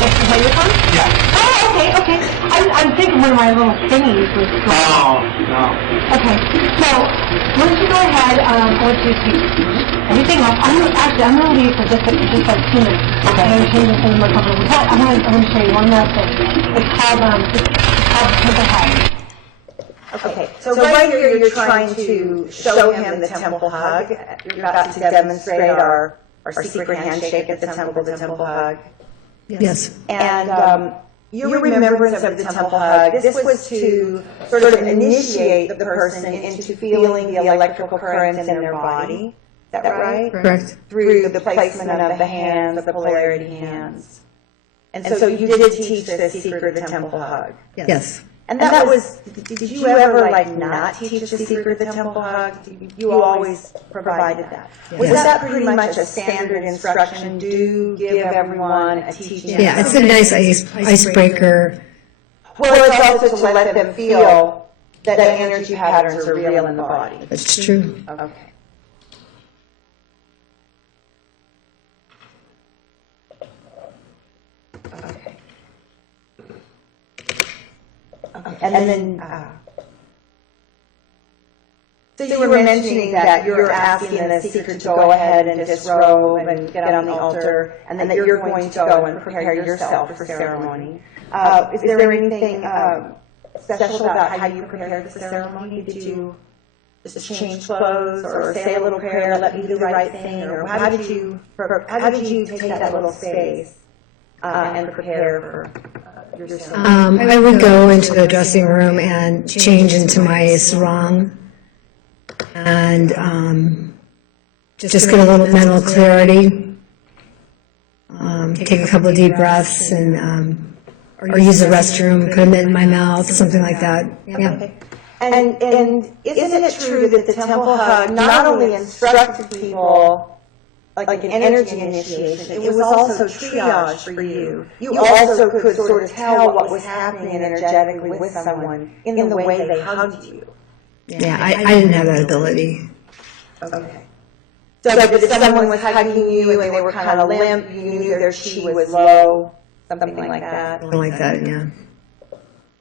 what's the microphone? Yeah. Oh, okay. I'm thinking one of my little thingies was going. Oh, no. Okay, so why don't you go ahead? I want you to take everything off. I'm going to leave for just like 2 minutes. Okay. I'm going to change this in a couple of weeks. I'm going to show you one more thing. It's called Temple Hug. Okay, so right here you're trying to show him the temple hug. You're about to demonstrate our secret handshake at the temple hug. Yes. And your remembrance of the temple hug, this was to sort of initiate the person into feeling the electrical currents in their body. Is that right? Correct. Through the placement of the hands, the polarity hands. And so you did teach the secret of the temple hug. Yes. And that was, did you ever not teach the secret of the temple hug? You always provided that. Was that pretty much a standard instruction? Do give everyone a teaching? Yeah, it's a nice icebreaker. Well, it's also to let them feel that energy patterns are real in the body. That's true. Okay. And then, so you were mentioning that you're asking the seeker to go ahead and disrobe and get on the altar, and then that you're going to go and prepare yourself for ceremony. Is there anything special about how you prepared the ceremony? Did you just change clothes or say a little prayer, let me do the right thing, or how did you take that little space and prepare for yourself? I would go into the dressing room and change into my sarong and just get a little mental clarity. Take a couple of deep breaths and or use the restroom, put them in my mouth, something like that. Yeah. Okay. And isn't it true that the temple hug not only instructed people like an energy initiation, it was also triage for you. You also could sort of tell what was happening energetically with someone in the way they hugged you. Yeah, I didn't have that ability. Okay. So if someone was hugging you and they were kind of limp, you knew their chi was low, something like that. Something like that, yeah.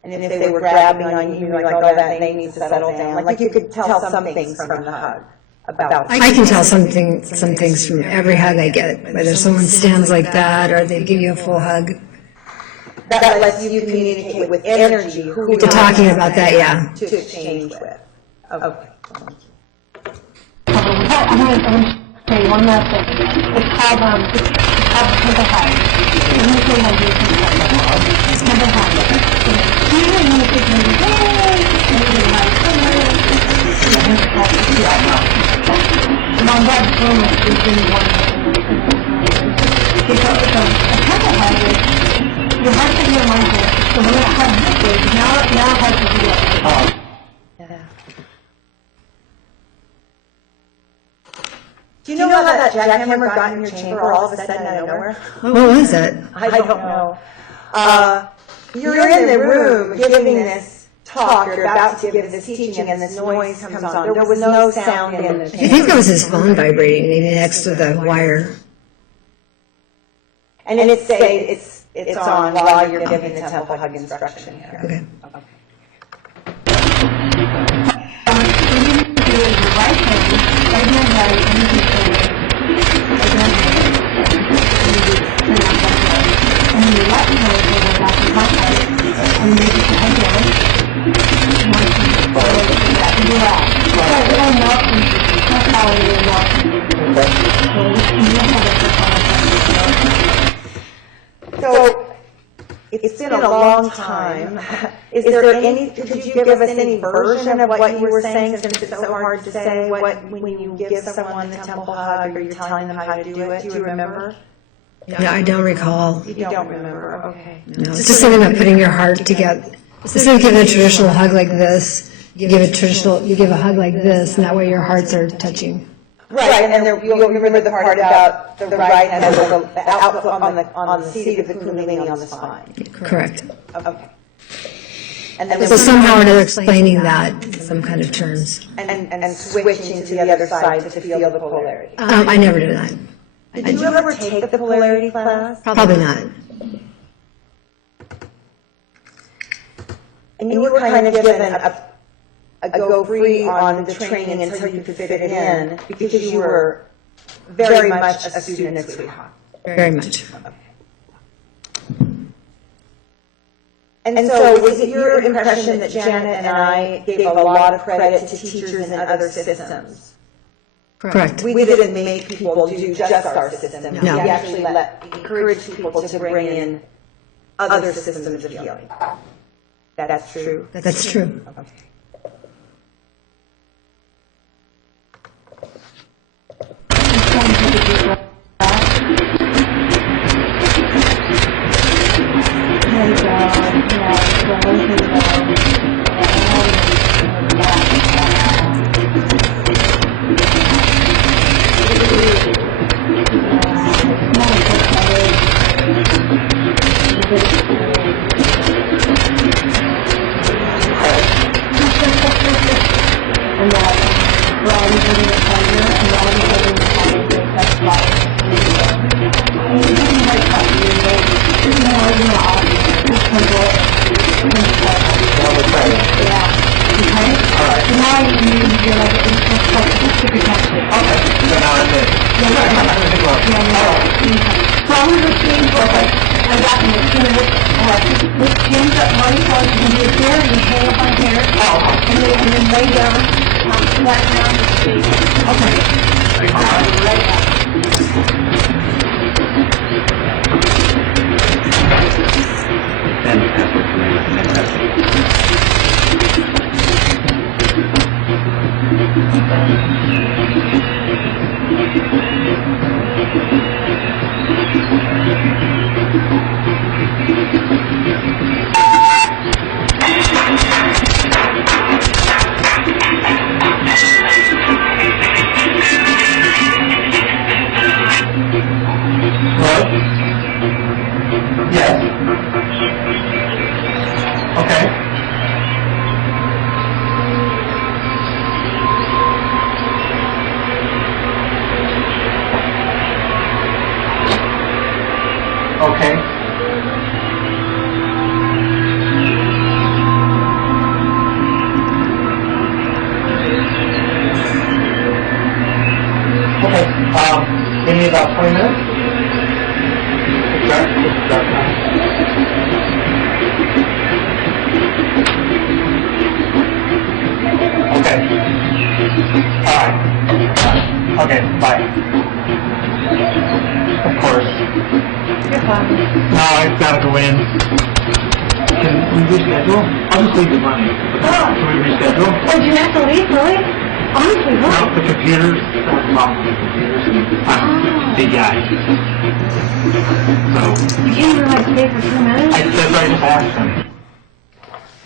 And if they were grabbing on you, you were like, oh, that they need to settle down. Like you could tell some things from the hug. I can tell some things from every hug I get, whether someone stands like that or they give you a full hug. That lets you communicate with energy. Who You're talking about that, yeah. To exchange with. Okay. I'm going to show you one last thing. It's called Temple Hug. Let me show you how to do Temple Hug. Temple Hug. Here, I'm going to take my my dad's room is in one. Because a temple hug is your heart is your mind. So when it hugs this way, now it has to do it. Yeah. Do you know how that jackhammer got in your chamber all of a sudden out of nowhere? What was it? I don't know. You're in the room giving this talk, you're about to give this teaching, and this noise comes on. There was no sound in the chamber. I think it was his phone vibrating, maybe next to the wire. And it's it's on while you're giving the temple hug instruction here. Okay. So, it's been a long time. Is there any, could you give us any version of what you were saying, since it's so hard to say, when you give someone the temple hug, or you're telling them how to do it? Do you remember? Yeah, I don't recall. You don't remember, okay. No, it's just something about putting your heart together. Instead of giving a traditional hug like this, you give a hug like this, and that way your hearts are touching. Right, and then you'll remember the part about the right hand has the output on the seat of the kundalini on the spine. Correct. Okay. And then So somehow or another explaining that in some kind of terms. and switching to the other side to feel the polarity. I never did that. Did you ever take the polarity class? Probably not. And you were kind of given a go-free on the training until you could fit it in, because you were very much a student at Sweet Hawk. Very much. And so was it your impression that Janet and I gave a lot of credit to teachers in other systems? Correct. We didn't make people do just our system. No. We actually encouraged people to bring in other systems of healing. That's true? That's true. Okay. Give me about 20 minutes. Okay. All right. Okay, bye. Of course. No, I've got to go in. Can we reschedule? I'll just leave the money. Can we reschedule? Oh, do you have to leave, really? Honestly, No, the computers. I'm the guy. So. You can't even like stay for 2 minutes? I said right past him.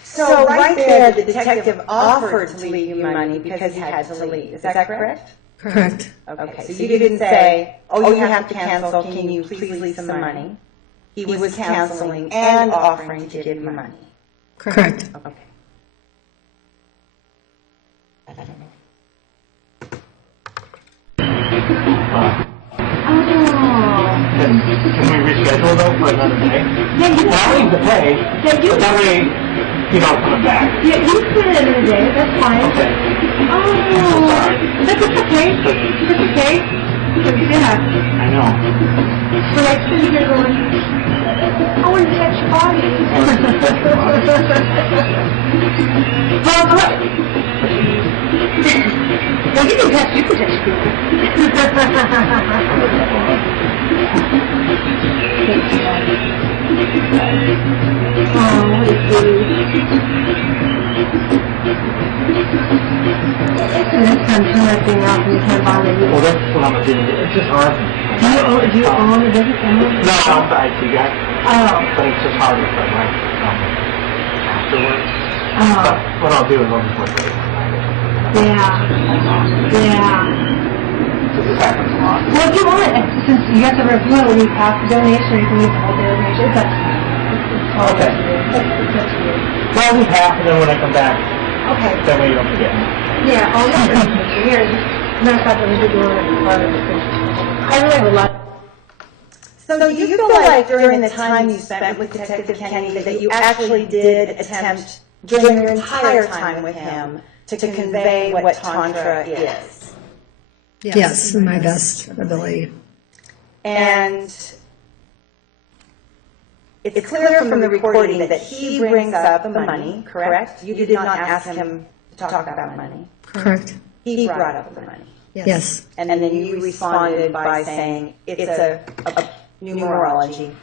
So right there, the detective offered to leave you money because he had to leave. Is that correct? Correct. Okay, so you didn't say, oh, you have to cancel, can you please leave some money? He was canceling and offering to give you money. Correct. Okay. I don't know. Can we reschedule? schedule though for another day? Yeah, you Not only the pay, Yeah, you- but that way you're not coming back. Yeah, you can put it another day, that's fine. Okay. Oh, that's okay. That's okay. Yeah. I know. So like, you're going, I want to touch your body. Well, look. Well, you can touch people. Oh, what a sweetie. Next time, turn that thing off and you can't bother you. Well, that's what I'm gonna do. It's just hard. Do you own a business? No, I'm the IT guy. Oh. But it's just harder for like afterwards. Oh. But what I'll do is I'll just look at it. Yeah. Yeah. Because this happens a lot. Well, if you want, since you have to review it when you pass the donation, you can use the whole donation. It's up to you. It's all Okay. up to you. It's up to you. Well, I'll do half, and then when I come back, Okay. that way you don't forget. Yeah, all that information. Here, matter of fact, we should do it. I really have a lot. So do you feel like during the time you spent with Detective Kenny that you actually did attempt during your entire time with him to convey what Tantra is? Yes, in my best ability. And it's clear from the recording that he brings up the money, correct? You did not ask him to talk about money. Correct. He brought up the money. Yes. And then you responded by saying it's a numerology.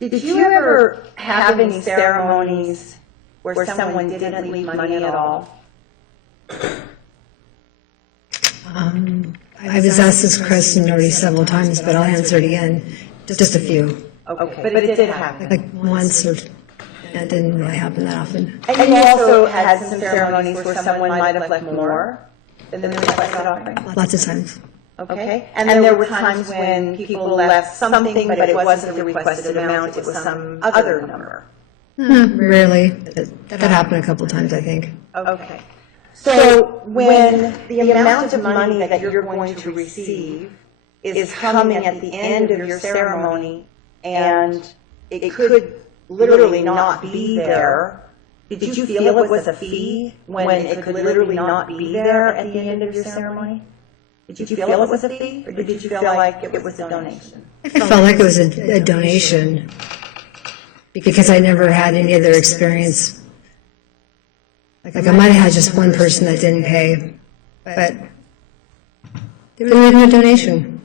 Did you ever have any ceremonies where someone didn't leave money at all? I was asked this question already several times, but I'll answer it again. Just a few. Okay, but it did happen. Like once, or it didn't really happen that often. And you also had some ceremonies where someone might have left more than the requested offering? Lots of times. Okay, and there were times when people left something, but it wasn't the requested amount, it was some other number. Rarely. That happened a couple times, I think. Okay. So when the amount of money that you're going to receive is coming at the end of your ceremony, and it could literally not be there, did you feel it was a fee when it could literally not be there at the end of your ceremony? Did you feel it was a fee, or did you feel like it was a donation? I felt like it was a donation because I never had any other experience. Like I might have had just one person that didn't pay, but they were leaving a donation.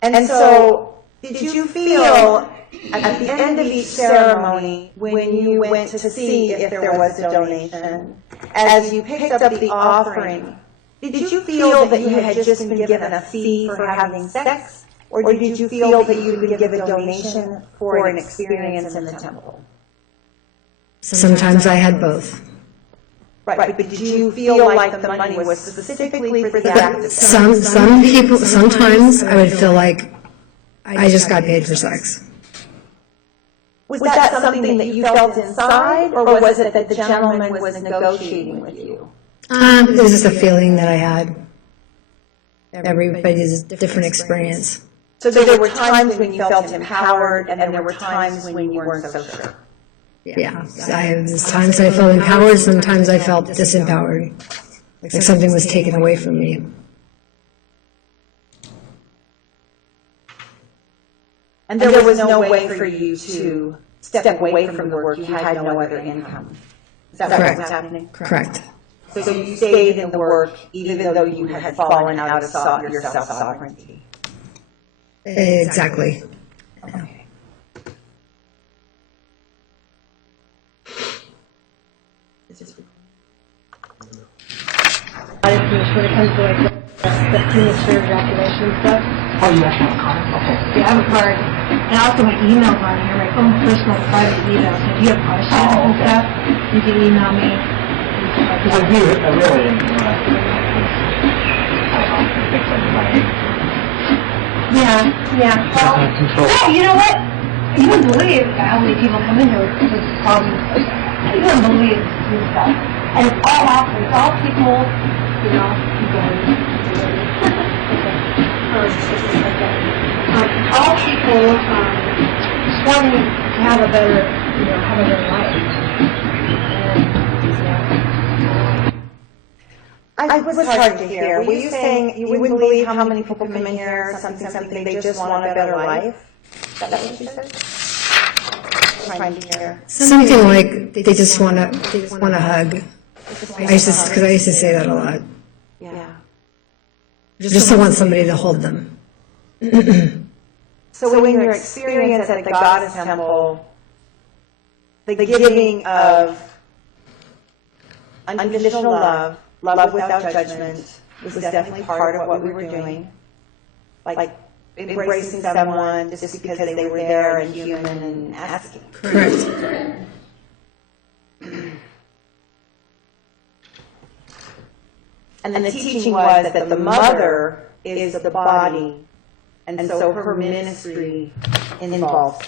And so, did you feel at the end of each ceremony, when you went to see if there was a donation, as you picked up the offering, did you feel that you had just been given a fee for having sex, or did you feel that you could give a donation for an experience in the temple? Sometimes I had both. Right, but did you feel like the money was specifically for the act of sex? Some people, sometimes I would feel like I just got paid for sex. Was that something that you felt inside, or was it that the gentleman was negotiating with you? It was just a feeling that I had. Everybody's a different experience. So there were times when you felt empowered, and there were times when you weren't so sure. Yeah, there's times I felt empowered, sometimes I felt disempowered, like something was taken away from me. And there was no way for you to step away from the work. You had no other income. Is that what was happening? Correct. So you stayed in the work even though you had fallen out of your self-sovereignty. Exactly. Okay. When it comes to like the premature ejaculation stuff. Oh, you actually have a card? Okay. Yeah, I have a card. And also my email's on here, my own personal private email. So if you have questions and stuff, you can email me. Because I really didn't know that. I think somebody. Yeah. Well, no, you know what? You don't believe how many people come in here with problems like that. You don't believe this stuff. And it's all awful. It's all people, you know, all people just wanting to have a better, you know, have a better life. I was hard to hear. Were you saying you wouldn't believe how many people come in here, something, they just want a better life? Is that what you said? I'm trying to hear. Something like they just want a hug. Because I used to say that a lot. Yeah. Just to want somebody to hold them. So in your experience at the Goddess Temple, the giving of unconditional love, love without judgment, was definitely part of what we were doing. Like embracing someone just because they were there and human and asking. Correct. And the teaching was that the mother is the body, and so her ministry involves.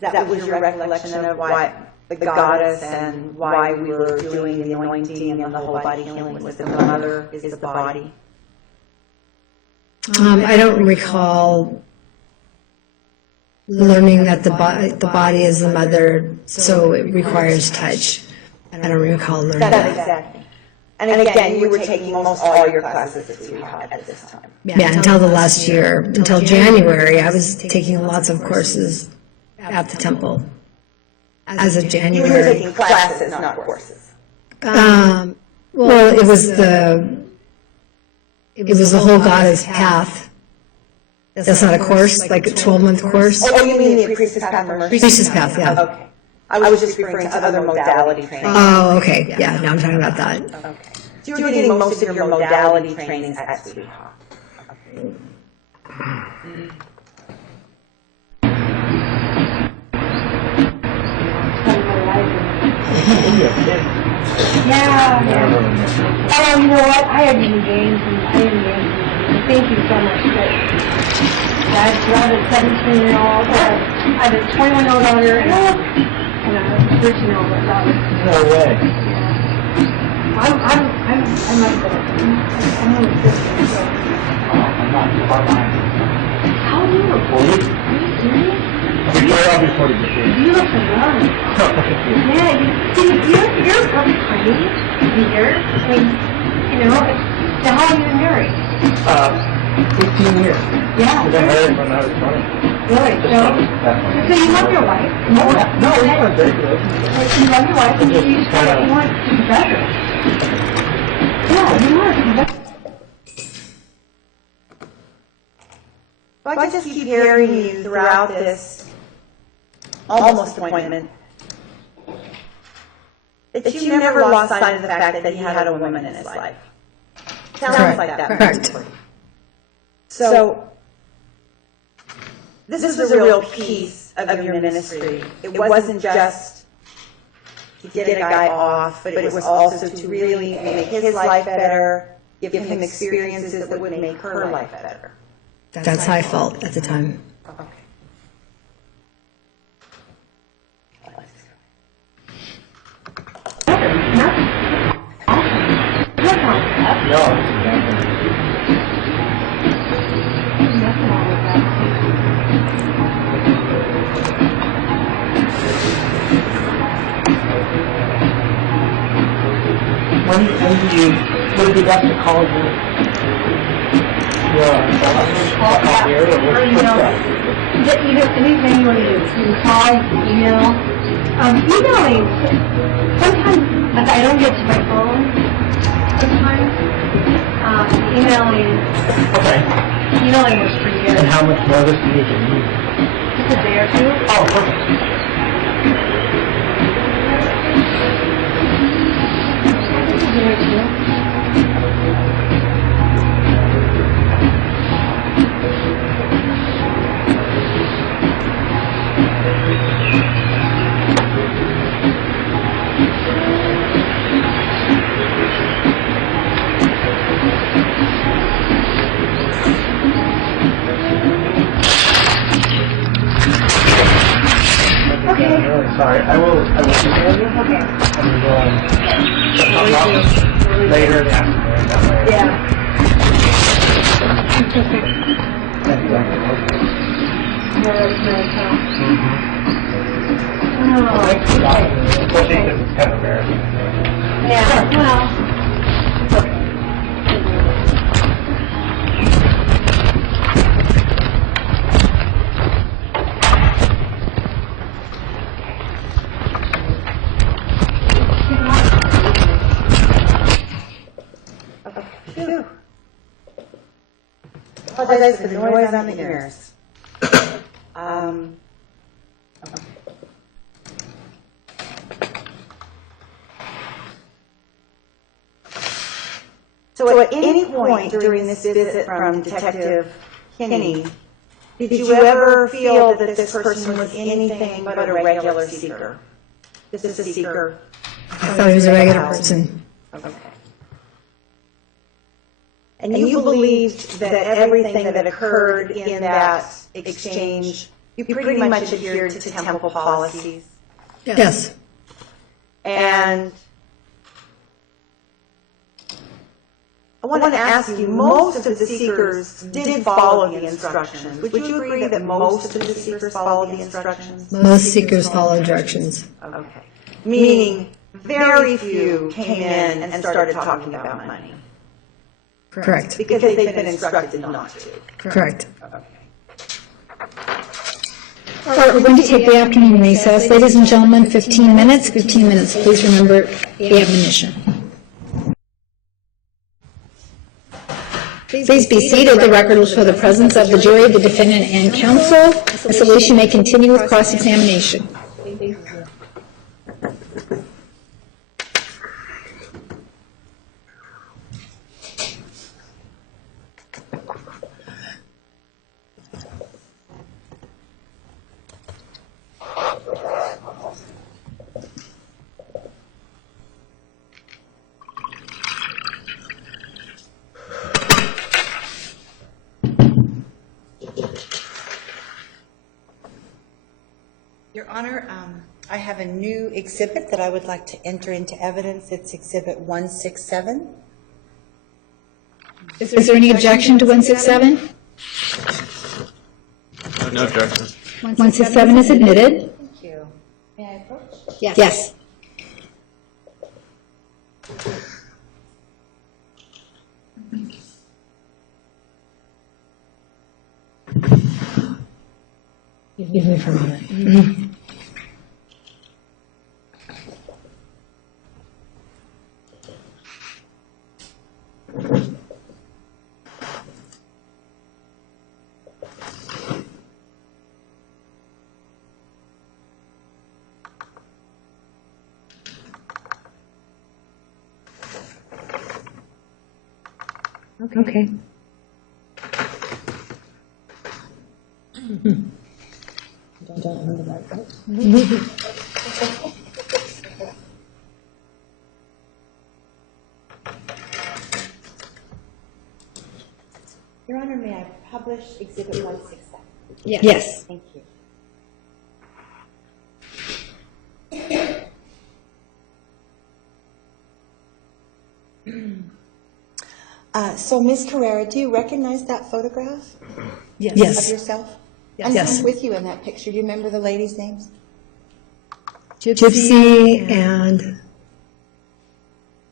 That was your recollection of why the goddess and why we were doing the anointing and the whole body healing, was that the mother is the body? I don't recall learning that the body is the mother, so it requires touch. I don't recall learning that. Exactly. And again, you were taking almost all your classes at Sweetheart at this time. Yeah, until the last year, until January, I was taking lots of courses at the temple. As of You January. were taking classes, not courses. Well, it was the whole goddess path. That's not a course, like a 12-month course. Oh, you mean the priestess path for mercy? Priestess path, yeah. Okay. I was just referring to other modality training. Oh, okay, yeah, now I'm talking about that. Okay. So you were getting most of your modality trainings at Sweetheart. Yeah. Oh, you know what? I had you games and I didn't games. Thank you so much. I have a 17-year-old, I have a 21-year-old daughter, and a 13-year-old daughter. No way. I'm like that. I'm a little sister, so. I'm not far behind. How old are you? 40? Are you serious? I'll be 40 this year. You look so young. Yeah, you're probably 20 years. I mean, you know, so how long have you been married? 15 years. Yeah. I've been married when I was 20. Really? So you love your wife? No, we were very good. You love your wife and you just want to be better. Yeah, you want to be better. So I just keep hearing you throughout this almost appointment that you never lost sight of the fact that he had a woman in his life. Sounds like that. Correct. So this is a real piece of your ministry. It wasn't just to get a guy off, but it was also to really make his life better, give him experiences that would make her life better. That's how I felt at the time. Okay. Would it be best to call you? Anything you want to do. You can call, you can email. Emailing, sometimes I don't get to my phone. Sometimes emailing works pretty good. And how much notice do you need? Just a day or two. Oh, perfect. A day or two. Okay. sorry. I will email you. Okay. And later in the afternoon. That way. Yeah. Especially because it's kind of rare. Yeah, well. Phew. Apologize for the noise on the ears. Okay. So at any point during this visit from Detective Kinney, did you ever feel that this person was anything but a regular seeker? Just a seeker? I thought he was a regular person. Okay. And you believed that everything that occurred in that exchange, you pretty much adhered to temple policies? Yes. And I want to ask you, most of the seekers did follow the instructions. Would you agree that most of the seekers followed the instructions? Most seekers follow directions. Okay. Meaning, very few came in and started talking about money. Correct. Because they've been instructed not to. Correct. Okay. All right, we're going to take the afternoon recess. Ladies and gentlemen, 15 minutes. 15 minutes. Please remember the admonition. Please be seated. The record will show the presence of the jury, the defendant, and counsel. Ms. Elise, you may continue with cross-examination. Your Honor, I have a new exhibit that I would like to enter into evidence. It's Exhibit 167. Is there any objection to 167? No objection. 167 is admitted. Thank you. May I approach? Yes. Give me for a minute. Okay. Don't remember that, right? Your Honor, may I publish Exhibit 167? Yes. Thank you. So, Ms. Carrera, do you recognize that photograph of Yes. yourself? Yes. I'm with you in that picture. Do you remember the ladies' names? Gypsy and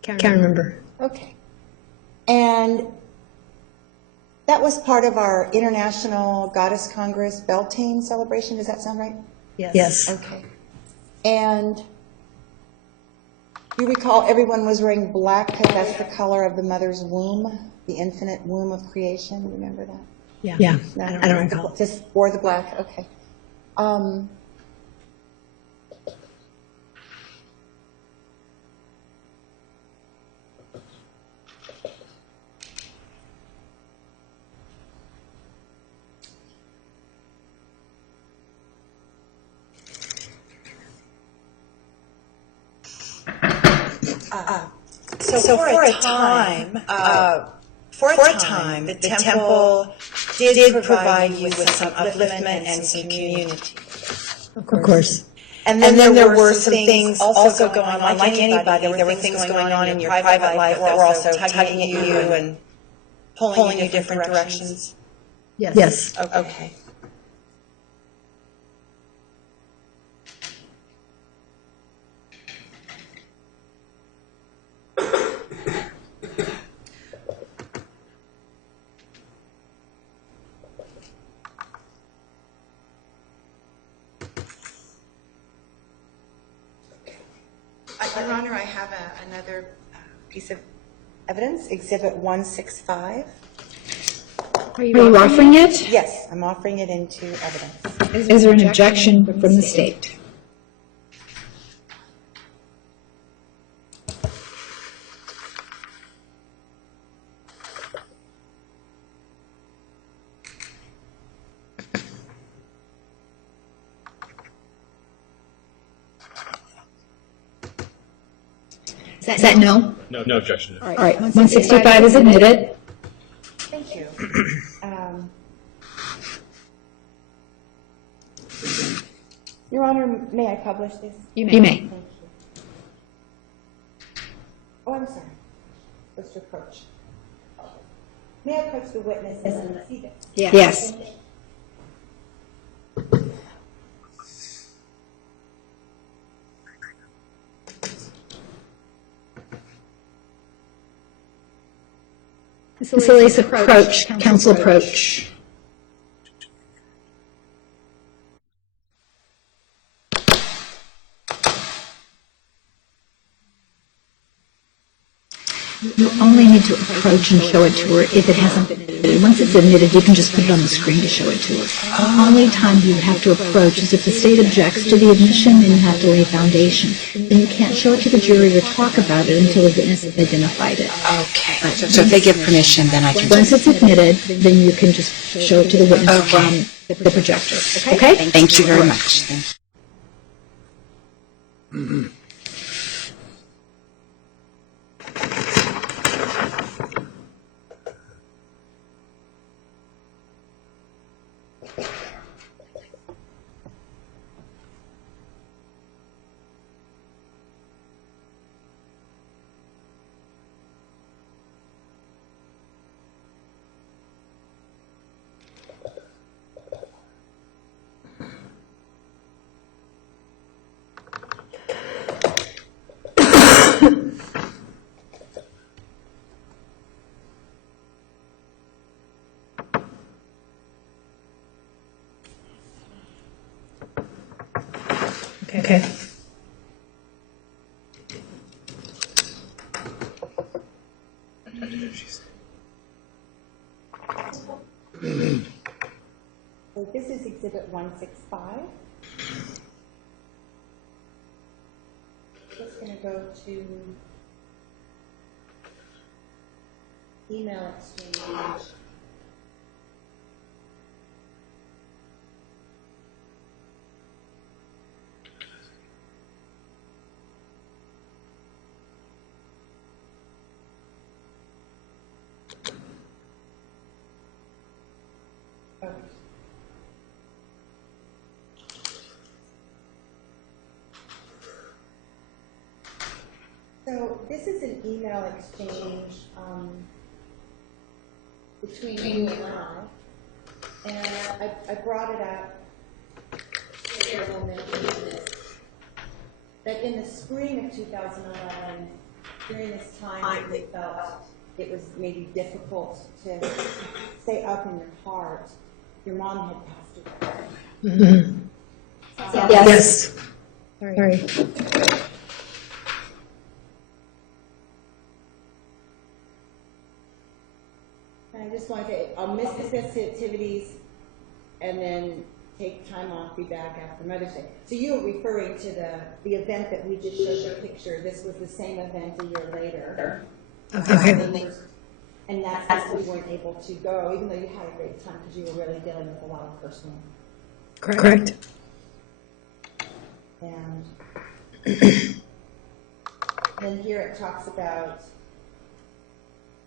can't remember. Okay. And that was part of our International Goddess Congress Beltane celebration. Does that sound right? Yes. Okay. And you recall everyone was wearing black because that's the color of the mother's womb, the infinite womb of creation. Remember that? Yeah. No, I don't recall. Just wore the black. Okay. So for a time, the temple did provide you with some upliftment and some community. Of course. And then there were some things also going on, like anybody. There were things going on in your private life that were also tugging at you and pulling you different directions. Yes. Okay. Your Honor, I have another piece of evidence, Exhibit 165. Are you offering it? Yes, I'm offering it into evidence. Is there an objection from the state? Is that no? No objection. All right, 165 is admitted. Thank you. Your Honor, may I publish this? You may. Thank you. Oh, I'm sorry. Supposed to approach. May I approach the witness and see this? Yes. Ms. Elise, approach, counsel approach. You only need to approach and show it to her if it hasn't been admitted. Once it's admitted, you can just put it on the screen to show it to her. The only time you have to approach is if the state objects to the admission and you have to lay foundation. Then you can't show it to the jury or talk about it until the witness has identified it. Okay. So if they give permission, then I can... Once it's admitted, then you can just show it to the witness from the projector. Okay? Thank you very much. Thank you. Okay. So this is Exhibit 165. Just going to go to email exchange. Okay. So this is an email exchange between you and I, and I brought it up several minutes that in the spring of 2011, during this time, we felt it was maybe difficult to stay up in your heart. Your mom had passed away. Mm-hmm. Yes. Sorry. And I just wanted to, I'll miss the festivities and then take time off, be back after Mother's Day. So you were referring to the event that we just showed your picture. This was the same event a year later. Okay. And that's why we weren't able to go, even though you had a great time, because you were really dealing with a lot of personal. Correct. And then here it talks about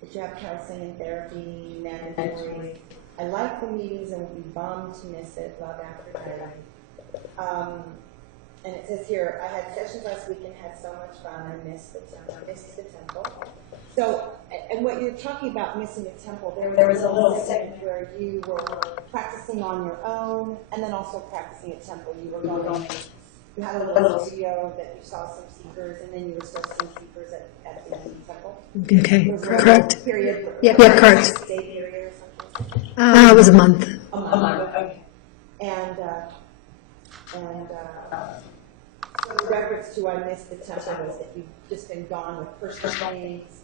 that you have counseling and therapy, mandatory. I like the meetings and would be bummed to miss it, love after that. And it says here, I had sessions last week and had so much fun. I missed the temple. So, and what you're talking about missing the temple, there was a little segment where you were practicing on your own and then also practicing at temple. You were going, you had a little video that you saw some seekers and then you were still seeing seekers at the temple. Okay, Was there a correct. period? Yeah, correct. Stay period or something? It was a month. A month, okay. And so the reference to I missed the temple was that you've just been gone with personal things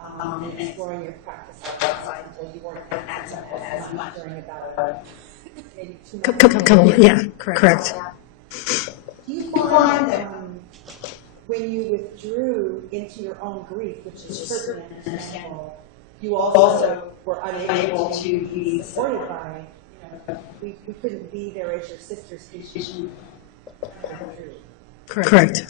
and exploring your practice outside until you weren't at the temple as much during about maybe 2 months. Yeah, correct. Do you find that when you withdrew into your own grief, which is certainly understandable, you also were unable to be supported by, we couldn't be there as your sisters because you withdrew. Correct.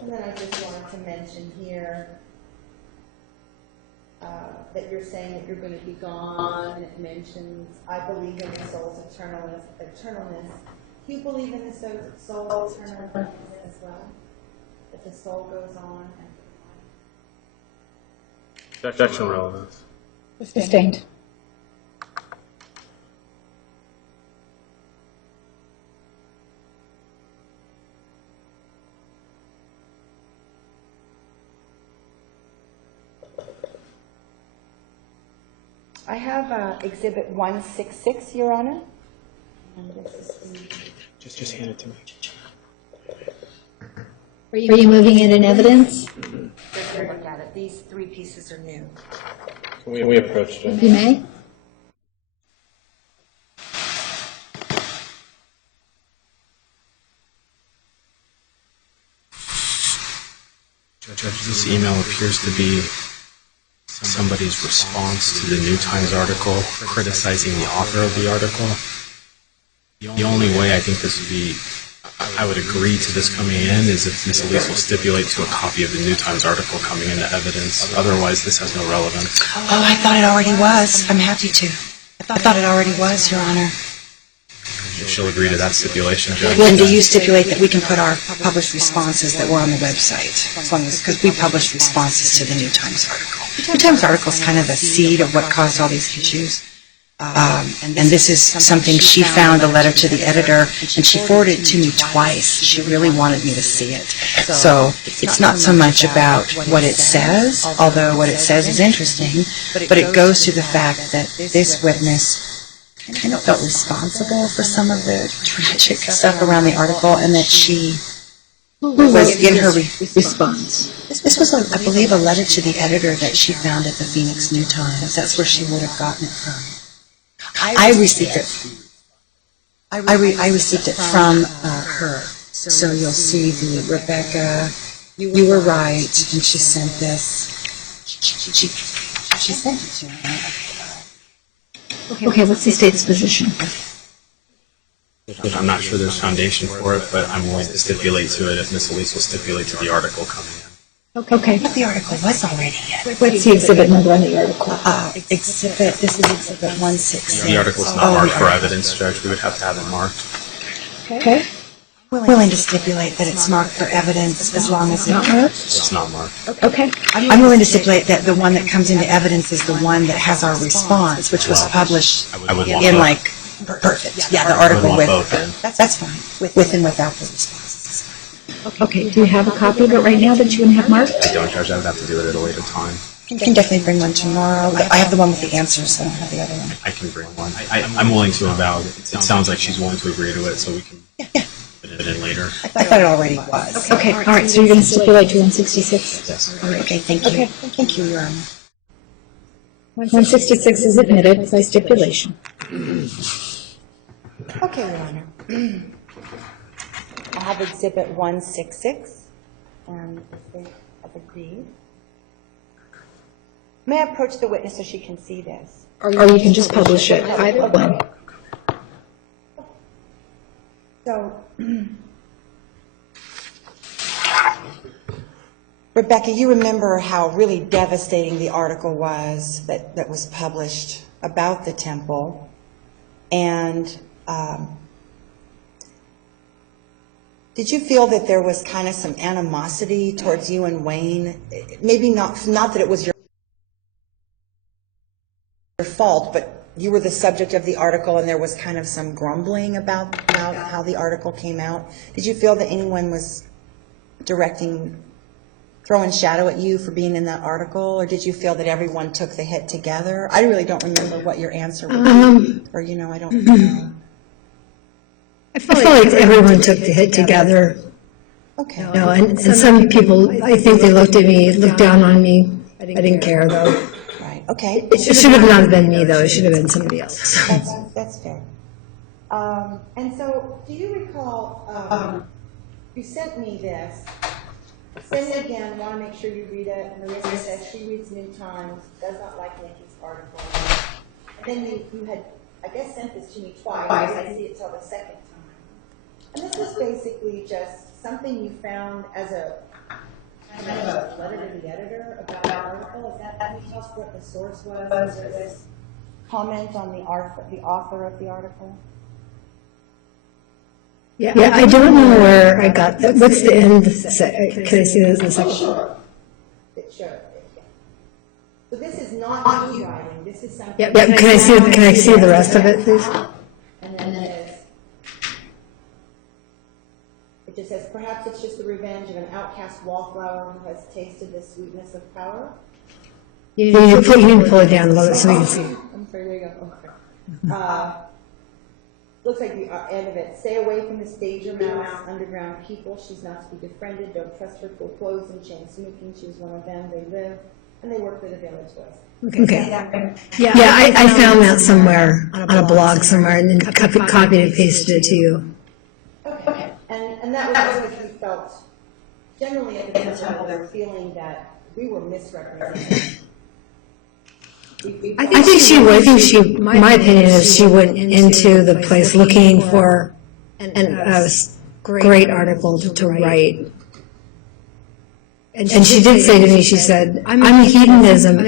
And then I just wanted to mention here that you're saying that you're going to be gone, and it mentions, I believe in the soul's eternalness. Do you believe in the soul's eternalness as well? That the soul goes on? Objection relevance. Sustained. I have Exhibit 166, Your Honor. And this is Just hand it to me. Are you moving it in evidence? look at it. These 3 pieces are new. Can we approach Judge? You may. Judge, this email appears to be somebody's response to the New Times article criticizing the author of the article. The only way I think this would be, I would agree to this coming in is if Ms. Elise will stipulate to a copy of the New Times article coming into evidence. Otherwise, this has no relevance. Oh, I thought it already was. I'm happy to. I thought it already was, Your Honor. If she'll agree to that stipulation, Judge. When do you stipulate that we can put our published responses that were on the website? As long as, because we published responses to the New Times article. The New Times article is kind of the seed of what caused all these issues. And this is something she found, a letter to the editor, and she forwarded it to me twice. She really wanted me to see it. So it's not so much about what it says, although what it says is interesting, but it goes to the fact that this witness kind of felt responsible for some of the tragic stuff around the article, and that she was in her response. This was, I believe, a letter to the editor that she found at the Phoenix New Times. That's where she would have gotten it from. I received it. I received it from her. So you'll see the Rebecca, you were right, and she sent this. She sent it to me. Okay, what's the state's position? I'm not sure there's foundation for it, but I'm willing to stipulate to it if Ms. Elise will stipulate to the article coming in. Okay. But the article was already in. What's the exhibit number on the article? This is Exhibit 166. The article's not marked for evidence, Judge. We would have to have it marked. Okay. Willing to stipulate that it's marked for evidence as long as It's not marked. Okay. I'm willing to stipulate that the one that comes into evidence is the one that has our response, which was published I would want in both. like, perfect. Yeah, the article want with, both in. that's fine, with and without the responses. Okay, do you have a copy of it right now that you can have marked? I don't, Judge. I would have to do it at a later time. You can definitely bring one tomorrow. I have the one with the answers, I don't have the other one. I can bring one. I'm willing to avow. It sounds like she's willing to agree to it, so we can put it in later. I thought it already was. Okay, all right, so you're going to stipulate to 166? Yes. Okay, thank you. Thank you, Your Honor. 166 is admitted by stipulation. Okay, Your Honor. I have Exhibit 166, and if they have agreed. May I approach the witness so she can see this? Or you can just publish it, either one. So, Rebecca, you remember how really devastating the article was that was published about the temple. And did you feel that there was kind of some animosity towards you and Wayne? Maybe not that it was your fault, but you were the subject of the article and there was kind of some grumbling about how the article came out. Did you feel that anyone was throwing shadow at you for being in that article, or did you feel that everyone took the hit together? I really don't remember what your answer would be, or I don't know. I feel like everyone took the hit together. Okay. And some people, I think they looked down on me. I didn't care, though. Right, okay. It should have not been me, though. It should have been somebody else. That's fair. And so, do you recall, you sent me this. Send it again, want to make sure you read it. Marissa says she reads New Times, does not like Nikki's article. And then you had, I guess, sent this to me twice. I didn't see it till the second time. And this was basically just something you found as a kind of a letter to the editor about the article. Is that, can you tell us what the source was? Was there this comment on the author of the article? Yeah, I don't know where I got that. What's the end? Can I see this in a second? Sure. Sure. So this is not you writing. This is something. Yeah. Can I see the rest of it, please? And then it just says, perhaps it's just the revenge of an outcast wallflower who has tasted the sweetness of power. You need to pull it down a little bit so we can see. I'm sorry, there you go. Okay. Looks like the end of it. Stay away from the stager mouse, underground people. She's not to be befriended. Don't trust her full clothes and chain smoking. She was one of them. They live and they work for the Village Voice. Okay. Yeah, I found that somewhere on a blog somewhere and then copied and pasted it to you. Okay. And that was because you felt generally at the temple they were feeling that we were misrepresented. I think she would. My opinion is she went into the place looking for a great article to write. And she did say to me, she said, I'm a hedonist, and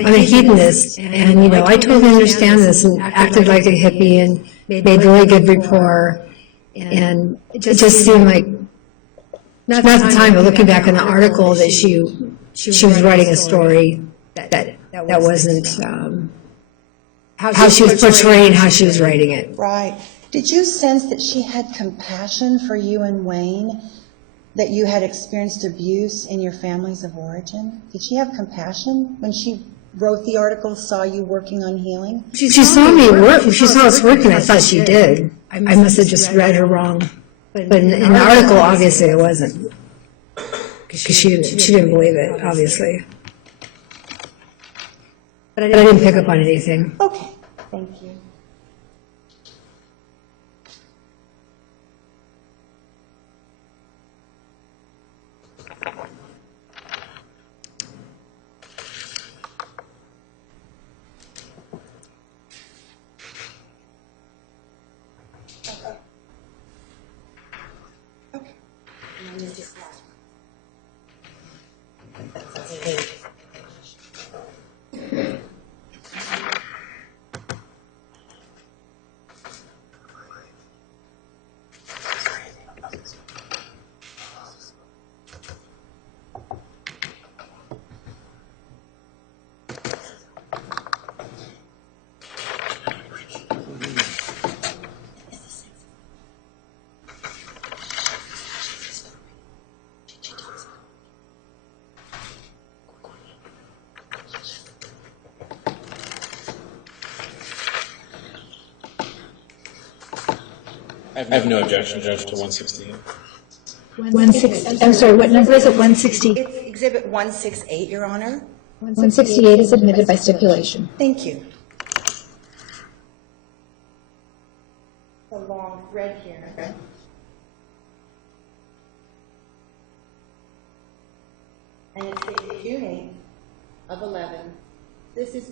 I totally understand this, and acted like a hippie and made really good rapport, and it just seemed like, not at the time, but looking back on the article, that she was writing a story that wasn't how she was portraying how she was writing it. Right. Did you sense that she had compassion for you and Wayne, that you had experienced abuse in your families of origin? Did she have compassion when she wrote the article, saw you working on healing? She saw me work. She saw us working. I thought she did. I must have just read her wrong. But in the article, obviously, it wasn't. Because she didn't believe it, obviously. But I didn't pick up on anything. Okay, thank you. I have no objection, Judge, to 168. 160, I'm sorry, what number is it, 160? It's Exhibit 168, Your Honor. 168 is admitted by stipulation. Thank you. A long thread here. And it's dated June 8th of 11.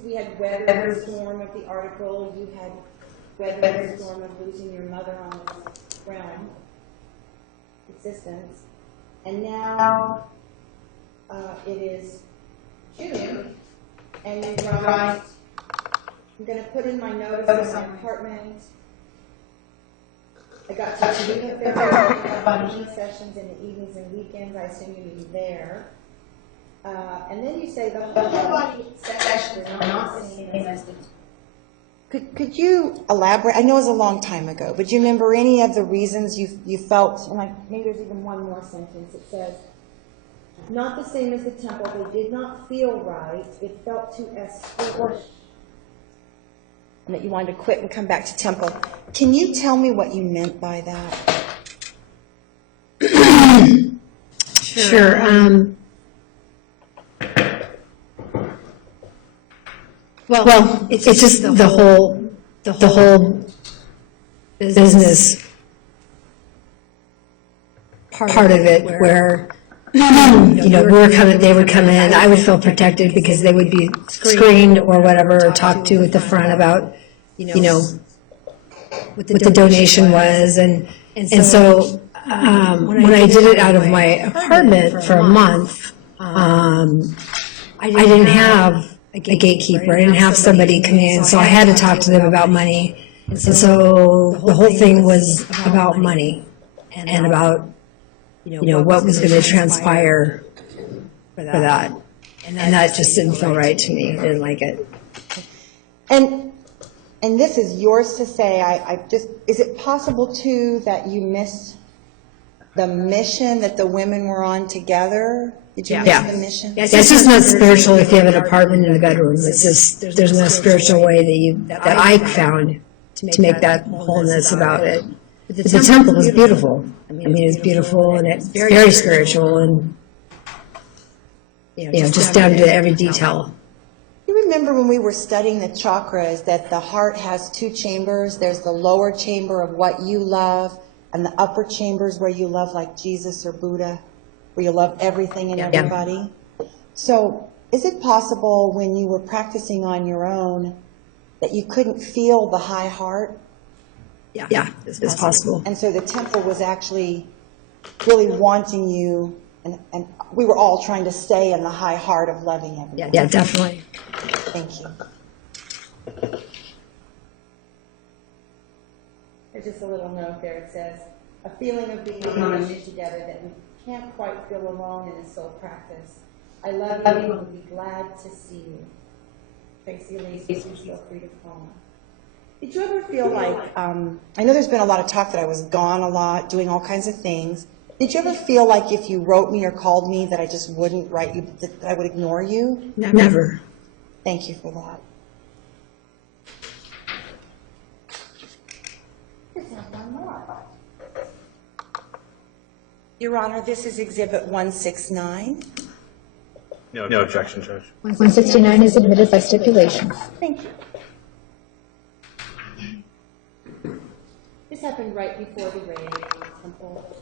We had weathered the storm of the article. You had weathered the storm of losing your mother on this realm existence. And now it is June, and you write, I'm going to put in my notice in my apartment. I got to do the bunny sessions in the evenings and weekends. I assume you mean there. And then you say the whole body sessions are not the same as the. Could you elaborate? I know it was a long time ago, but do you remember any of the reasons you felt? And maybe there's even one more sentence. It says, "Not the same as the temple. They did not feel right. It felt too escorted." And that you wanted to quit and come back to temple. Can you tell me what you meant by that? Sure. Well, it's just the whole business part of it where, they would come in, I would feel protected because they would be screened or whatever, or talked to at the front about, what the donation was. And so, when I did it out of my apartment for a month, I didn't have a gatekeeper. I didn't have somebody come in, so I had to talk to them about money. And so the whole thing was about money and about, what was going to transpire for that. And that just didn't feel right to me. I didn't like it. And this is yours to say. Is it possible too that you missed the mission that the women were on together? Did you miss the mission? It's just not spiritual if you have an apartment in a bedroom. It's just, there's no spiritual way that I found to make that wholeness about it. But the temple is beautiful. I mean, it's beautiful and it's very spiritual and, just down to every detail. You remember when we were studying the chakras that the heart has two chambers. There's the lower chamber of what you love and the upper chambers where you love, like Jesus or Buddha, where you love everything and everybody. So is it possible when you were practicing on your own that you couldn't feel the high heart? Yeah, it's possible. And so the temple was actually really wanting you, and we were all trying to stay in the high heart of loving everyone. Yeah, definitely. Thank you. There's just a little note there. It says, a feeling of being on a mission together that we can't quite feel alone in this soul practice. I love you and would be glad to see you. Tracy Lacey, feel free to call me. Did you ever feel like, I know there's been a lot of talk that I was gone a lot, doing all kinds of things. Did you ever feel like if you wrote me or called me that I just wouldn't write you, that I would ignore you? Never. Thank you for that. Let's have one more. Your Honor, this is Exhibit 169. No objection, Judge. 169 is admitted by stipulation. Thank you. This happened right before the raid in the temple.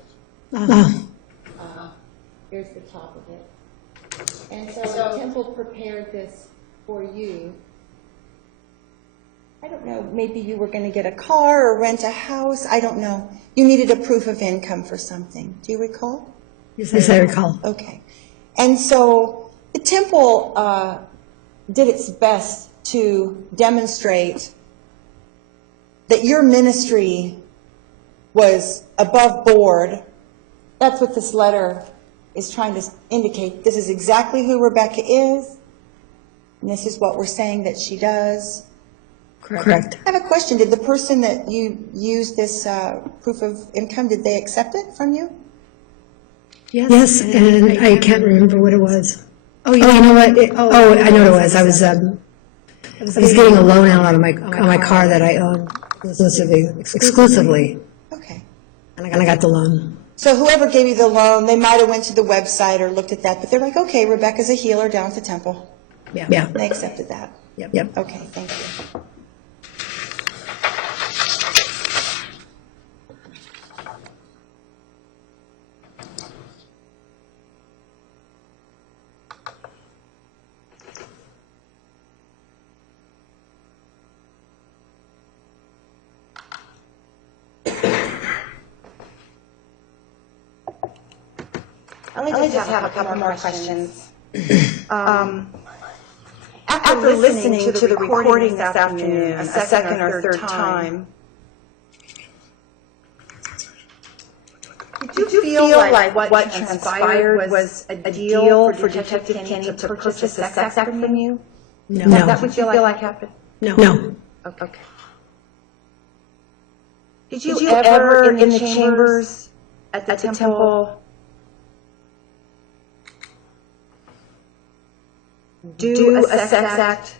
Here's the top of it. And so the temple prepared this for you. I don't know, maybe you were going to get a car or rent a house. I don't know. You needed a proof of income for something. Do you recall? Yes, I recall. Okay. And so the temple did its best to demonstrate that your ministry was above board. That's what this letter is trying to indicate. This is exactly who Rebecca is, and this is what we're saying that she does. Correct. I have a question. Did the person that you used this proof of income, did they accept it from you? Yes, and I can't remember what it was. Oh, you know what? I know what it was. I was getting a loan out on my car that I owned exclusively. Okay. And I got the loan. So whoever gave you the loan, they might have went to the website or looked at that, but they're like, okay, Rebecca's a healer down at the temple. Yeah. They accepted that. Yep. Okay, thank you. Let me just have a couple more questions. After listening to the recording this afternoon, a second or third time, did you feel like what transpired was a deal for Detective Kenny to purchase a sex act from you? No. Is that what you feel like happened? No. Okay. Did you ever, in the chambers at the temple, do a sex act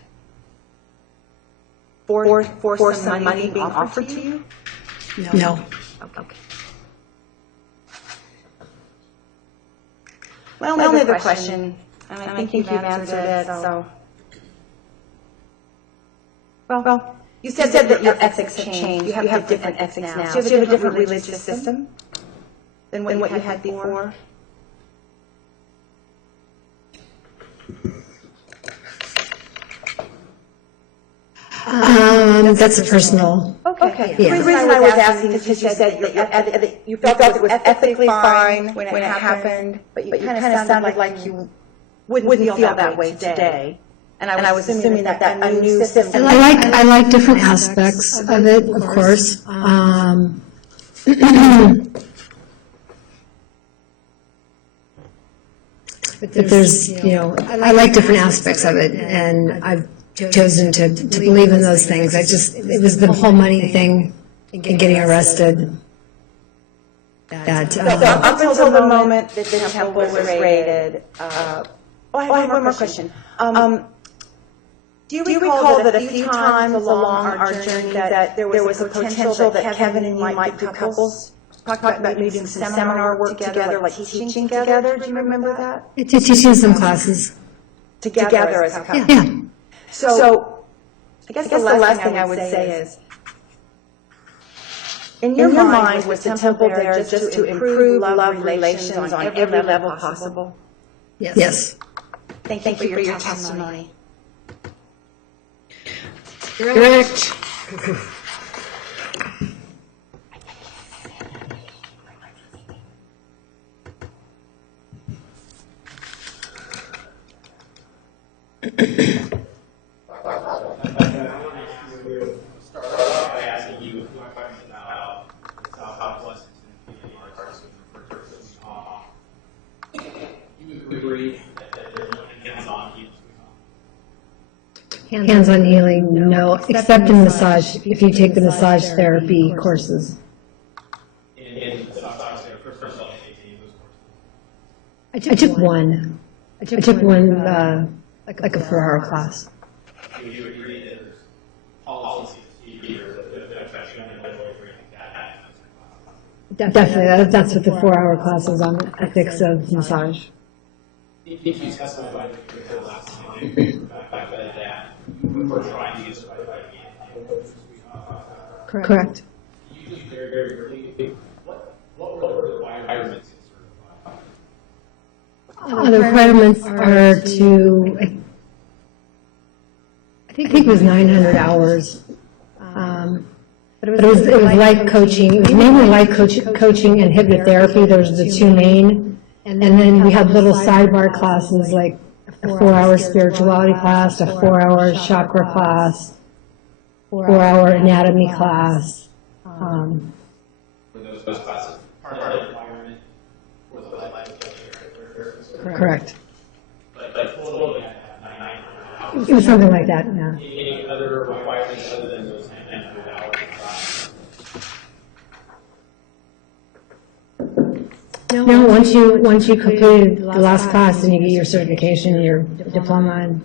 for some money being offered to you? No. Okay. Well, another question, and I think you've answered it, so. Well, you said that your ethics have changed. You have different ethics now. So you have a different religious system than what you had before? That's a personal. Okay. Yeah. The reason I was asking is because you said that you felt it was ethically fine when it happened, but you kind of sounded like you wouldn't feel that way today. And I was assuming that a new system. I like different aspects of it, of course. But there's, I like different aspects of it, and I've chosen to believe in those things. It was the whole money thing and getting arrested. That, So up until the moment that the temple was raided, I have one more question. Do you recall that a few times along our journey that there was a potential that Kevin and you might do couples? Talked about maybe doing some seminar work together, like teaching together. Do you remember that? teaching some classes. Together as a couple? Yeah. So I guess the last thing I would say is, in your mind, was the temple there just to improve love relations on every level possible? Yes. Thank you for your testimony. Correct. Hands-on healing, no, except in massage, if you take the massage therapy courses. I took one. I took one, like a 4-hour class. Definitely, that's what the 4-hour class was on, ethics of massage. Correct. The requirements are to, I think it was 900 hours. But it was life coaching. It was mainly life coaching and hypnotherapy. Those were the two main. And then we had little sidebar classes, like a 4-hour spirituality class, a 4-hour chakra class, 4-hour anatomy class. Were those classes part of the requirement for the life coaching? Correct. But totally at 900 hours. It was something like that, yeah. Any other requirements other than those 900 hours? No, once you completed the last class, then you get your certification, your diploma, and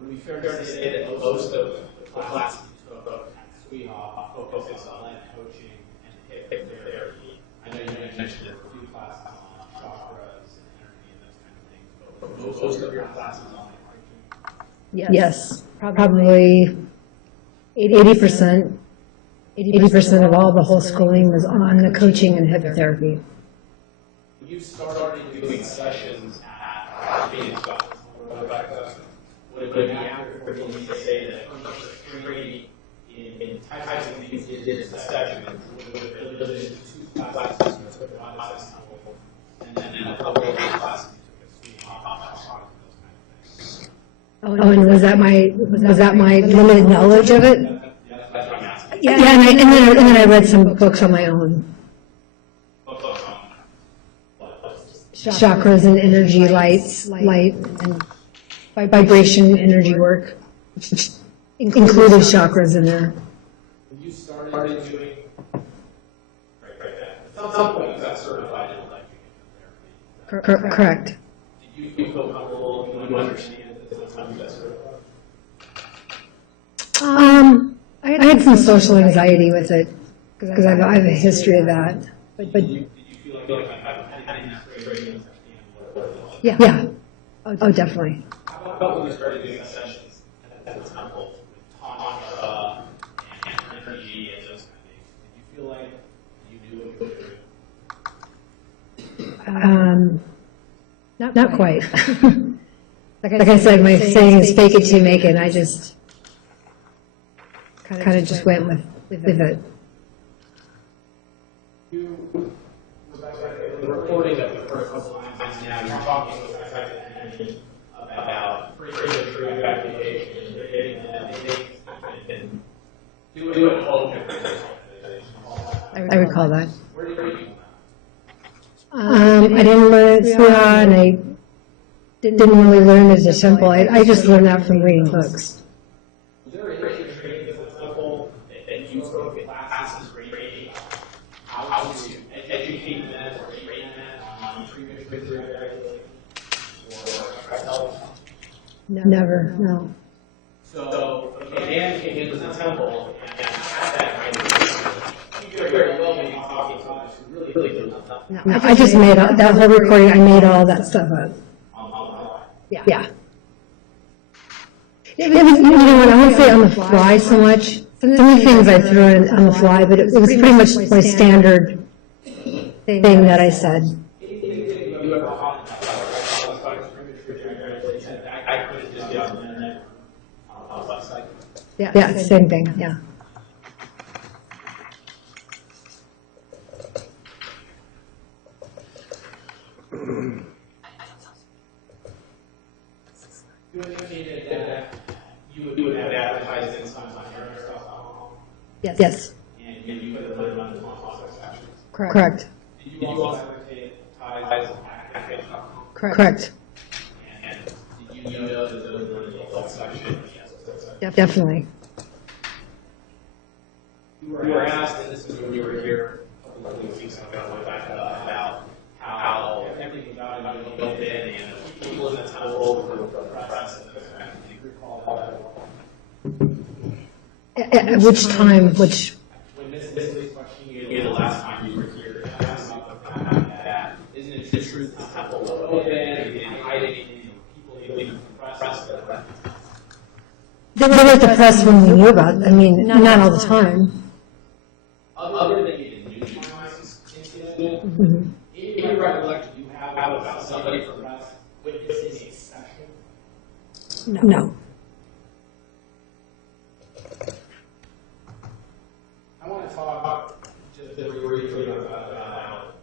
Would it be fair to say that most of the classes you took at Sweehaw focused on life coaching and hypnotherapy? I know you mentioned there were a few classes on chakras and energy and those kind of things, but most of your classes on life coaching? yes, probably 80% of all the whole schooling was on the coaching and hypnotherapy. You started doing sessions at Phoenix Scotts. Would it be accurate for me to say that the three in types of things you did in the session would have been two classes, one class, and then then a couple of classes we took a sweet hot talk and those kind of things. Oh, and was that my limited knowledge of it? That's what I'm asking. Yeah, and then I read some books on my own. Chakras and energy, light, and vibration, energy work, which included chakras in there. You started doing at some point you got certified in electric therapy. Correct. Did you feel comfortable? Do you understand at the time you got certified? I had some social anxiety with it because I have a history of that. But Did you feel like you had enough training to understand what it was? yeah. Oh, definitely. How about when you started doing sessions at the temple with tantra and energy and those kind of things? Did you feel like you knew what you were doing? Not quite. Like I said, my saying is fake it till you make it, and I just kind of just went with it. The recording of the first couple lines now, you're talking about pre-trip application and do it whole different. I recall that. I didn't learn it through and I didn't really learn it at the temple. I just learned that from reading books. Was there any training at the temple that you took classes training how to educate them or train them on pre-trip or help? Never, no. So, Dan came into the temple and at that time, you very well be talking to us who really did nothing. No, I just made that whole recording, I made all that stuff up. Yeah. It was, you know what, I wouldn't say on the fly so much. Some of the things I threw in on the fly, but it was pretty much my standard thing that I said. Yeah, same thing, yeah. You indicated that you would have advertised in some on your Yes. and you would have put it on the process actions. Correct. Did you also advertise Correct. and did you know that those were in the adult section? Yes. Definitely. You were asked, and this is when you were here a couple of weeks ago, about how everything got it open and people in the temple were press and those kind of things. Do you recall that? At which time, which, When Miss Lee was questioning you the last time you were here, and asked about that, isn't it the truth the temple was open and didn't hide anything, people leaving the press? they were at the press when we knew about it. I mean, not all the time. Other than you didn't use incident, in your recollection, you have about somebody from press witnessing a session? No. I want to talk just briefly about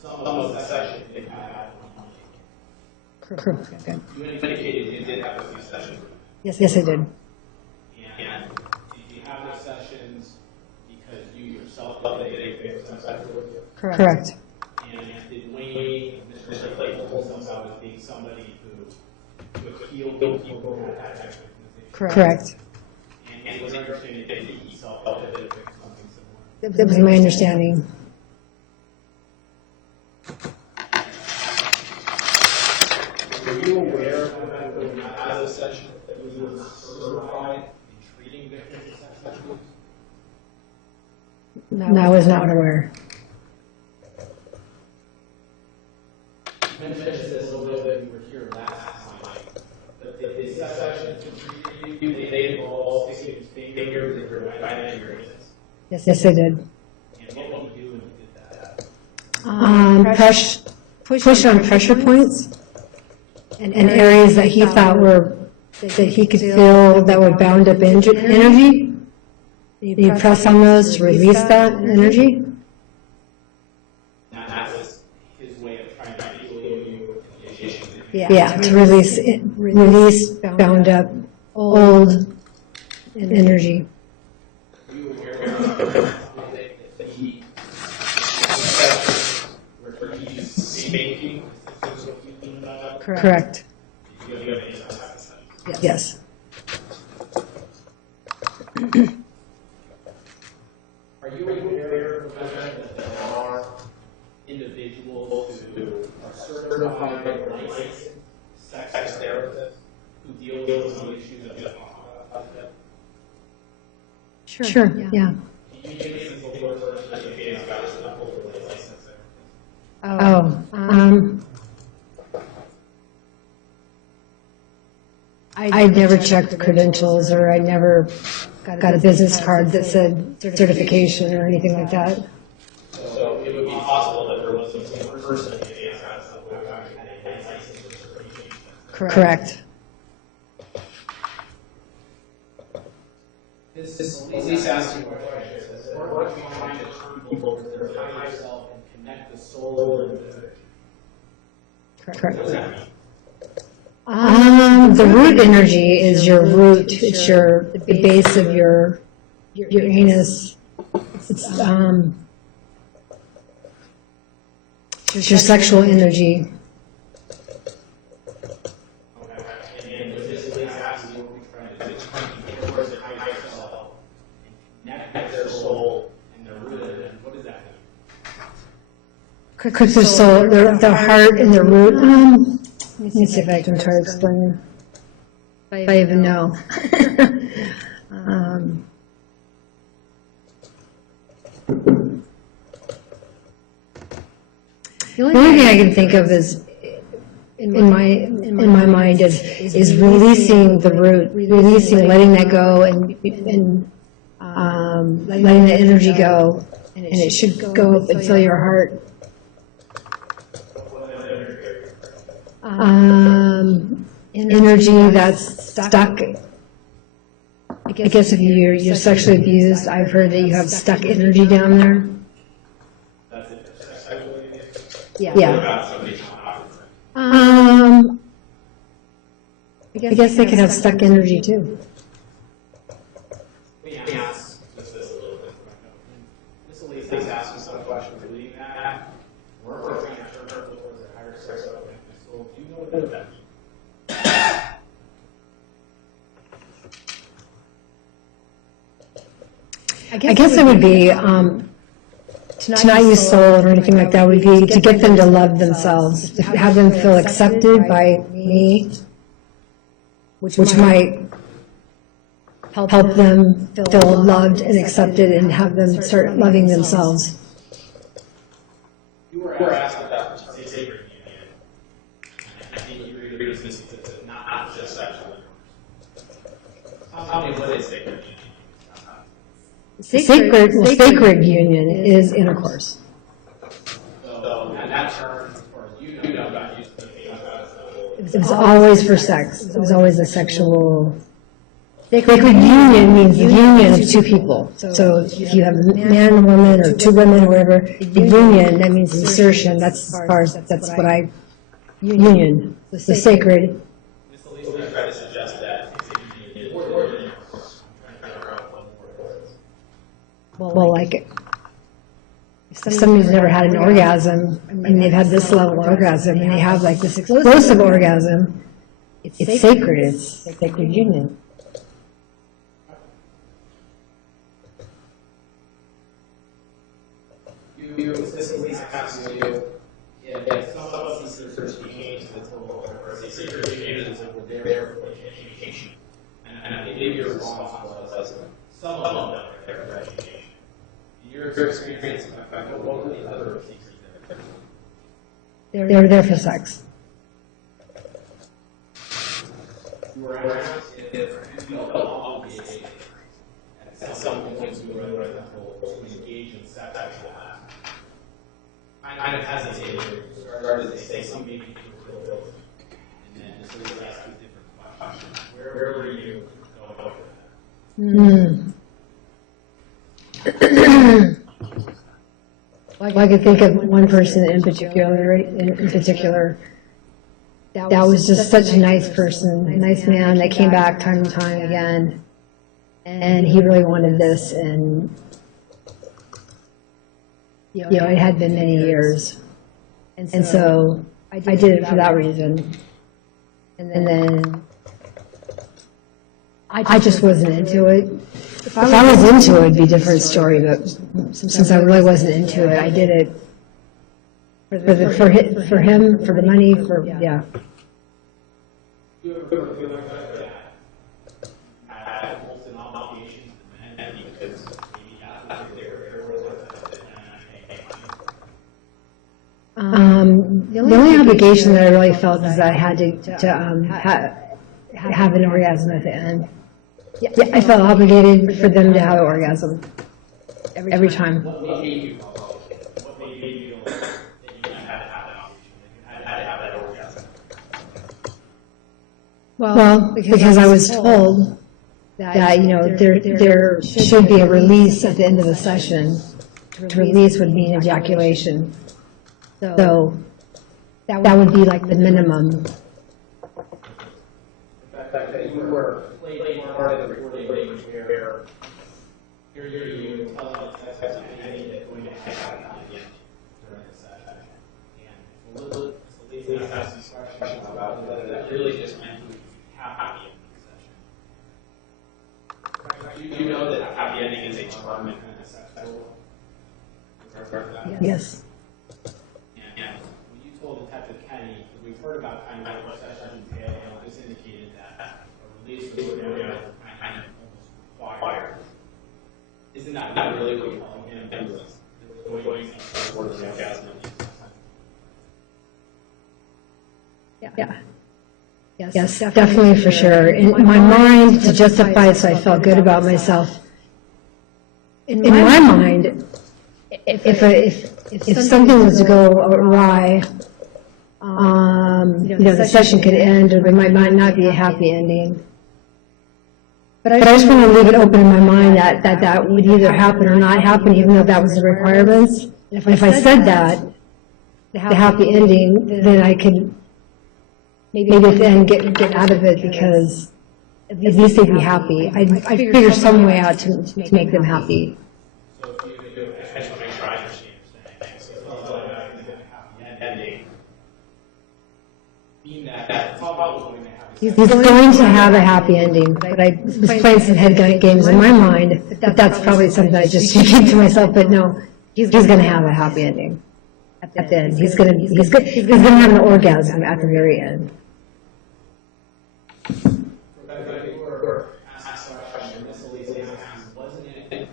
some of the sessions they had. Correct. Okay. You indicated you did have a few sessions. Yes, I did. And did you have those sessions because you yourself felt that they fixed some sessions with you? Correct. And did Wayne, Mr. Clayton, hold himself as being somebody who healed people who had that type of organization? Correct. And it was understanding that he felt that they fixed something similar. That was my understanding. Were you aware of that when you had those sessions that you were certified in treating victims of sex abuse? No, I was not aware. You mentioned this a little bit when you were here last time, but the sessions to treat you, they involved sticking fingers in your vagina and your anus. Yes, I did. And what would you do when you did that? Push on pressure points and areas that he thought were, that he could feel that were bound up energy. You press on those to release that energy. That was his way of trying to Yeah, to release bound up old energy. Correct. Yes. Are you aware that there are individuals who are certified and licensed sex therapists who deal with the issues of just Sure, yeah. I never checked the credentials, or I never got a business card that said certification or anything like that. So it would be possible that there was a person in the ASS that would actually had a license or certification. Correct. This at least asking more questions. What are you trying to turn people to their higher self and connect the soul and the Correct. The root energy is your root. It's the base of your anus. It's your sexual energy. and this at least asking what we're trying to do is turn people towards their higher self and connect their soul and their root. And what does that mean? Cook their soul, their heart, and their root. Let me see if I can try to explain. If I even know. The only thing I can think of is, in my mind, is releasing the root, letting that go, and letting the energy go, and it should go up and fill your heart. Energy that's stuck. I guess if you're sexually abused, I've heard that you have stuck energy down there. Yeah. I guess they can have stuck energy too. Let me ask this a little bit. This Elise is asking some questions leading that. We're trying to turn people towards their higher sex self. So do you know what that means? I guess it would be, to not use soul or anything like that, would be to get them to love themselves, to have them feel accepted by me, which might help them feel loved and accepted and have them start loving themselves. You were asked about the sacred union. I think you agree with this to not just sexual intercourse. Tell me what is sacred union? Sacred union is intercourse. So, and that term, or you know about used to be It's always for sex. It was always a sexual. Sacred union means the union of two people. So if you have a man and woman, or two women, or whatever, the union, that means insertion. That's what I union. The sacred. Ms. Elise, I try to suggest that it's Well, like, if somebody's never had an orgasm, and they've had this level of orgasm, and they have like this explosive orgasm, it's sacred. It's sacred union. Ms. Elise asks you, if some of these research became to the total, or say sacred union is that we're there for education. And I think maybe your response was some of them are there for education. Your experience, what were the other secrets there? They're there for sex. You were asked if you felt obligated at some point to engage in sexual acts. I kind of hesitated to start to say some maybe you were guilty. And then this was asked a different question. Where were you going with that? Well, I could think of one person in particular, that was just such a nice person, nice man that came back time and time again. And he really wanted this, and, it had been many years. And so I did it for that reason. And then I just wasn't into it. If I was into it, it'd be a different story, but since I really wasn't into it, I did it for him, for the money, yeah. The only obligation that I really felt is that I had to have an orgasm at the end. Yeah, I felt obligated for them to have an orgasm every time. Well, because I was told that, there should be a release at the end of the session. To release would mean ejaculation. So that would be like the minimum. The fact that you were playing part of the recording where you tell us that's something that's going to happen again during the session. And so Lisa asked these questions about whether that really just meant we happy ending the session. Do you know that happy ending is a term in the sexual? Yes. And when you told Detective Kenny, because we've heard about kind of what sessions entail, and this indicated that a release was kind of almost required. Isn't that not really what you're calling him? It was going towards the orgasm. Yeah. Yes, definitely for sure. In my mind, to justify it so I felt good about myself, in my mind, if something was to go awry, the session could end, or there might not be a happy ending. But I just want to leave it open in my mind that would either happen or not happen, even though that was the requirements. If I said that, the happy ending, then I could maybe at the end get out of it, because at least they'd be happy. I'd figure some way out to make them happy. So if you, I just want to make sure I understand your saying. So it's all about happy ending. Mean that it's all about going to happy. He's going to have a happy ending, but I was playing some head games in my mind. But that's probably something I just keep to myself. But no, he's going to have a happy ending at the end. He's going to have an orgasm at the very end. Rebecca, you were asked a question. Miss Elise asked, wasn't it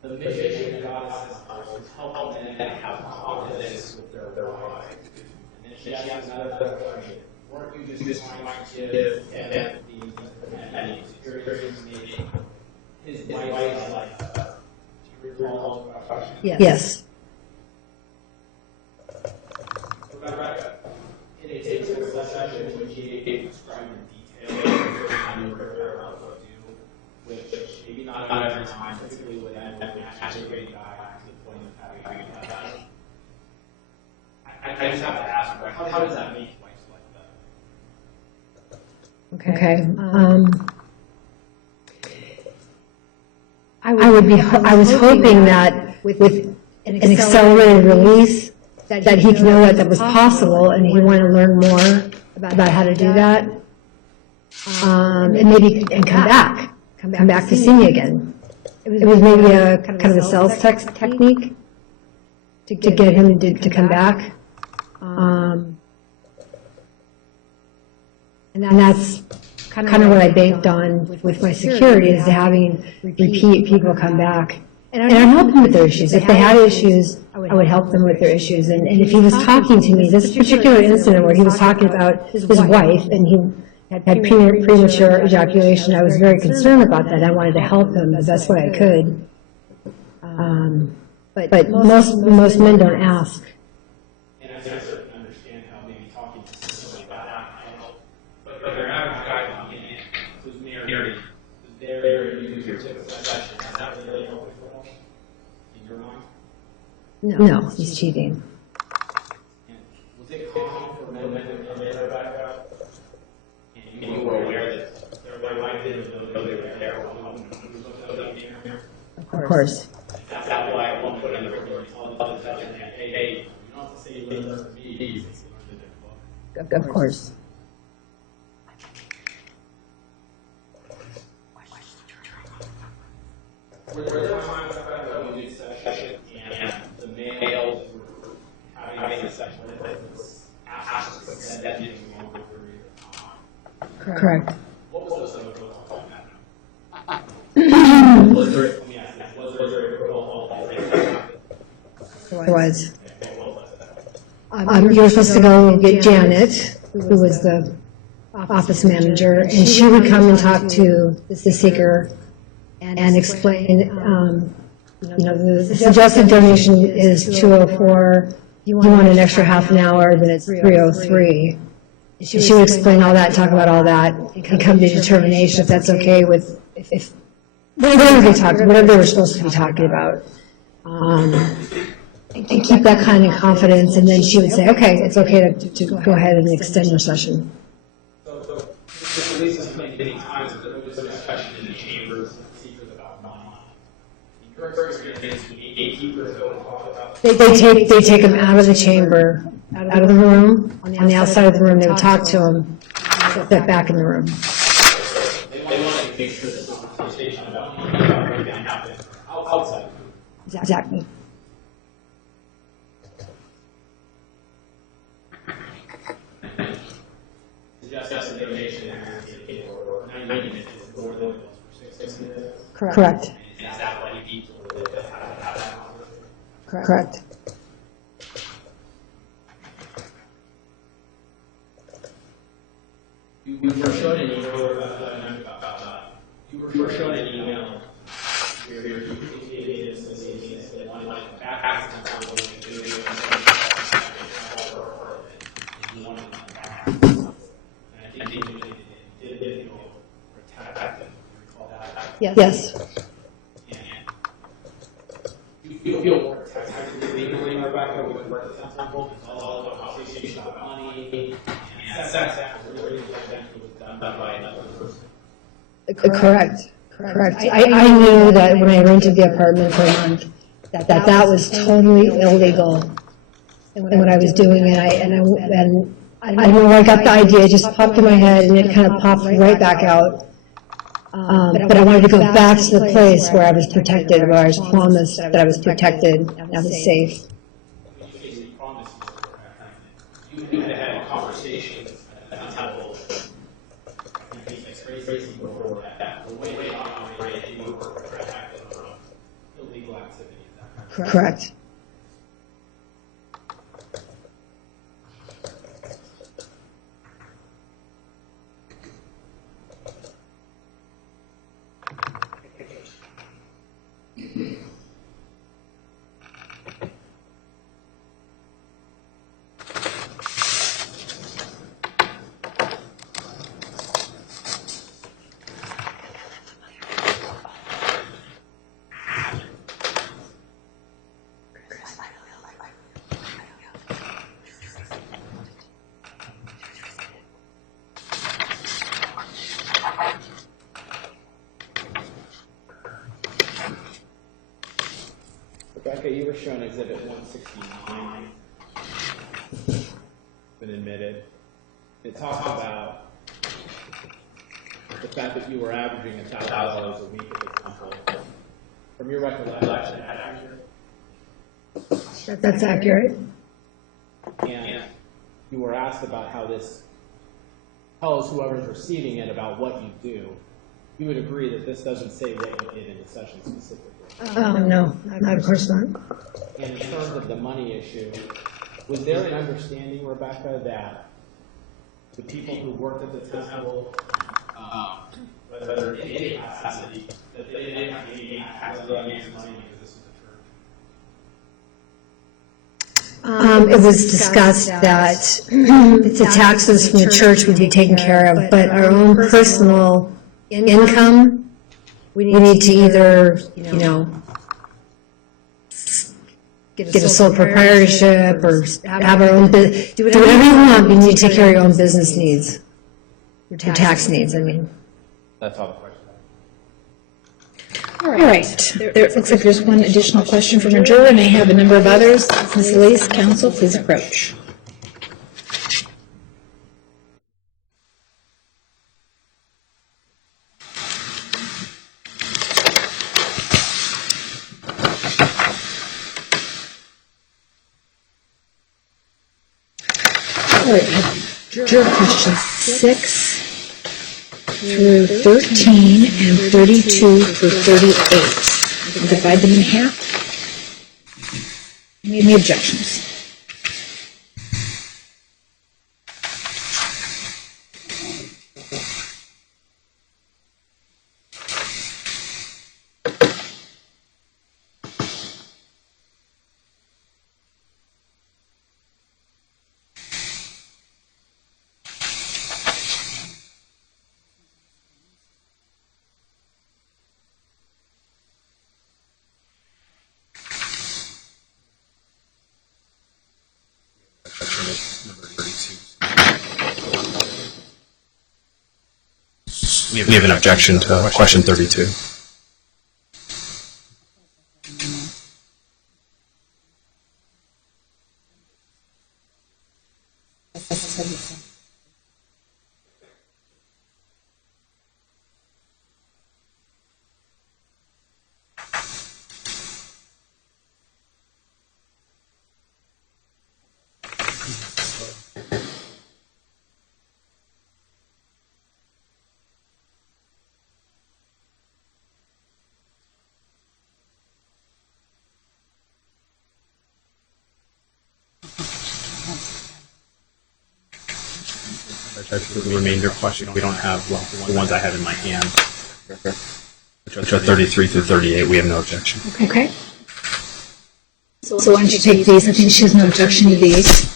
the mission of God was to help them have confidence with their lives? And then she asked another question. Weren't you just trying to give him the experience maybe his wife's life? Do you recall the question? Yes. Rebecca, in a typical session, when he described in detail how you prepare what to do, which maybe not every time, typically would end up with a great guy to the point of having a guy. I just have to ask, how does that make wife's life better? Okay. I was hoping that with an accelerated release, that he could know that was possible, and he wanted to learn more about how to do that, and maybe come back to see me again. It was maybe a kind of a sales technique to get him to come back, and that's kind of what I banked on with my security, is having repeat people come back. And I helped them with their issues. If they had issues, I would help them with their issues. And if he was talking to me, this particular incident where he was talking about his wife and he had premature ejaculation, I was very concerned about that. I wanted to help him the best way I could. But most men don't ask. And I certainly understand how maybe talking to somebody about that can help. But your average guy coming in who's married, who's there to use your typical session, is that really helpful for him in your mind? No, he's cheating. And was it common for men Of course. That's why I won't put in the report, tell the judge, hey, you don't have to say you learned from me, you learned in the book. Of course. Were there times that we did session and the males were having a session that was asked to send that in longer period of time? Correct. What was the protocol on that? Was there, let me ask this, was there a protocol that There was. You were supposed to go get Janet, who was the office manager, and she would come and talk to the seeker and explain, the suggested donation is $204. You want an extra half an hour, then it's $303. She would explain all that, talk about all that, and come to determination if that's okay with, if whatever they were supposed to be talking about. And keep that kind of confidence, and then she would say, okay, it's okay to go ahead and extend your session. So Lisa many times there was a discussion in the chambers and seekers about money. In your experience, when the gatekeepers don't talk about They take them out of the chamber, out of the room, on the outside of the room, they would talk to them, get back in the room. they want to make sure that the conversation about money is going to happen outside. Exactly. Suggest a donation for 90 minutes more than 6 minutes. Correct. And is that why you need to have that conversation? Correct. You were shown an email you were shown an email where you indicated that one might back Yes. You feel more protected legally, Rebecca, with the temple, all the conversation about money, and sex act was done by another person. Correct. I knew that when I rented the apartment for a month, that was totally illegal in what I was doing, and I don't know where I got the idea, it just popped in my head, and it kind of popped right back out. But I wanted to go back to the place where I was protected, where I was promised that I was protected, and I was safe. You had had a conversation at the temple. Before that, the way they operate, you were protected from illegal activity. Correct. Rebecca, you were shown Exhibit 169, been admitted. It talks about the fact that you were averaging $1,000 a week at the temple. From your recollection, That's accurate. and you were asked about how this tells whoever's receiving it about what you do. You would agree that this doesn't say what you did in the session specifically. No, of course not. And in terms of the money issue, was there an understanding, Rebecca, that the people who worked at the temple, whether in any capacity, that they didn't have any capacity to use money because this was a church? It was discussed that the taxes from the church would be taken care of, but our own personal income, we need to either, get a sole proprietorship or have our own business. Do whatever you want, but you need to take care of your own business needs, your tax needs, I mean. That's all the question. All right. There looks like there's one additional question from a juror, and I have a number of others. Ms. Elise, counsel, please approach. All right. Juror questions 6 through 13 and 32 through 38. We'll divide them in half. Any objections? We have an objection to question 32. For the remainder question, we don't have, well, the ones I have in my hand, which are 33 through 38, we have no objection. Okay. So why don't you take these? I think she has no objection to these.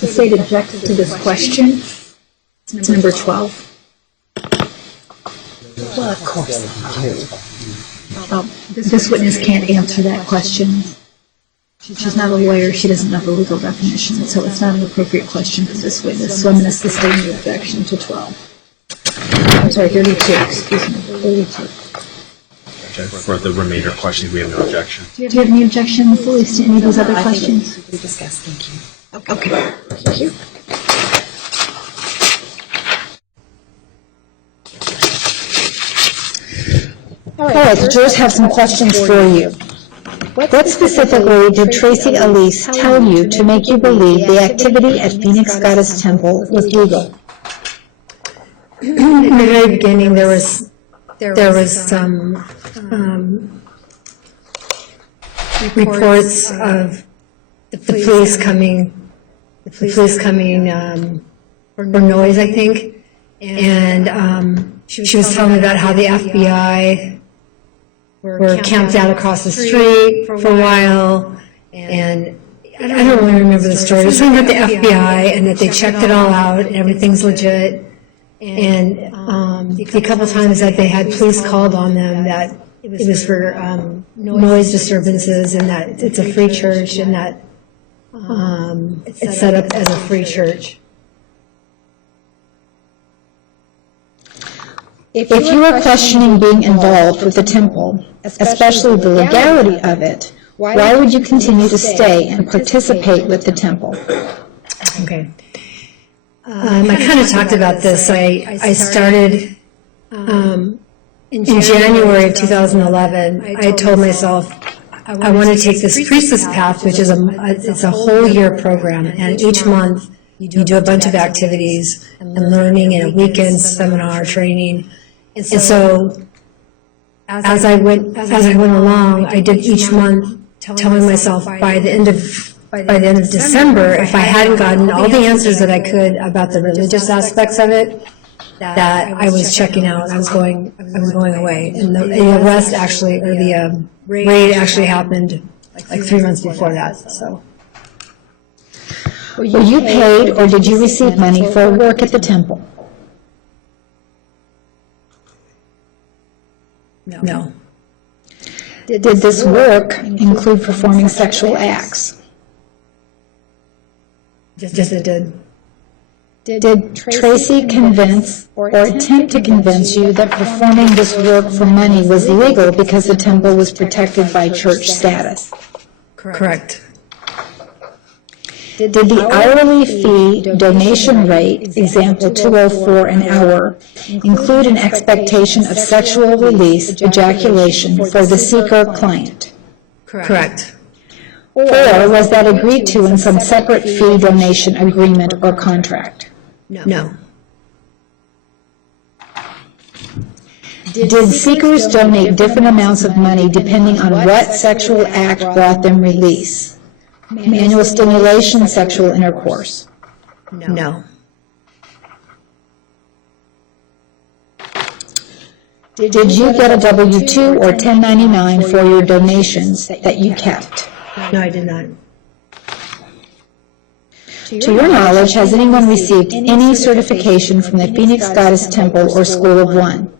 The state objected to this question. It's number 12. Well, of course they do. This witness can't answer that question. She's not a lawyer. She doesn't know the legal definition, so it's not an appropriate question for this witness. So I'm going to sustain the objection to 12. I'm sorry, 32. Excuse me, 32. For the remainder questions, we have no objection. Do you have any objections, Elise, to any of those other questions? We discussed, thank you. Okay. Thank you. All right, the jurors have some questions for you. What specifically did Tracy Elise tell you to make you believe the activity at Phoenix Goddess Temple was legal? In the very beginning, there was some reports of the police coming for noise, I think, and she was telling me about how the FBI were camped out across the street for a while, and I don't really remember the story. It was something about the FBI and that they checked it all out and everything's legit. And the couple times that they had police called on them, that it was for noise disturbances, and that it's a free church, and that it's set up as a free church. If you were questioning being involved with the temple, especially the legality of it, why would you continue to stay and participate with the temple? Okay. I kind of talked about this. I started In January of 2011, I told myself, I want to take this priestess path, which is it's a whole year program, and each month you do a bunch of activities and learning and a weekend seminar training. And so as I went along, I did each month telling myself by the end of December, if I hadn't gotten all the answers that I could about the religious aspects of it, that I was checking out. I was going away, and the rest actually, or the raid actually happened like 3 months before that. So, Were you paid or did you receive money for work at the temple? no. Did this work include performing sexual acts? Yes, it did. Did Tracy convince or attempt to convince you that performing this work for money was legal because the temple was protected by church status? Correct. Did the hourly fee donation rate, example $2.04 an hour, include an expectation of sexual release, ejaculation for the seeker client? Correct. Or was that agreed to in some separate fee donation agreement or contract? No. Did seekers donate different amounts of money depending on what sexual act brought them release? Manual stimulation, sexual intercourse? No. Did you get a W-2 or 1099 for your donations that you kept? No, I did not. To your knowledge, has anyone received any certification from the Phoenix Goddess Temple or School of One?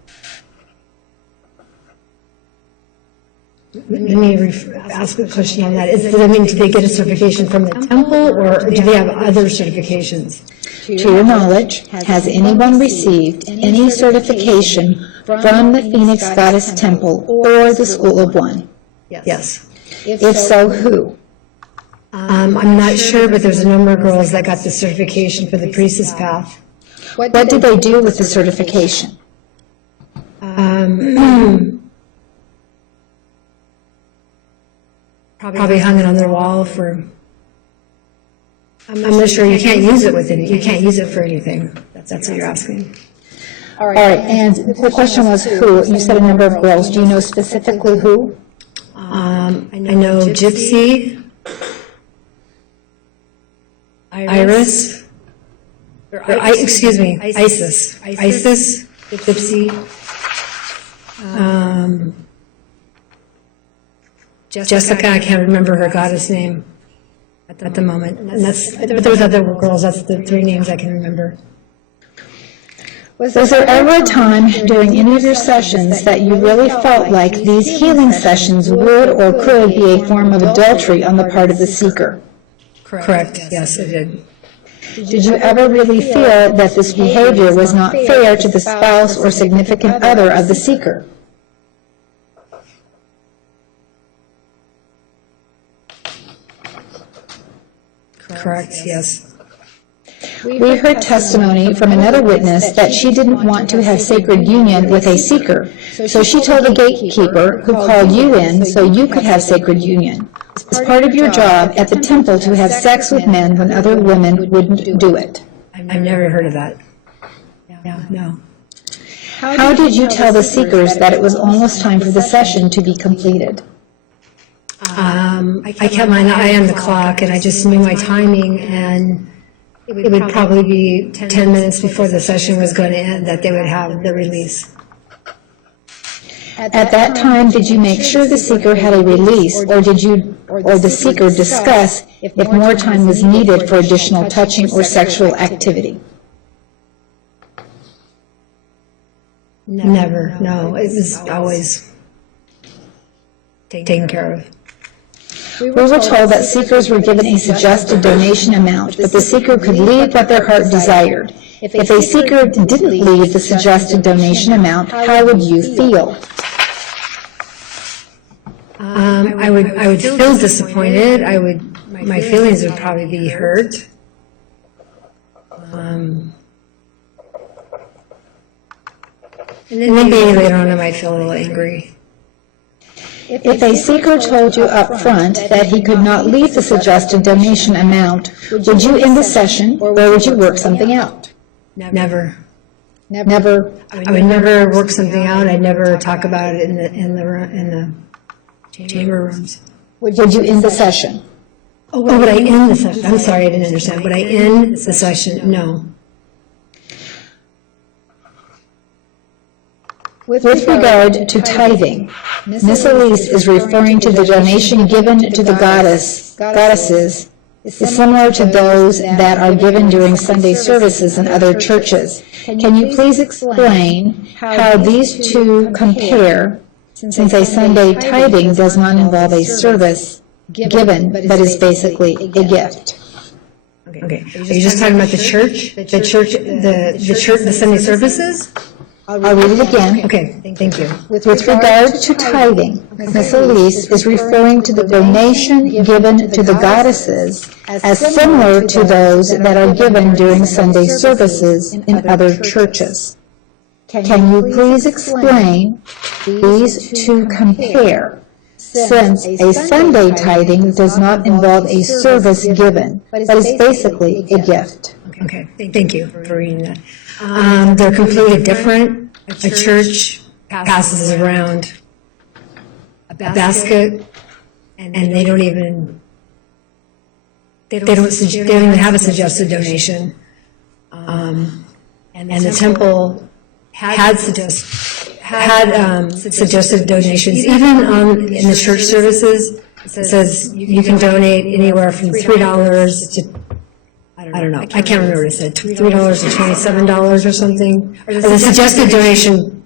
Let me ask a question on that. Does that mean, did they get a certification from the temple, or do they have other certifications? To your knowledge, has anyone received any certification from the Phoenix Goddess Temple or the School of One? Yes. If so, who? I'm not sure, but there's a number of girls that got the certification for the priestess path. What did they do with the certification? Probably hung it on their wall for. I'm not sure. You can't use it with any. You can't use it for anything. That's what you're asking. All right, and the question was who? You said a number of girls. Do you know specifically who? I know Gypsy, Iris, excuse me, Isis, Gypsy, Jessica, I can't remember her goddess name at the moment. And but there's other girls, that's the 3 names I can remember. Was there ever a time during any of your sessions that you really felt like these healing sessions would or could be a form of adultery on the part of the seeker? Correct, yes, it did. Did you ever really feel that this behavior was not fair to the spouse or significant other of the seeker? Correct, yes. We heard testimony from another witness that she didn't want to have sacred union with a seeker, so she told the gatekeeper who called you in so you could have sacred union. It's part of your job at the temple to have sex with men when other women wouldn't do it. I've never heard of that. Yeah, no. How did you tell the seekers that it was almost time for the session to be completed? I kept my eye on the clock, and I just knew my timing, and it would probably be 10 minutes before the session was going to end that they would have the release. At that time, did you make sure the seeker had a release, or did you or the seeker discuss if more time was needed for additional touching or sexual activity? Never, no. It was always taken care of. We were told that seekers were given a suggested donation amount, but the seeker could leave what their heart desired. If a seeker didn't leave the suggested donation amount, how would you feel? I would feel disappointed. My feelings would probably be hurt. And then maybe later on I might feel a little angry. If a seeker told you up front that he could not leave the suggested donation amount, would you end the session or would you work something out? Never. Never. I would never work something out. I'd never talk about it in the chamber rooms. Would you end the session? Oh, would I end the session? I'm sorry, I didn't understand. Would I end the session? No. With regard to tithing, Miss Elise is referring to the donation given to the goddesses is similar to those that are given during Sunday services in other churches. Can you please explain how these two compare, since a Sunday tithing does not involve a service given, but is basically a gift? Okay. Are you just talking about the church? The Sunday services? I'll read it again. Okay, thank you. With regard to tithing, Miss Elise is referring to the donation given to the goddesses as similar to those that are given during Sunday services in other churches. Can you please explain these two compare, since a Sunday tithing does not involve a service given, but is basically a gift? Okay, thank you for reading that. They're completely different. A church passes around a basket, and they don't even have a suggested donation. And the temple had suggested donations. Even in the church services, it says you can donate anywhere from $3 to, I don't know, I can't remember what it said, $3 to $27 or something. Or the suggested donation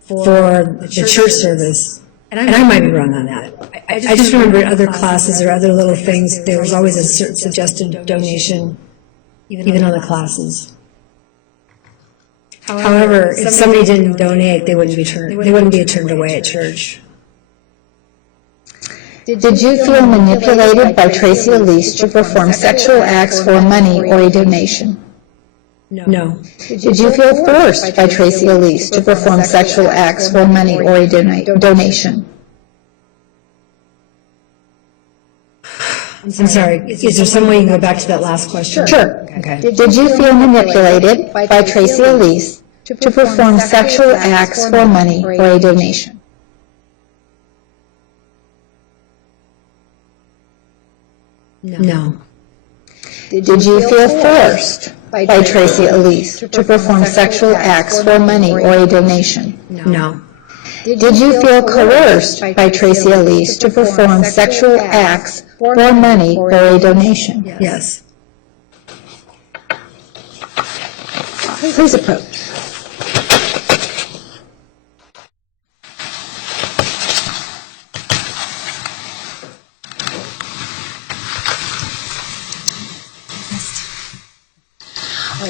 for the church service. And I might be wrong on that. I just remember in other classes or other little things, there was always a certain suggested donation, even on the classes. However, if somebody didn't donate, they wouldn't be turned away at church. Did you feel manipulated by Tracy Elise to perform sexual acts for money or a donation? No. Did you feel forced by Tracy Elise to perform sexual acts for money or a donation? I'm sorry, is there some way you can go back to that last question? Sure. Okay. Did you feel manipulated by Tracy Elise to perform sexual acts for money or a donation? No. Did you feel forced by Tracy Elise to perform sexual acts for money or a donation? No. Did you feel coerced by Tracy Elise to perform sexual acts for money or a donation? Yes. Please approach.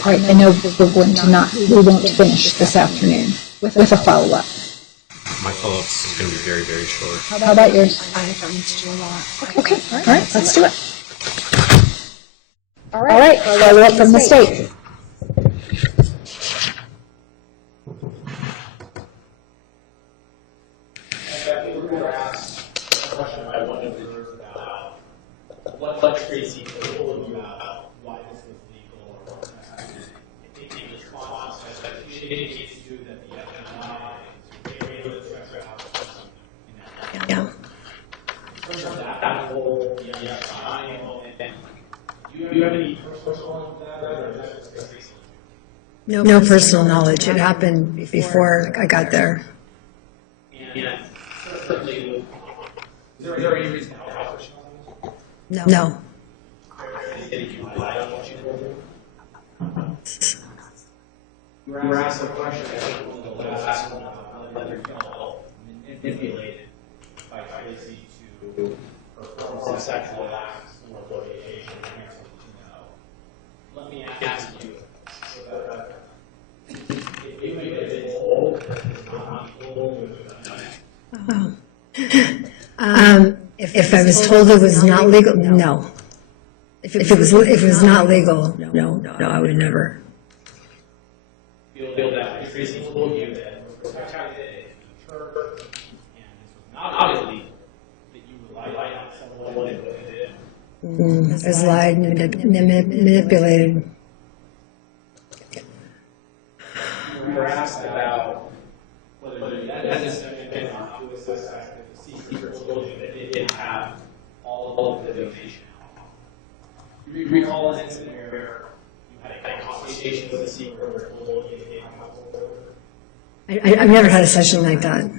All right, I know we won't finish this afternoon with a follow-up. My follow-up is going to be very, very short. How about yours? I don't need to do a lot. Okay, all right, let's do it. All right, follow-up from the state. What Tracy told you about why this was legal or what the response that she indicates to you that the FMI is able to extract something. Yeah. That whole the FMI element, do you have any personal knowledge of that, or is that just Tracy? No personal knowledge. It happened before I got there. And certainly, is there any reason how personal? No. You were asked a question, I think, in the last one about whether you felt manipulated by Tracy to perform sexual acts or litigation. The answer is no. Let me ask you, if you made a goal that is not equal to If I was told it was not legal, no. If it was not legal, no, I would never. feel that Tracy told you that Is lied, manipulated. We were asked about whether that necessarily depends on how we assess the secret children that didn't have all of the donation. You recall an incident where you had a conversation with a secret where told you they didn't have I've never had a session like that.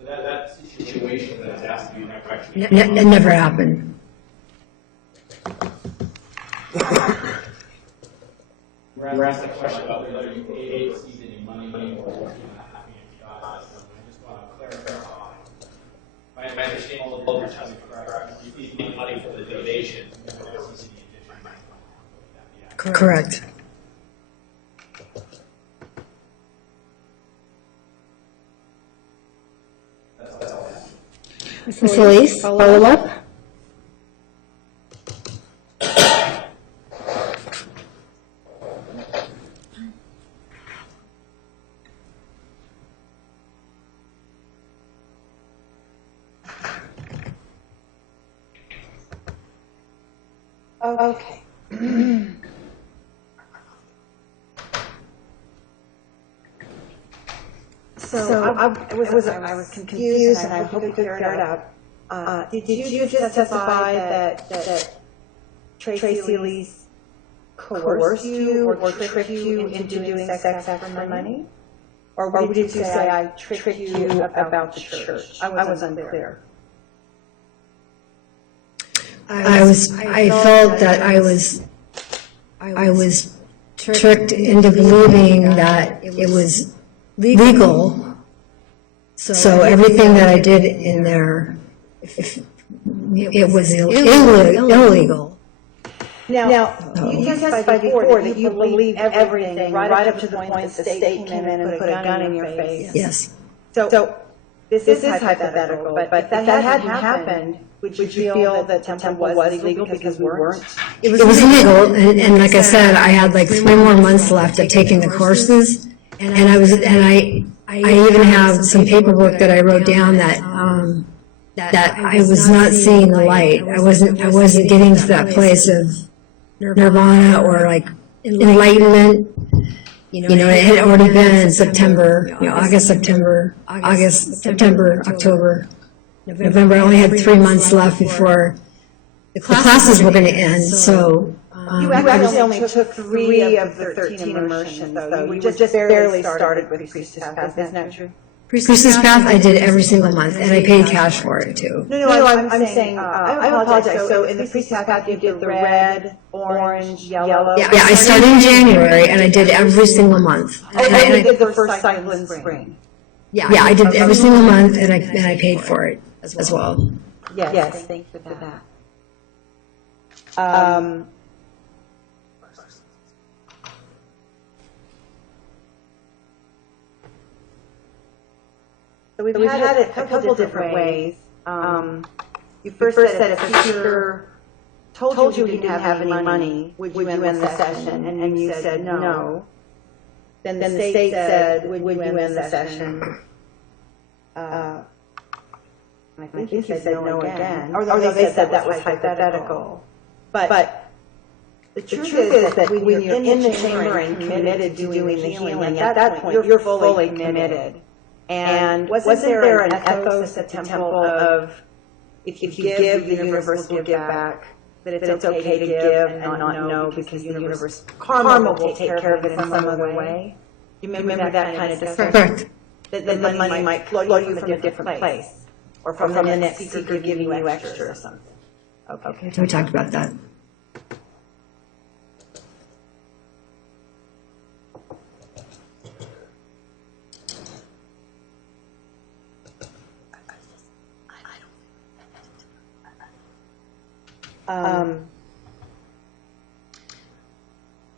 So that situation that is asked to be never actually. It never happened. We're asked a question about whether you paid received any money or what you have in God. So I just want to clarify. If I understand all the other telling correct, you received money for the donation. You never received any additional. Correct. Ms. Elise, follow up? Okay. So I was confused, and I hope you cleared it up. Did you just testify that Tracy Elise coerced you or tricked you into doing sex for money? Or did you say I tricked you about the church? I was unclear. I felt that I was tricked into believing that it was legal. So everything that I did in there, it was illegal. Now, you testified before that you believed everything right up to the point that the state came in and put a gun in your face. Yes. So this is hypothetical, but if that hadn't happened, would you feel that temple was illegal because we weren't? It was illegal, and like I said, I had like 3 more months left of taking the courses, and I even have some paperwork that I wrote down that I was not seeing the light. I wasn't getting to that place of nirvana or like enlightenment. You know, it had already been September, August, September, October, November. I only had 3 months left before the classes were going to end. So you actually only took 3 of the 13 immersions, though. You just barely started with Priestess Path, isn't that true? Priestess Path, I did every single month, and I paid cash for it too. No, I'm saying, I apologize. So in the Priestess Path, you did the red, orange, yellow. Yeah, I started in January, and I did every single month. And you did the first cycle in spring. Yeah, I did every single month, and I paid for it as well. Yes, thank you for that. So we've had it a couple different ways. You first said if a speaker told you he didn't have any money, would you end the session? And you said no. Then the state said, would you end the session? I think you said no again. Or they said that was hypothetical. But the truth is that when you're in the chamber and committed to doing the healing, at that point, you're fully committed. And wasn't there an ethos at the temple of, if you give, the universe will give back, that it's okay to give and not know because the universe, karma will take care of it in some other way? You remember that kind of discussion? Correct. That the money might flow you from a different place, or from the next speaker giving you extra or something. Okay. We talked about that.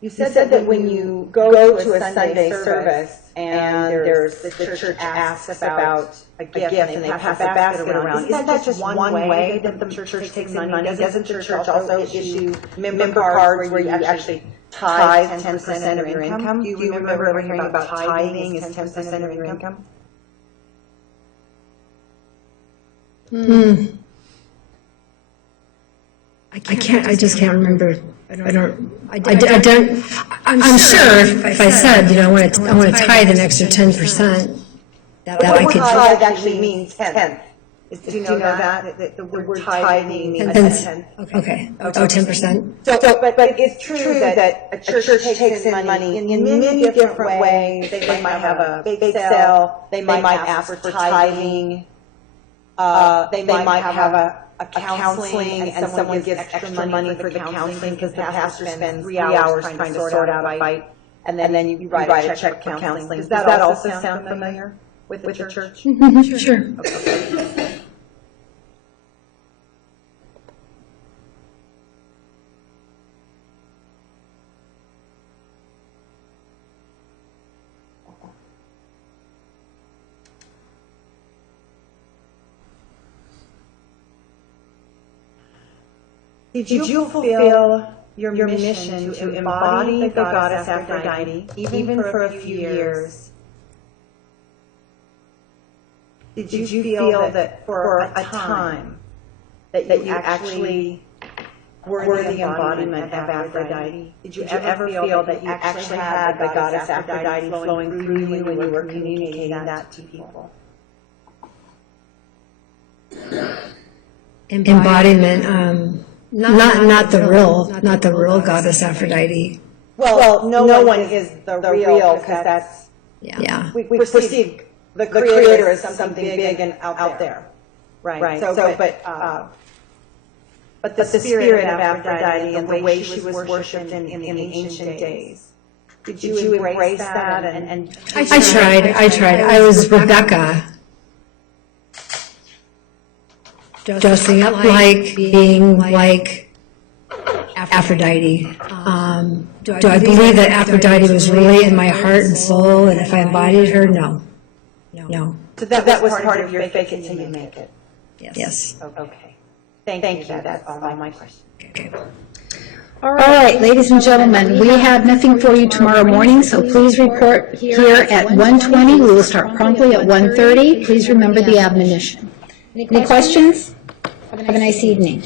You said that when you go to a Sunday service and the church asks about a gift and they pass a basket around, isn't that just one way that the church takes money? Doesn't the church also issue member cards where you actually tithe 10% of your income? Do you remember ever hearing about tithing as 10% of your income? I just can't remember. I'm sure if I said, I want to tithe an extra 10%, that I could. Tithe actually means tenth. Do you know that? The word tithing means a tenth. Okay, 10%. But it's true that a church takes in money in many different ways. They might have a bake sale, they might ask for tithing, they might have a counseling, and someone gives extra money for the counseling because the pastor spends 3 hours trying to sort out a fight, and then you write a check for counseling. Does that also sound familiar with the church? Sure. Did you fulfill your mission to embody the goddess Aphrodite, even for a few years? Did you feel that for a time that you actually were the embodiment of Aphrodite? Did you ever feel that you actually had the goddess Aphrodite flowing through you when you were communicating that to people? Embodiment, not the real goddess Aphrodite. Well, no one is the real, because that's, Yeah. we perceive the creator as something big and out there. Right. So, but the spirit of Aphrodite and the way she was worshipped in the ancient days, did you embrace that? And I tried. I was Rebecca. Dressing up like, being like Aphrodite. Do I believe that Aphrodite was really in my heart and soul, and if I embodied her? No. So that was part of your fake it till you make it? Yes. Okay. Thank you. That's all my questions. Okay. All right, ladies and gentlemen, we have nothing for you tomorrow morning, so please report here at 1:20. We will start promptly at 1:30. Please remember the admonition. Any questions? Have a nice evening.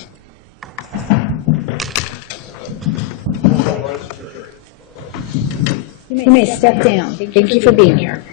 You may step down. Thank you for being here.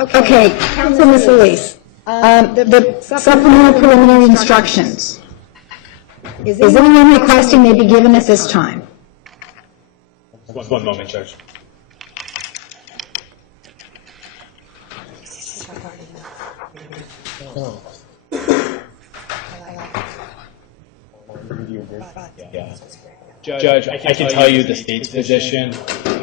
Okay, Council Ms. Elise, the supplemental preliminary instructions. Is anyone requesting they be given at this time? One moment, Judge. Judge, I can tell you the state's position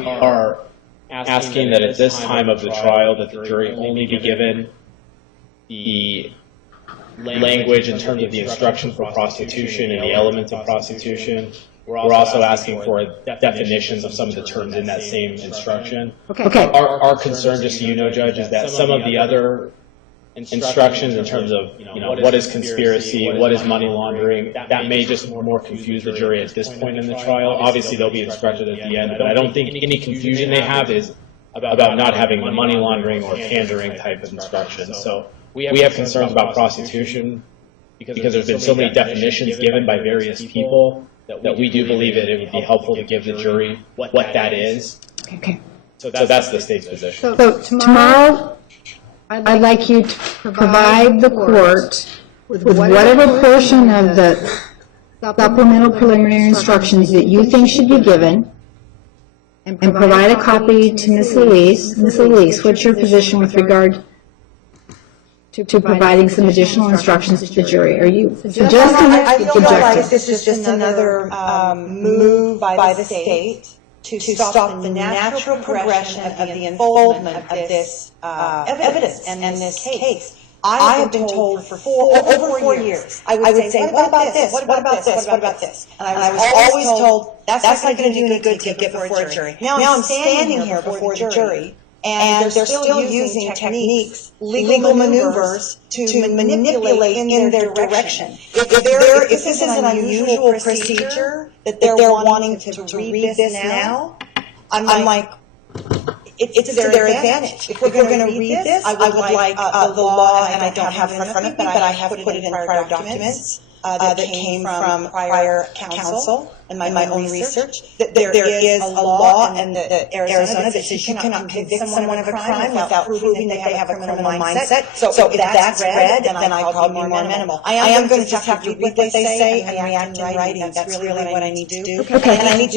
are asking that at this time of the trial that the jury only be given the language in terms of the instruction for prostitution and the elements of prostitution. We're also asking for definitions of some of the terms in that same instruction. Okay. Our concern, just so you know, Judge, is that some of the other instructions in terms of, what is conspiracy, what is money laundering, that may just more confuse the jury at this point in the trial. Obviously, they'll be instructed at the end, but I don't think any confusion they have is about not having the money laundering or pandering type of instructions. So we have concerns about prostitution because there's been so many definitions given by various people that we do believe that it would be helpful to give the jury what that is. Okay. So that's the state's position. So tomorrow, I'd like you to provide the court with whatever portion of the supplemental preliminary instructions that you think should be given, and provide a copy to Ms. Elise. Ms. Elise, what's your position with regard to providing some additional instructions to the jury. Are you suggesting I that? feel like Objective. this is just another move by the state to stop the natural progression of the unfoldment of this evidence and this case. I have been told for over 4 years. I would say, what about this? What about this? What about this? And I was always told, that's not going to do any good to get before a jury. Now I'm standing here before the jury, and they're still using techniques, legal maneuvers to manipulate in their direction. If this is an unusual procedure that they're wanting to read this now, I'm like, it's to their advantage. If we're going to read this, I would like the law, and I don't have it in front of me, but I have put it in prior documents that came from prior counsel and my own research, that there is a law in Arizona that says you cannot convict someone of a crime without proving that they have a criminal mindset. So if that's read, then I'll probably be more amenable. I am going to just have to read what they say and react in writing. That's really what I need to do. Okay. And I need to